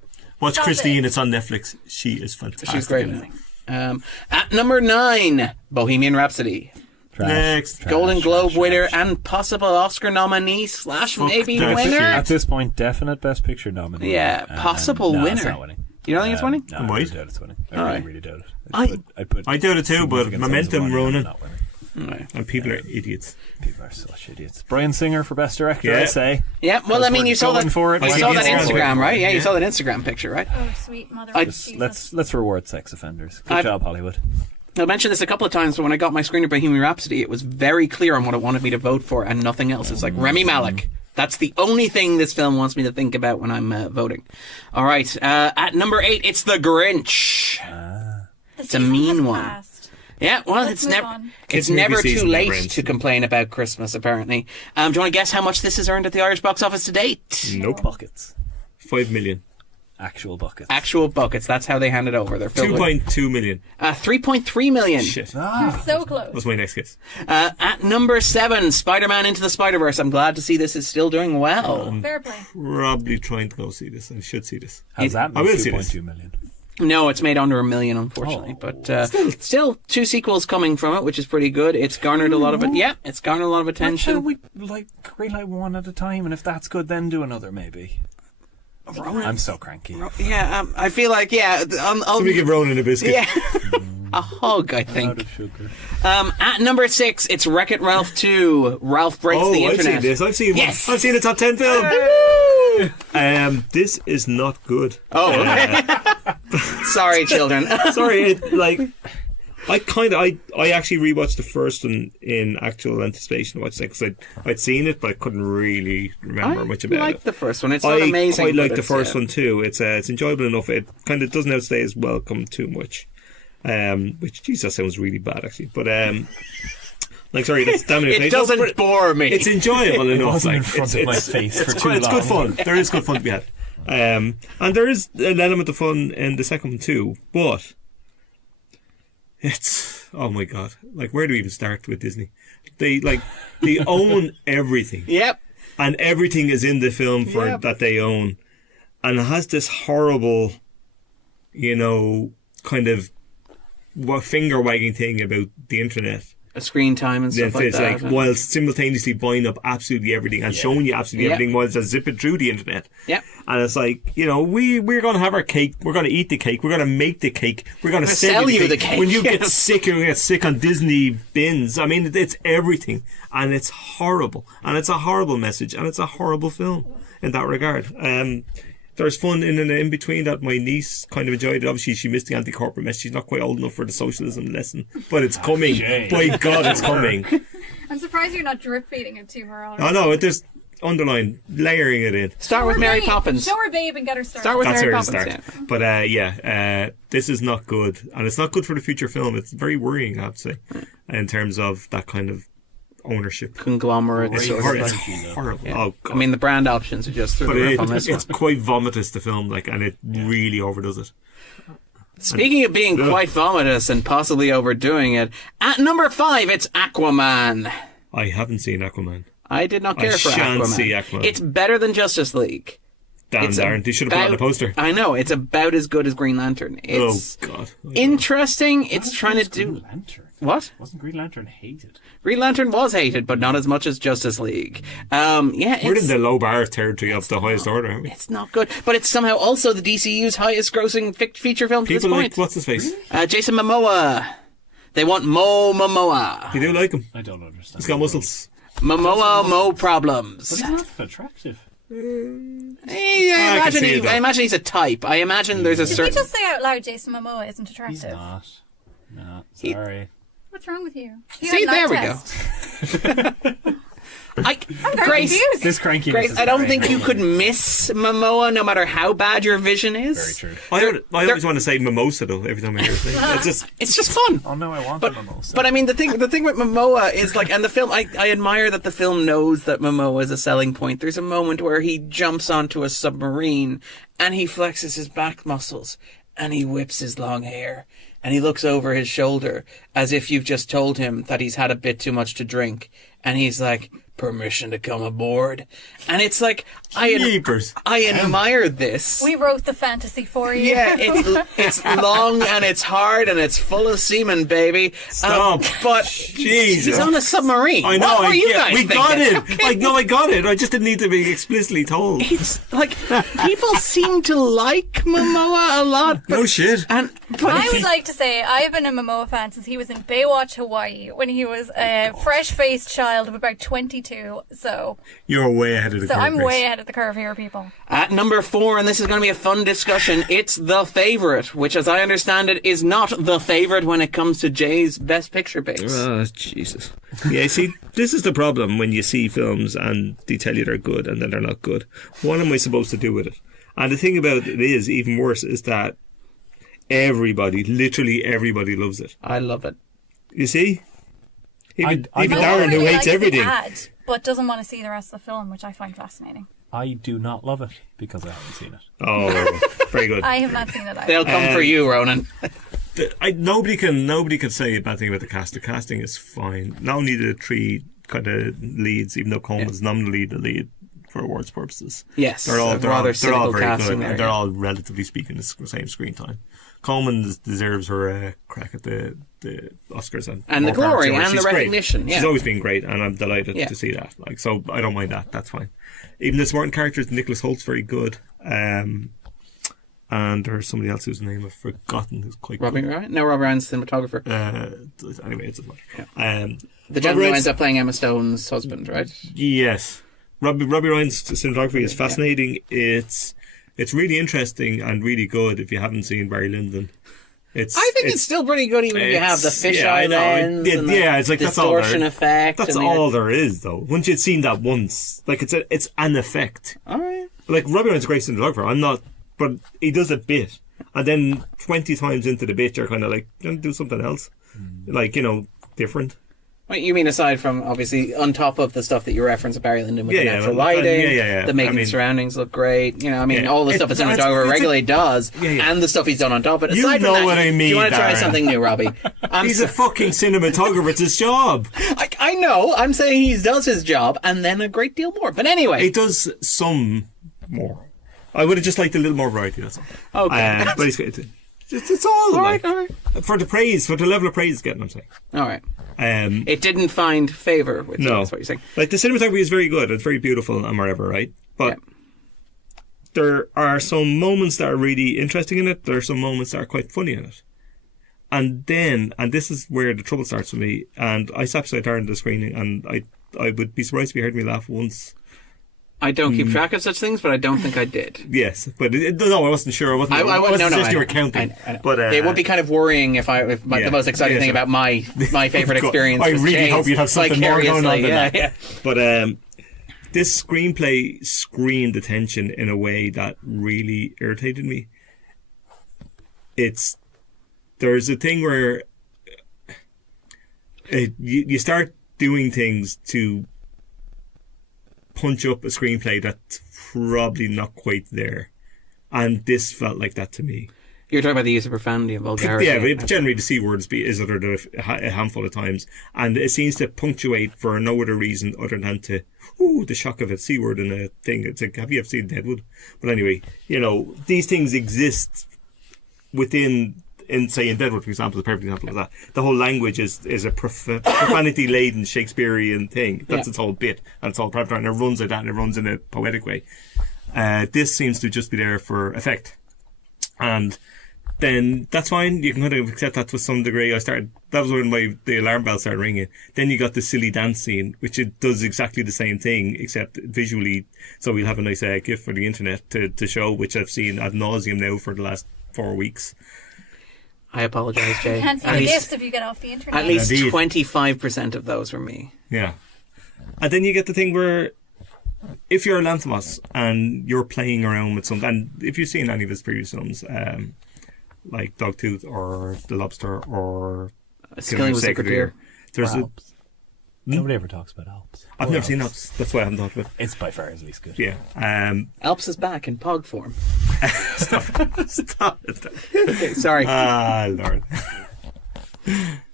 Watch Stop Christine, it. it's on Netflix. She is fantastic. She's great. in it. At number 9, Bohemian Rhapsody. Trash. Next. Trash, Golden Globe trash, winner trash. and possible Oscar nominee / maybe that winner. At this point, definite Best Picture nominee. Yeah, possible no, winner. It's not winning. You don't think it's winning? No, I Might. really doubt it's winning. I Alright. really doubt it. I- I doubt it too, but significant momentum, sums of money Ronan. not winning. Right. And people are idiots. People are such idiots. Brian Singer for Best Director, Yeah. I'd say. Yeah, well, I mean, you saw going that. for it. You I saw see that the Instagram, Instagram, right? Yeah, you yeah. saw that Instagram picture, right? Oh, sweet mother I- of Jesus. Let's reward sex offenders. Good I- job, Hollywood. I mentioned this a couple of times, but when I got my screen of Bohemian Rhapsody, it was very clear on what it wanted me to vote for and nothing else. It's like Rami Malek. That's the only thing this film wants me to think about when I'm voting. All right, at number 8, it's The Grinch. The It's a season mean has one. passed. Yeah, well, Let's it's move never on. it's Kids' movie never too season late never ends. to complain about Christmas. Apparently, do you want to guess how much this has earned at the Irish box office to date? Nope. Buckets. 5 million. Actual buckets. Actual buckets. That's how they hand it over. They're filled with 2.2 million. 3.3 million. Shit. You're so close. That's my next guess. At number 7, Spider-Man Into the Spider-Verse. I'm glad to see this is still doing well. Fair play. Probably trying to go see this. I should see this. How's that? I will see this. 2.2 million. No, it's made under 1 million, unfortunately. But still 2 sequels coming from it, which is pretty good. It's garnered a lot of it. Yeah, it's garnered a lot of Why attention. can't we greenlight one at a time, and if that's good, then do another maybe. I'm so cranky. Yeah, I feel like Somebody give Ronan a biscuit. yeah, a hug. I Out think. of sugar. At number 6, it's Wreck-It Ralph 2. Ralph breaks Oh, the I've internet. seen this. I've seen Yes. I've seen a top 10 film. This is not good. Oh, okay. Sorry, children. Sorry, I actually rewatched the first one in actual anticipation to watch that because I'd seen it, but I couldn't really remember much about I like it. the first one. It's not I amazing. quite like but the it's, first one too. It's enjoyable enough. It kind of doesn't outstay its welcome too much. Which, geez, that sounds really bad actually. But sorry, that's damn it. It doesn't bore me. It's enjoyable enough. wasn't in like, front of my face for too It's good long. fun. There is good fun to be had. And there is an element of fun in the second one too. But it's, oh my god, like where do we even start with Disney? They own everything. Yep. And everything is in the film that they own. And it has this horrible, kind of finger wagging thing about the internet. Screen time and stuff like It's that. like, while simultaneously buying up absolutely everything and showing you absolutely Yeah. everything while it's zip it through the internet. Yep. And it's like, we're going to have our cake, we're going to eat the cake, we're going to make the cake, we're going to sell you the cake. When you get sick, you're going to get sick on Disney bins. I mean, it's everything. And it's horrible. And it's a horrible message. And it's a horrible film in that regard. There's fun in between that. My niece kind of enjoyed it. Obviously, she missed the anti-corporate message. She's not quite old enough for the socialism lesson. But it's coming. Jane. By God, it's coming. I'm surprised you're not drip feeding it to her already. I know, there's underline, layering it in. Start with Mary Babe. Poppins. Show her Babe and get her started. Start with That's Mary where to Poppins. start. Yeah. But this is not good. And it's not good for the future film. It's very worrying, I have to say, in terms of that kind of ownership. Conglomerate. It's sort of horrible. thing. It's horrible. Yeah. Oh, God. I mean, the brand options are just through but the roof on this it's one. quite vomitous, the film, and it really overdoes it. Speaking of being quite vomitous and possibly overdoing it, at number 5, it's Aquaman. I haven't seen Aquaman. I did not care for shan't Aquaman. see Aquaman. It's better than Justice League. Damn, Darren, they should have put it on the poster. I know, it's about as good as Green Lantern. It's God. interesting. It's trying to do... Green Lantern. What? Wasn't Green Lantern hated? Green Lantern was hated, but not as much as Justice League. We're It's, in the low bar territory of the highest order, aren't we? it's not good, but it's somehow also the DCU's highest grossing feature film to People this like, point. what's his face? Jason Momoa. They want Mo Momoa. You do like him. I don't understand. He's got muscles. Momoa, Mo But problems. he's not that attractive. I can see it, though. imagine he's a type. I imagine there's a Did we certain... just say out loud Jason Momoa isn't He's attractive? not. No, sorry. What's wrong with you? See, there we go. I'm very Grace, confused. This crankiness Grace, is I don't very think you annoying. could miss Momoa no matter how bad your vision is. Very true. I always want to say mimosa, though, every time I hear it. It's just fun. Oh no, I want the mimosa. But I mean, the thing with Momoa is like, and the film, I admire that the film knows that Momoa is a selling point. There's a moment where he jumps onto a submarine and he flexes his back muscles and he whips his long hair and he looks over his shoulder as if you've just told him that he's had a bit too much to drink. And he's like, permission to come aboard. And it's like, Jeepers. I admire this. We wrote the fantasy for you. Yeah, it's long and it's hard and it's full of semen, baby. Stop. But Jesus. he's on a submarine. I know. What were you guys we thinking? got it. I know I got it. I just didn't need to be explicitly told. It's like people seem to like Momoa a lot. But, No shit. but I would like to say I've been a Momoa fan since he was in Baywatch Hawaii when he was a fresh-faced child of about 22. So You're way ahead of the curve. I'm Grace. way ahead of the curve here, people. At number 4, and this is going to be a fun discussion, it's The Favourite, which, as I understand it, is not the favourite when it comes to Jay's Best Picture picks. Oh, Jesus. Yeah, see, this is the problem when you see films and they tell you they're good and then they're not good. What am I supposed to do with it? And the thing about it is, even worse, is that literally everybody loves it. I love it. You see? Even I even don't Darren, Momoa who really hates likes the everything. ad, but doesn't want to see the rest of the film, which I find fascinating. I do not love it because I haven't seen it. Oh, very good. I have not seen it either. They'll come for you, Ronan. Nobody can say a bad thing about the cast. The casting is fine. Not only the 3 kind of leads, even though Coleman's nominally the lead for awards purposes. Yes, they're all rather very cynical good, casting there, and they're yeah. all relatively speaking the same screen time. Coleman deserves her crack at the Oscars And the more power glory to her. and She's the great. recognition, yeah. She's always been great, and I'm delighted Yeah. to see that. Like, so I don't mind that. That's fine. Even the supporting characters, Nicholas Holt's very good. And there's somebody else whose name I've forgotten who's quite Robbie good. Ryan? No, Robbie Ryan's cinematographer. Anyway, it doesn't matter. The gentleman who Ryan's- ends up playing Emma Stone's husband, right? Yes. Robbie Ryan's cinematography is fascinating. It's really interesting and really good if you haven't seen Barry Lyndon. I think it's still pretty good, even if you have the fisheye lens and it's the like that's all there- distortion effect. That's and the- all there is, though. Once you've seen that once, like it's an effect. All right. Like Robbie Ryan's a great cinematographer. I'm not, but he does a bit, and then 20 times into the bit, you're kind of like, do something else, like different. Wait, you mean aside from, obviously, on top of the stuff that you reference Barry Lyndon with Yeah, the yeah, natural well, lighting, yeah. the making I mean- surroundings look great, Yeah. all the stuff a It's- cinematographer it's- regularly does, Yeah. and the stuff he's done on top of it. You Aside know from that, what I do mean, you want to try Darren. something new, Robbie? He's a fucking cinematographer. It's his job. I know, I'm saying he does his job, and then a great deal more. But anyway. He does some more. I would have just liked a little more variety. That's all. Okay. But he's great. It's all all like, right. for the level of praise it's getting. I'm saying. All right. Um, It didn't find favour with you, No. that's what you're saying. Like, the cinematography is very good. It's very beautiful and whatever, right? But there are some moments that are really interesting in it. There are some moments that are quite funny in it. And this is where the trouble starts for me. And I sat beside Darren at the screening, and I would be surprised if you heard me laugh once. I don't keep track of such things, but I don't think I did. Yes, but no, I wasn't sure. I wasn't sure if you were counting. I know. But it would be kind of worrying if yeah, the most exciting yeah, thing so- about my favourite experience I was really James hope you'd have something more going on vicariously, than yeah, that. yeah. But this screenplay screened the tension in a way that really irritated me. There's a thing where you start doing things to punch up a screenplay that's probably not quite there, and this felt like that to me. You're talking about the use of profanity and vulgarity. Yeah, but generally the C word is uttered a handful of times, and it seems to punctuate for no other reason other than to, the shock of a C word in a thing. It's like, have you ever seen Deadwood? But anyway, these things exist within, in Deadwood, for example, is a perfect example of that. The whole language is a profanity-laden Shakespearean thing. That's its whole bit, and its whole repertoire, and it runs like that, and it runs in a poetic way. This seems to just be there for effect. And then that's fine. You can kind of accept that to some degree. That was when the alarm bell started ringing. Then you got the silly dance scene, which it does exactly the same thing, except visually. So we'll have a nice GIF for the internet to show, which I've seen ad nauseum now for the last 4 weeks. I apologise, Jay. You can't see the gifts if you get off the internet. At least 25% of those were me. Yeah. And then you get the thing where, if you're a Lanthimos and you're playing around with something, and if you've seen any of his previous films, like Dogtooth or The Lobster or Killing of a Sacred Deer, there's Nobody ever talks about Alps. I've never seen Alps. That's why I haven't thought of it. It's by far his least good. Yeah. Alps is back in pog form. Stop it. Okay, sorry. Lord.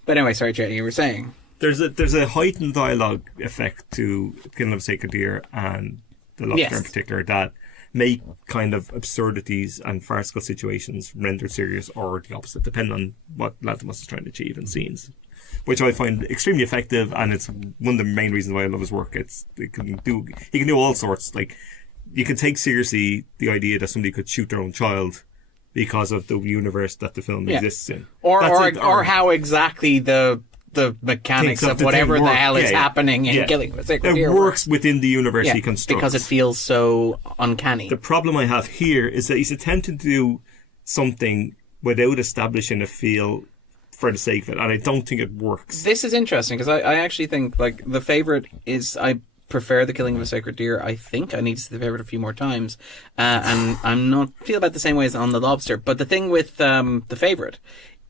But anyway, sorry, Jay, you were saying. There's a heightened dialogue effect to Killing of a Sacred Deer and The Lobster in particular that make kind of absurdities and farcical situations rendered serious, or the opposite, depending on what Lanthimos is trying to achieve in scenes, which I find extremely effective, and it's one of the main reasons why I love his work. He can do all sorts. Like, you can take seriously the idea that somebody could shoot their own child because of the universe that the film exists in, or how exactly the mechanics of whatever the hell is happening in Killing of a Sacred Deer works within the universe he constructs, because it feels so uncanny. The problem I have here is that he's attempting to do something without establishing a feel for the sake of it, and I don't think it works. This is interesting because I actually think, like, The Favourite is, I prefer The Killing of a Sacred Deer. I think I need to see The Favourite a few more times, and I'm not feel about the same way as on The Lobster. But the thing with The Favourite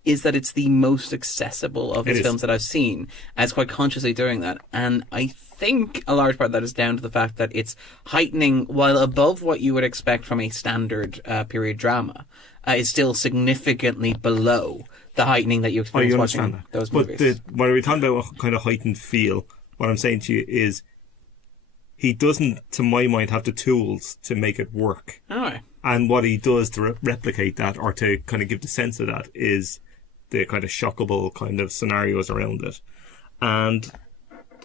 is that it's the most accessible of his films that I've seen, and it's quite consciously doing that. And I think a large part of that is down to the fact that it's heightening, while above what you would expect from a standard period drama, is still significantly below the heightening that you experience watching those movies. But when we're talking about what kind of heightened feel, what I'm saying to you is he doesn't, to my mind, have the tools to make it work. All right. And what he does to replicate that, or to kind of give the sense of that, is the kind of shockable kind of scenarios around it. And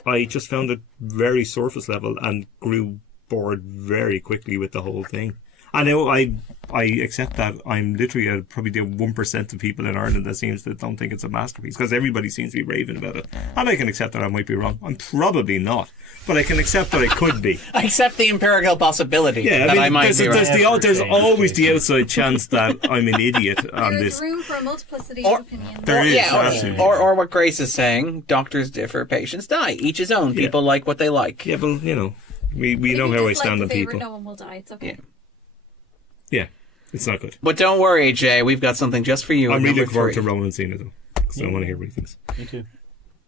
I just found it very surface level and grew bored very quickly with the whole thing. I know I accept that I'm literally probably the 1% of people in Ireland that seems to don't think it's a masterpiece, because everybody seems to be raving about it. And I can accept that I might be wrong. I'm probably not. But I can accept that I could be. I accept the empirical possibility that I might be wrong. There's always the outside chance that I'm an idiot on this. There's room for a multiplicity of opinions. There is. Or what Grace is saying, doctors differ, patients die. Each his own. People like what they like. Yeah, but, we know how I stand on people. No one will die. It's okay. Yeah, it's not good. But don't worry, Jay. We've got something just for you. I'm really looking forward to Ronan seeing it, though, because I want to hear what he thinks. Me too.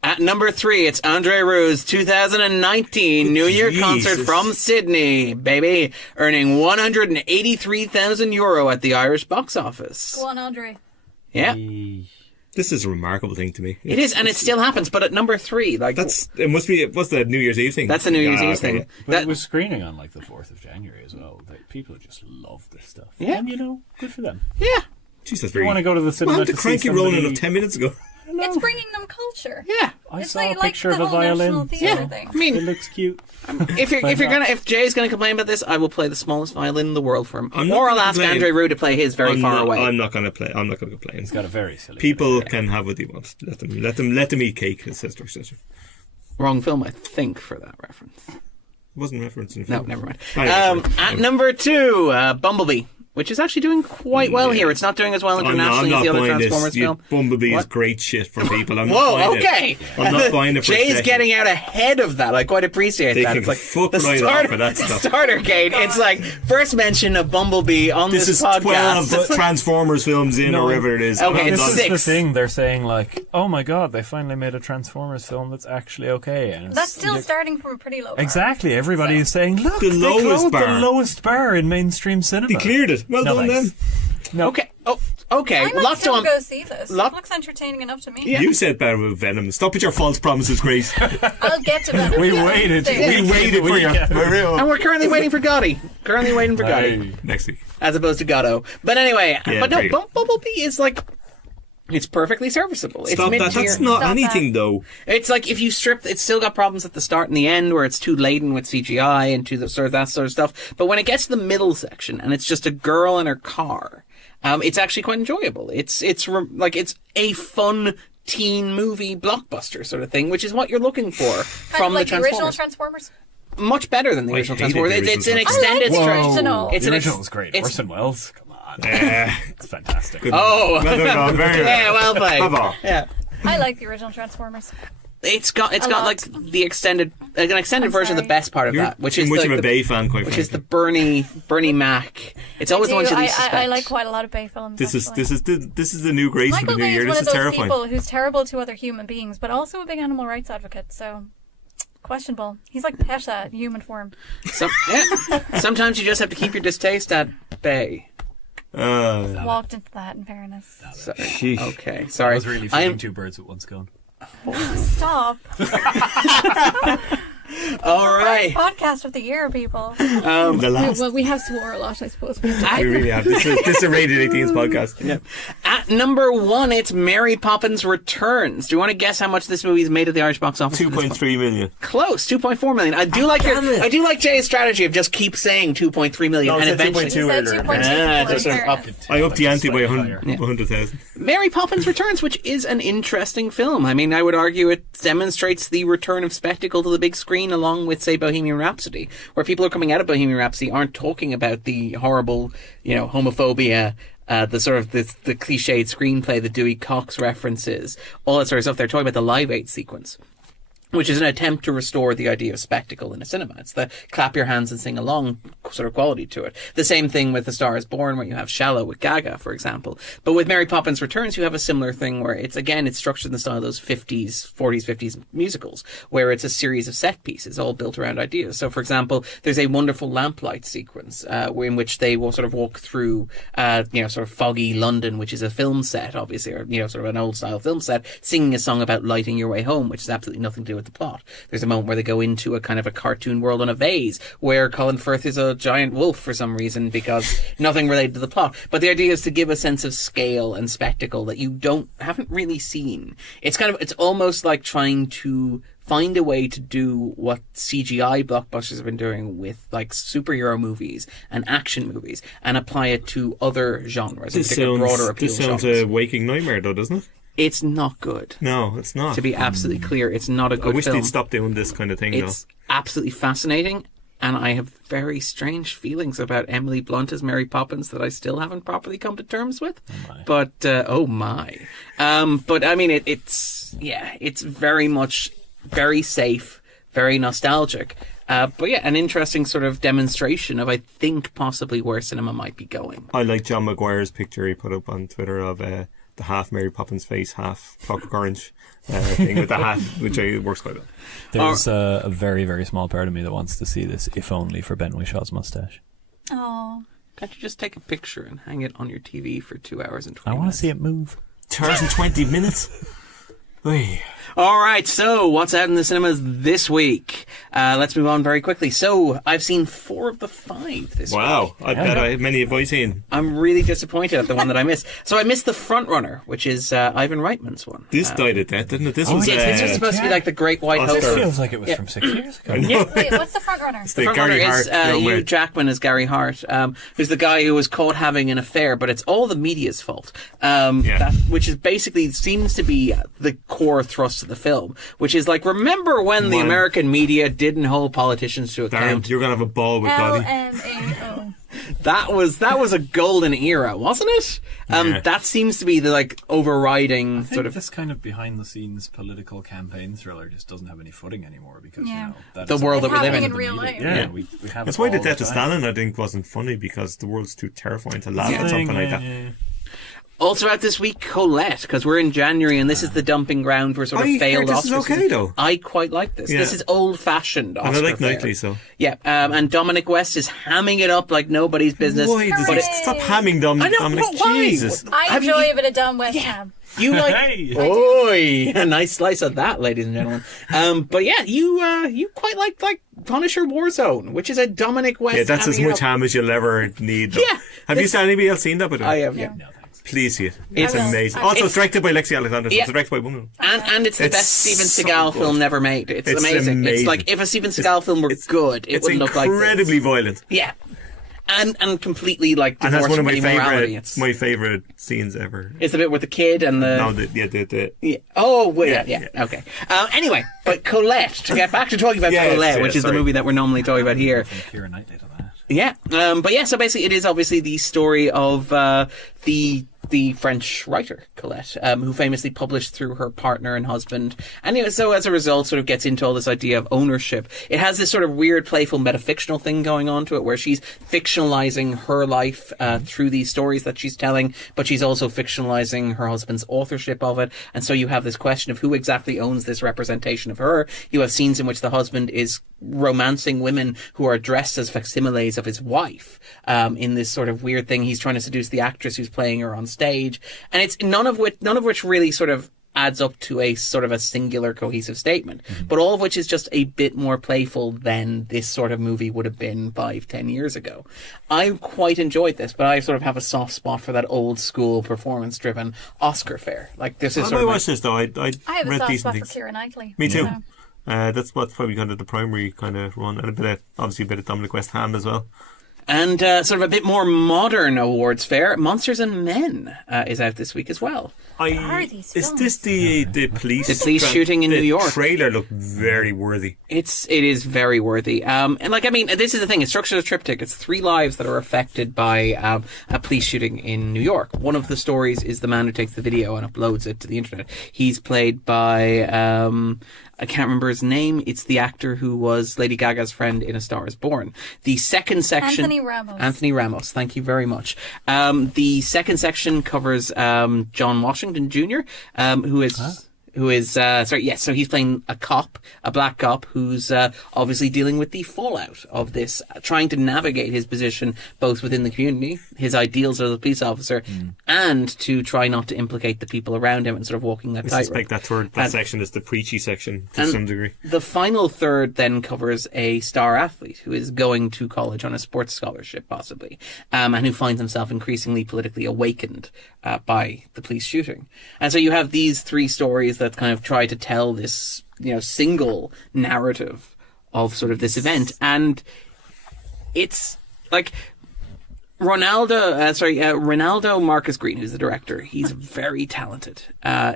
At number 3, it's Andre Rieu's 2019 New Year concert from Sydney, baby, earning €183,000 at the Irish box office. Go on, Andre. Yeah. This is a remarkable thing to me. It is, and it still happens. But at number 3, like it must be. What's the New Year's Eve thing? That's the New Year's Eve thing. But it was screening on like the 4th of January as well. Like, people just love this stuff. Yeah, and good for them. Yeah. Jesus, you want to go to the cinema? Well, the cranky Ronan of 10 minutes ago. It's bringing them culture. Yeah, I saw a picture of a violin. Yeah, thing. I mean, it looks cute. If Jay's gonna complain about this, I will play the smallest violin in the world for him, or I'll ask Andre Rieu to play his far away. I'm not gonna play. I'm not gonna complain. He's got a very silly. People can have what they want. Let them eat cake. His sister. Wrong film, I think, for that reference. It wasn't referencing. No, never mind. Sorry. At number 2, Bumblebee, which is actually doing quite well here. It's not doing as well internationally as the other Transformers film. Bumblebee is great shit for people. I'm okay. I'm not buying it for Jay's getting out ahead of that. I quite appreciate that. It's like fuck right off for that stuff. Starter gate. It's like first mention of Bumblebee on this podcast. This is 12 Transformers films in, or whatever it is. Okay, this it's is 6. the thing. They're saying like, oh my god, they finally made a Transformers film that's actually okay. And that's still starting from a pretty low bar. Exactly. Everybody is saying, look, the lowest bar. The lowest bar in mainstream cinema. They cleared it. Well done, then. No. Okay. Oh, Okay, I might lots still on. go see this. Lot- It looks entertaining enough to me. You said better with Venom. Stop with your false promises, Grace. I'll get to that. We waited. We waited for you. For real. And we're currently waiting for Gotti. Currently waiting for Gotti. Next week. As opposed to Gatto. But anyway, Yeah, but no, there you go. Bumblebee is like, it's perfectly serviceable. It's Stop that. mid-tier. That's not Stop anything, though. It's like if you strip, it's still got problems at the start and the end where it's too laden with CGI and that sort of stuff. But when it gets to the middle section and it's just a girl in her car, it's actually quite enjoyable. It's a fun teen movie blockbuster sort of thing, which is what you're looking for from like the the original Transformers. Transformers. Much better than the I original hated the Transformers. original It's an Transformers. extended. I like the original. It's the an original was great. it's- Orson Welles, come on. Eh, It's fantastic. Oh, no, very yeah, well played. Come on. Yeah. I like the original Transformers. It's got lot. like the extended an extended I'm version of sorry. the best part of You're that, which too is much like of a the, Bay fan, quite which is the frankly. Bernie Mac. It's always the one you least suspect. I like quite a lot of Bay films. This is actually. this is the new Grace for Michael the new Bay year. is one This of is those terrifying. people who's terrible to other human beings, but also a big animal rights advocate. So questionable. He's like PETA in human form. Sometimes you just have to keep your distaste at bay. Walked into that, in fairness. Sorry. Sheesh. Okay, I sorry. was really I feeding am two birds with one stone. Stop. all right. Podcast of the year, people. The last. Well, we have swore a lot, I suppose. We really have. This is a rated 18s podcast. At number 1, it's Mary Poppins Returns. Do you want to guess how much this movie's made at the Irish box office? 2.3 million. Close, 2.4 million. I do like Jay's strategy of just keep saying 2.3 million No, and I said eventually 2.2 He said earlier. 2.2. just sort of up. I upped the ante by Slightly higher. 100,000. Mary Poppins Returns, which is an interesting film. I mean, I would argue it demonstrates the return of spectacle to the big screen along with, say, Bohemian Rhapsody, where people are coming out of Bohemian Rhapsody aren't talking about the horrible, homophobia, the sort of the cliched screenplay, the Dewey Cox references, all that sort of stuff. They're talking about the Live Aid sequence, which is an attempt to restore the idea of spectacle in a cinema. It's the clap your hands and sing along sort of quality to it. The same thing with The Star is Born, where you have Shallow with Gaga, for example. But with Mary Poppins Returns, you have a similar thing where it's structured in the style of those 40s, 50s musicals, where it's a series of set pieces all built around ideas. So, for example, there's a wonderful lamplight sequence in which they will sort of walk through, sort of foggy London, which is a film set, obviously, or, sort of an old style film set, singing a song about lighting your way home, which has absolutely nothing to do with the plot. There's a moment where they go into a kind of a cartoon world on a vase where Colin Firth is a giant wolf for some reason because nothing related to the plot. But the idea is to give a sense of scale and spectacle that you haven't really seen. It's almost like trying to find a way to do what CGI blockbusters have been doing with like superhero movies and action movies and apply it to other genres, This broader appeal sounds genres. a waking nightmare, though, doesn't it? It's not good. No, it's not. To be absolutely clear, it's not a good I wish film. they'd stop doing this kind of thing, It's absolutely fascinating, and I have very strange feelings about Emily Blunt as Mary Poppins that I still haven't properly come to terms with. But oh my! But I mean, it's very much very safe, very nostalgic. But yeah, an interesting sort of demonstration of, I think, possibly where cinema might be going. I like John Maguire's picture he put up on Twitter of the half Mary Poppins face, half Clockwork Orange thing with the hat, which works quite well. There's a very, very small part of me that wants to see this, if only for Ben Wishaw's mustache. Oh. Can't you just take a picture and hang it on your TV for 2 hours and 20 I want to minutes? see it move. 2 hours and 20 minutes? Oy. All right, so what's out in the cinemas this week? Let's move on very quickly. So I've seen 4 of the 5 this week. Wow, I bet many have I seen. I'm really disappointed at the one that I missed. So I missed The Front Runner, which is Ivan Reitman's one. This died at death, didn't it? This Oh, was This was supposed to be like the Great White Oscar. Hope. This feels like it was from 6 years ago. Wait, what's the front runner? the Front runner Gary Hart is film Hugh where- Jackman as Gary Hart, who's the guy who was caught having an affair, but it's all the media's fault. Which is basically seems to be the core thrust of the film, which is like, remember when the Well, American media didn't hold politicians to Darren, account? you're going to have a ball with Gotti. LMAO. That was a golden era, wasn't it? Yeah. That seems to be the like overriding I think sort of this kind of behind-the-scenes political campaign thriller just doesn't have any footing anymore because Yeah. that The is world It's that we live happening in. in real life. Yeah. we have That's it why the all death of time. Stalin, I think, wasn't funny, because the world's too terrifying to laugh at something like that. Also out this week, Colette, because we're in January and this is the dumping ground for sort of failed this Oscars. is okay, though. I quite like this. Yeah. This is old-fashioned Oscar And I like fare. Knightley, so. Yeah, and Dominic West is hamming it up like nobody's business. Why does But it stop hamming Dominic? I know, why? Jesus. I Have enjoy you- a bit of Dom West Ham. You like, Hey. oi, a nice slice of that, ladies and gentlemen. But yeah, you quite like Punisher Warzone, which is a Dominic West. Yeah, that's as hamming it much up. ham as you'll ever need. Though. Yeah, Have you this- seen anybody else seen that? By the way? I have, yeah. No, thanks. Please see it. It's- It's amazing. I will. Also, it's directed by Lexi Alexander. So Yeah. It's directed by a woman. And it's the It's best Steven so Seagal good. film never made. It's It's amazing. It's amazing. like if a Steven Seagal film were good, it It's wouldn't look like this. incredibly violent. Yeah. And completely like And that's divorced one of from my any morality. favorite It's scenes ever. the bit with the kid and the No, the yeah. Oh wait, yeah, Yeah, okay. Anyway, but Colette. To get back to talking about Yes, Colette, yes, which is the sorry. movie that we're normally talking about here. From Keira Knightley to that. Yeah, but yeah. So basically, it is obviously the story of the French writer Colette, who famously published through her partner and husband, and so as a result, sort of gets into all this idea of ownership. It has this sort of weird, playful, metafictional thing going on to it, where she's fictionalizing her life through these stories that she's telling, but she's also fictionalizing her husband's authorship of it. And so you have this question of who exactly owns this representation of her. You have scenes in which the husband is romancing women who are dressed as facsimiles of his wife, in this sort of weird thing. He's trying to seduce the actress who's playing her on stage, and it's none of which really sort of adds up to a sort of a singular cohesive statement, but all of which is just a bit more playful than this sort of movie would have been 5-10 years ago. I quite enjoyed this, but I sort of have a soft spot for that old school performance driven Oscar fare. Like this is I sort might of watch this though. I I have a read soft decent spot for things. Keira Knightley. Me too. So- That's what's probably kind of the primary kind of one, and obviously a bit of Dominic West Ham as well. And sort of a bit more modern awards fare, Monsters and Men is out this week as well. are these Is films? this the police? The police shooting in New York. The trailer looked very worthy. It is very worthy. And like, I mean, this is the thing. It's structured as a triptych. It's 3 lives that are affected by a police shooting in New York. One of the stories is the man who takes the video and uploads it to the internet. He's played by, I can't remember his name. It's the actor who was Lady Gaga's friend in A Star Is Born. The second section... Anthony Ramos. Thank you very much. The second section covers John Washington Jr., who is so he's playing a black cop who's obviously dealing with the fallout of this, trying to navigate his position both within the community, his ideals as a police officer, and to try not to implicate the people around him and sort of walking that I tightrope. suspect that section is the preachy section to some degree. The final third then covers a star athlete who is going to college on a sports scholarship, possibly, and who finds himself increasingly politically awakened by the police shooting. And so you have these 3 stories that kind of try to tell this, single narrative of sort of this event. And it's like Ronaldo Marcus Green, who's the director. He's very talented.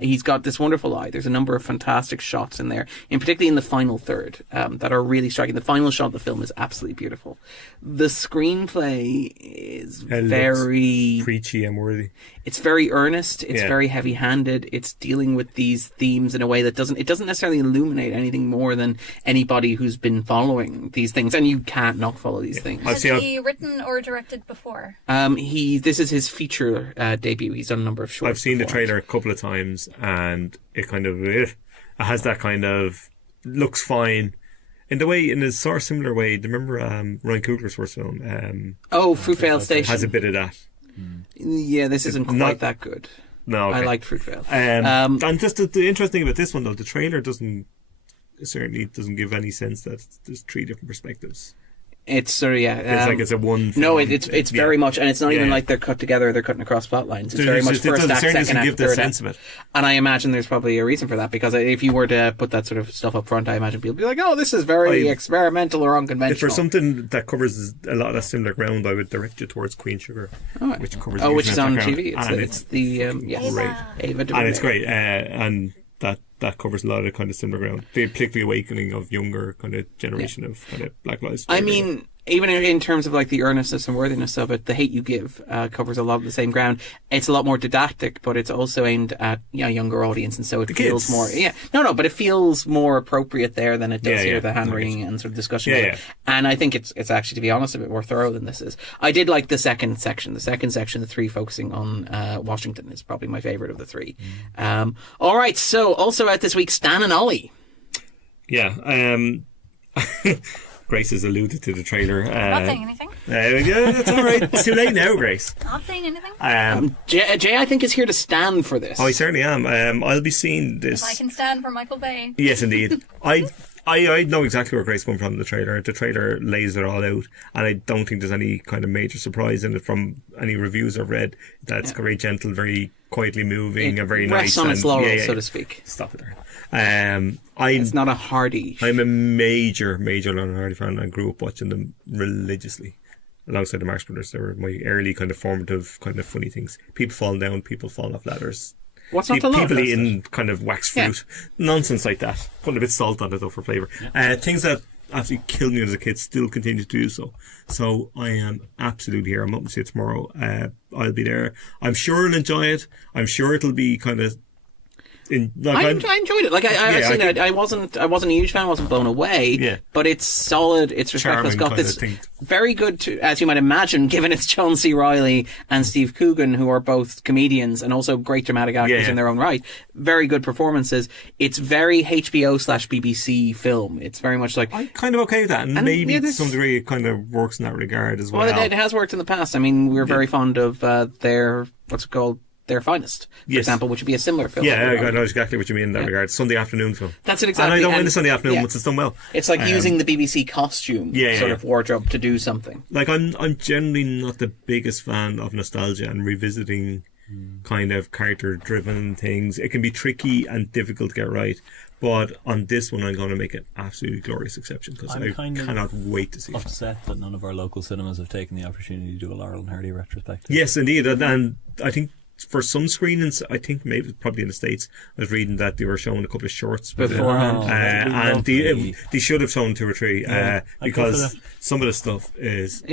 He's got this wonderful eye. There's a number of fantastic shots in there, and particularly in the final third, that are really striking. The final shot of the film is absolutely beautiful. The screenplay is very preachy and worthy. It's very earnest. It's Yeah. very heavy-handed. It's dealing with these themes in a way that doesn't necessarily illuminate anything more than anybody who's been following these things, and you can't not follow these things. I've Has seen- he written or directed before? This is his feature debut. He's done a number of shorts. I've seen the before. trailer a couple of times, and it kind of it has that kind of looks fine in a sort of similar way. Do you remember Ryan Coogler's first film? Fruitvale Station. Has a bit of that. Yeah, this isn't quite not- that good. No, okay. I liked Fruitvale. And just the interesting thing about this one though, the trailer certainly doesn't give any sense that there's 3 different perspectives. It's sort of It's like it's a one. No, film. it's very much, and it's not even Yeah. like they're cut together. They're cutting across plot lines. It's It very much just- first it act, certainly second doesn't act, give the third sense act. of it. And I imagine there's probably a reason for that, because if you were to put that sort of stuff up front, I imagine people would be like, "Oh, this is very experimental or unconventional." If for something that covers a lot of similar ground, I would direct you towards Queen Sugar, which covers. which is on background. TV. And It's the yes, great. Ava and DuVernay. it's great, and that covers a lot of kind of similar ground. The particularly awakening of younger kind of generation of kind of Black Lives Matter. I mean, even in terms of like the earnestness and worthiness of it, The Hate You Give covers a lot of the same ground. It's a lot more didactic, but it's also aimed at younger audience, and so it feels kids. more but it feels more appropriate there than it does here, the hand wringing and sort of discussion. And I think it's actually, to be honest, a bit more thorough than this is. I did like the second section. The second section, the three focusing on Washington, is probably my favourite of the three. All right, so also out this week, Stan and Ollie. Yeah. Grace has alluded to the trailer. Not saying anything. Yeah, that's all right. It's too late now, Grace. Not saying anything. Jay, I think, is here to stand for this. I certainly am. I'll be seeing this. I can stand for Michael Bay. Yes, indeed. I know exactly where Grace came from the trailer. The trailer lays it all out, and I don't think there's any kind of major surprise in it from any reviews I've read. That's very gentle, very quietly moving, and very rests nice. on its laurels, so to speak. Stop it there. It's not a Hardy. I'm a major Ronan Hardy fan. I grew up watching them religiously alongside the Marx Brothers. They were my early kind of formative kind of funny things. People falling down, people falling off ladders. What's not to love? People eating kind of wax fruit. Nonsense like that. Putting a bit of salt on it though for flavour. Things that absolutely killed me as a kid still continue to do so. So I am absolutely here. I'm up to see it tomorrow. I'll be there. I'm sure I'll enjoy it. I'm sure it'll be kind of... I enjoyed it. Like I've seen it. I wasn't a huge fan. I wasn't blown away. Yeah. But it's solid. It's respectful. It's got this very good, as you might imagine, given it's John C. Reilly and Steve Coogan, who are both comedians and also great dramatic actors in their own right. Very good performances. It's very HBO/BBC film. It's very much like... I'm kind of okay with that. And maybe to some degree it kind of works in that regard as well. Well, it has worked in the past. I mean, we're very fond of their... What's it called? Their Finest, for example, which would be a similar film. Yeah, I know exactly what you mean in that regard. Sunday afternoon film. That's it exactly. And I don't mind the Sunday afternoon once it's done well. It's like using the BBC costume sort of wardrobe to do something. Like I'm generally not the biggest fan of nostalgia and revisiting kind of character-driven things. It can be tricky and difficult to get right. But on this one, I'm going to make an absolutely glorious exception because I cannot wait to see it. I'm upset that none of our local cinemas have taken the opportunity to do a Laurel and Hardy retrospective. Yes, indeed. And I think for some screenings, I think maybe probably in the States, I was reading that they were showing a couple of shorts beforehand, and they should have shown 2 or 3 because some of the stuff is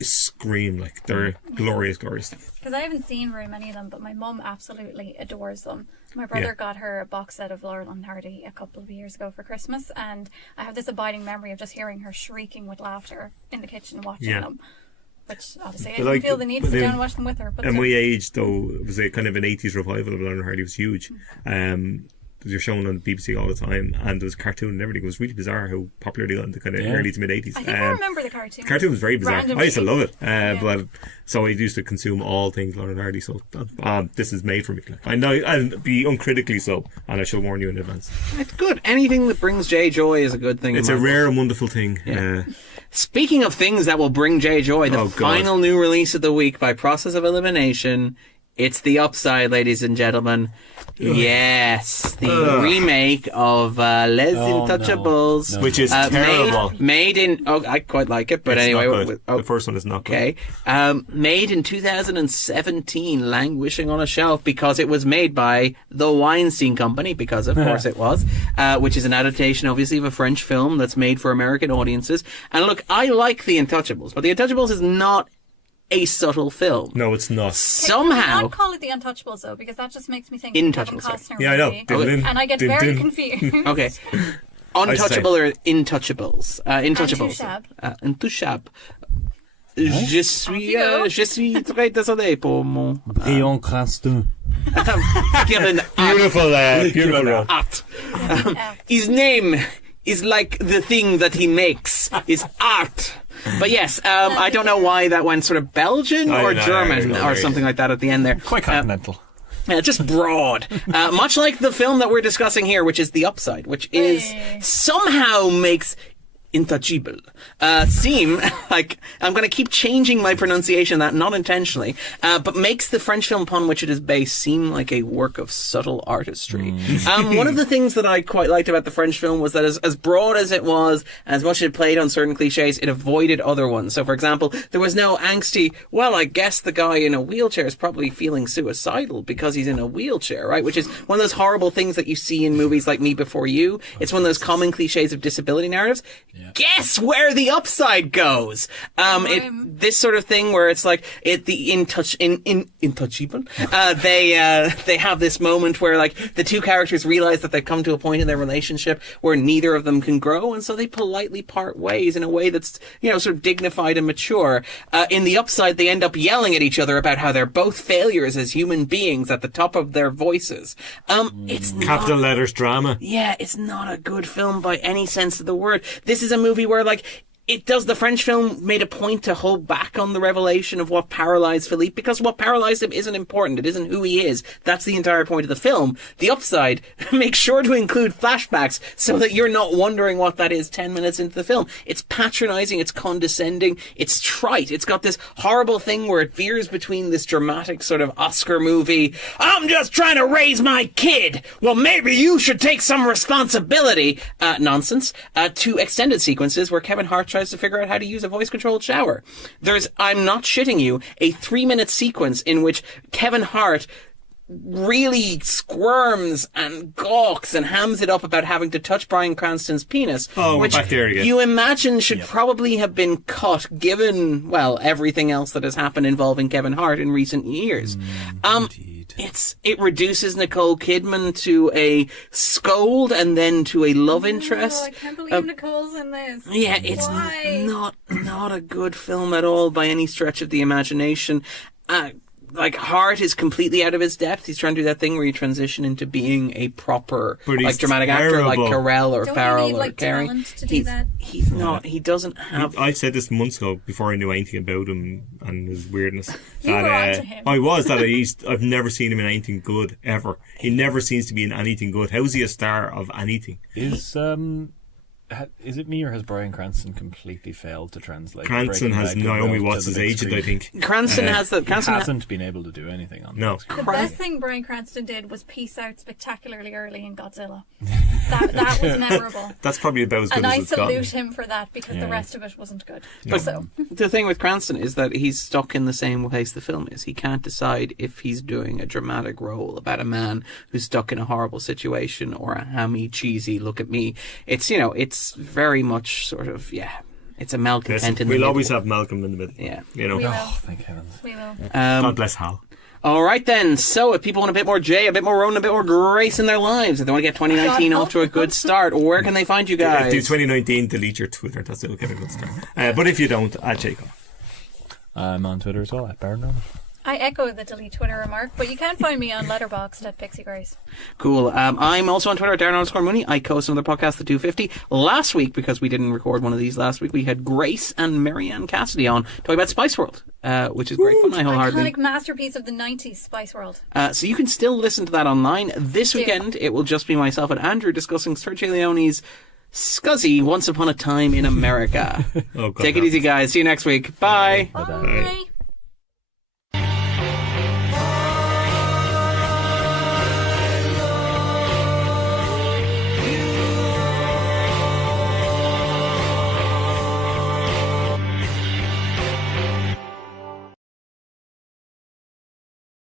scream like they're glorious stuff. Because I haven't seen very many of them, but my mum absolutely adores them. My brother got her a box set of Laurel and Hardy a couple of years ago for Christmas, and I have this abiding memory of just hearing her shrieking with laughter in the kitchen watching them. Which obviously I didn't feel the need to sit down and watch them with her. But and my age, though, it was a kind of an 80s revival of Laurel and Hardy. It was huge. They're shown on the BBC all the time, and there was a cartoon and everything. It was really bizarre how popular they got in the kind of early to mid 80s. I think I remember the cartoon. The cartoon was very bizarre. Randomly. I used to love it. But so I used to consume all things Laurel and Hardy. So this is made for me. I know I'll be uncritically so, and I shall warn you in advance. It's good. Anything that brings Jay joy is a good thing. It's a rare and wonderful thing. Speaking of things that will bring Jay joy, the final new release of the week by process of elimination, it's The Upside, ladies and gentlemen. Yes, the remake of Les Intouchables, which is terrible. Made in I quite like it, but it's anyway, the first one is not good. Okay, made in 2017, languishing on a shelf because it was made by the Weinstein Company, because of course it was, which is an adaptation, obviously, of a French film that's made for American audiences. And look, I like The Untouchables, but The Untouchables is not a subtle film. No, it's not. Somehow, can we not call it The Untouchables though, because that just makes me think of Kevin Costner. Yeah, I know. And I get very confused. Okay. Untouchable or Intouchables? Intouchables. Intouchable. Je suis très désolé pour mon... Brion Craston. Beautiful art. His name is like the thing that he makes. Is art. But yes, I don't know why that went sort of Belgian or German or something like that at the end there. Quite continental. Just broad. Much like the film that we're discussing here, which is The Upside, which is somehow makes Intouchable seem like, I'm going to keep changing my pronunciation, that not intentionally, but makes the French film upon which it is based seem like a work of subtle artistry. One of the things that I quite liked about the French film was that as broad as it was, as much as it played on certain cliches, it avoided other ones. So for example, there was no angsty, well, I guess the guy in a wheelchair is probably feeling suicidal because he's in a wheelchair, right? Which is one of those horrible things that you see in movies like Me Before You. It's one of those common cliches of disability narratives. Guess where the upside goes? This sort of thing where it's like intouchable. They have this moment where like the two characters realize that they've come to a point in their relationship where neither of them can grow, and so they politely part ways in a way that's sort of dignified and mature. In the upside, they end up yelling at each other about how they're both failures as human beings at the top of their voices. It's Capital letters drama. Yeah, it's not a good film by any sense of the word. This is a movie where, like, the French film made a point to hold back on the revelation of what paralyzed Philippe, because what paralyzed him isn't important. It isn't who he is. That's the entire point of the film. The upside makes sure to include flashbacks so that you're not wondering what that is 10 minutes into the film. It's patronizing, it's condescending, it's trite. It's got this horrible thing where it veers between this dramatic sort of Oscar movie, I'm just trying to raise my kid, well maybe you should take some responsibility, nonsense, to extended sequences where Kevin Hart tries to figure out how to use a voice-controlled shower. There's, I'm not shitting you, a 3-minute sequence in which Kevin Hart really squirms and gawks and hams it up about having to touch Bryan Cranston's penis. Oh, which back there again. you imagine should probably have been cut given, well, everything else that has happened involving Kevin Hart in recent years. It reduces Nicole Kidman to a scold and then to a love interest. Oh, I can't believe Nicole's in this. Yeah, it's not a good film at all by any stretch of the imagination. Like, Hart is completely out of his depth. He's trying to do that thing where you transition into being a proper, like, dramatic actor like Carell or Farrell or Carey. Talent to do that? He's not. He doesn't have. I said this months ago before I knew anything about him and his weirdness. You were onto him. I've never seen him in anything good ever. He never seems to be in anything good. How is he a star of anything? Is it me or has Bryan Cranston completely failed to translate? Cranston has Breaking Bad Naomi to Watts' the big agent, screen? I think. Cranston hasn't been able to do anything on No. that. The best thing Bryan Cranston did was peace out spectacularly early in Godzilla. That was memorable. That's probably about as good And as I it's gotten. salute him for that, because the rest of it wasn't good. But So the thing with Cranston is that he's stuck in the same place the film is. He can't decide if he's doing a dramatic role about a man who's stuck in a horrible situation or a hammy, cheesy look at me. It's, it's very much sort of, it's a malcontent in the We'll middle. always have Malcolm in the middle. Yeah. we will. Oh, thank heavens. We will. God bless Hal. All right then. So if people want a bit more Jay, a bit more Ronan, a bit more grace in their lives, if they want to get 2019 off to a good start, where can they find you guys? Do 2019, delete your Twitter. That's it'll get a good start. But if you don't, I'll check off. I'm on Twitter as well, at Barno. I echo the delete Twitter remark, but you can find me on Letterboxd at Pixie Grace. Cool. I'm also on Twitter at Darren_Mooney. I co-host another podcast, The 250. Last week, because we didn't record one of these last week, we had Grace and Marianne Cassidy on talking about Spice World, which is great fun. I wholeheartedly. Iconic masterpiece of the 90s, Spice World. So you can still listen to that online. This weekend, it will just be myself and Andrew discussing Sergio Leone's Scuzzy, Once Upon a Time in America. Oh, God, Take it easy, guys. See you next week. Bye. Bye.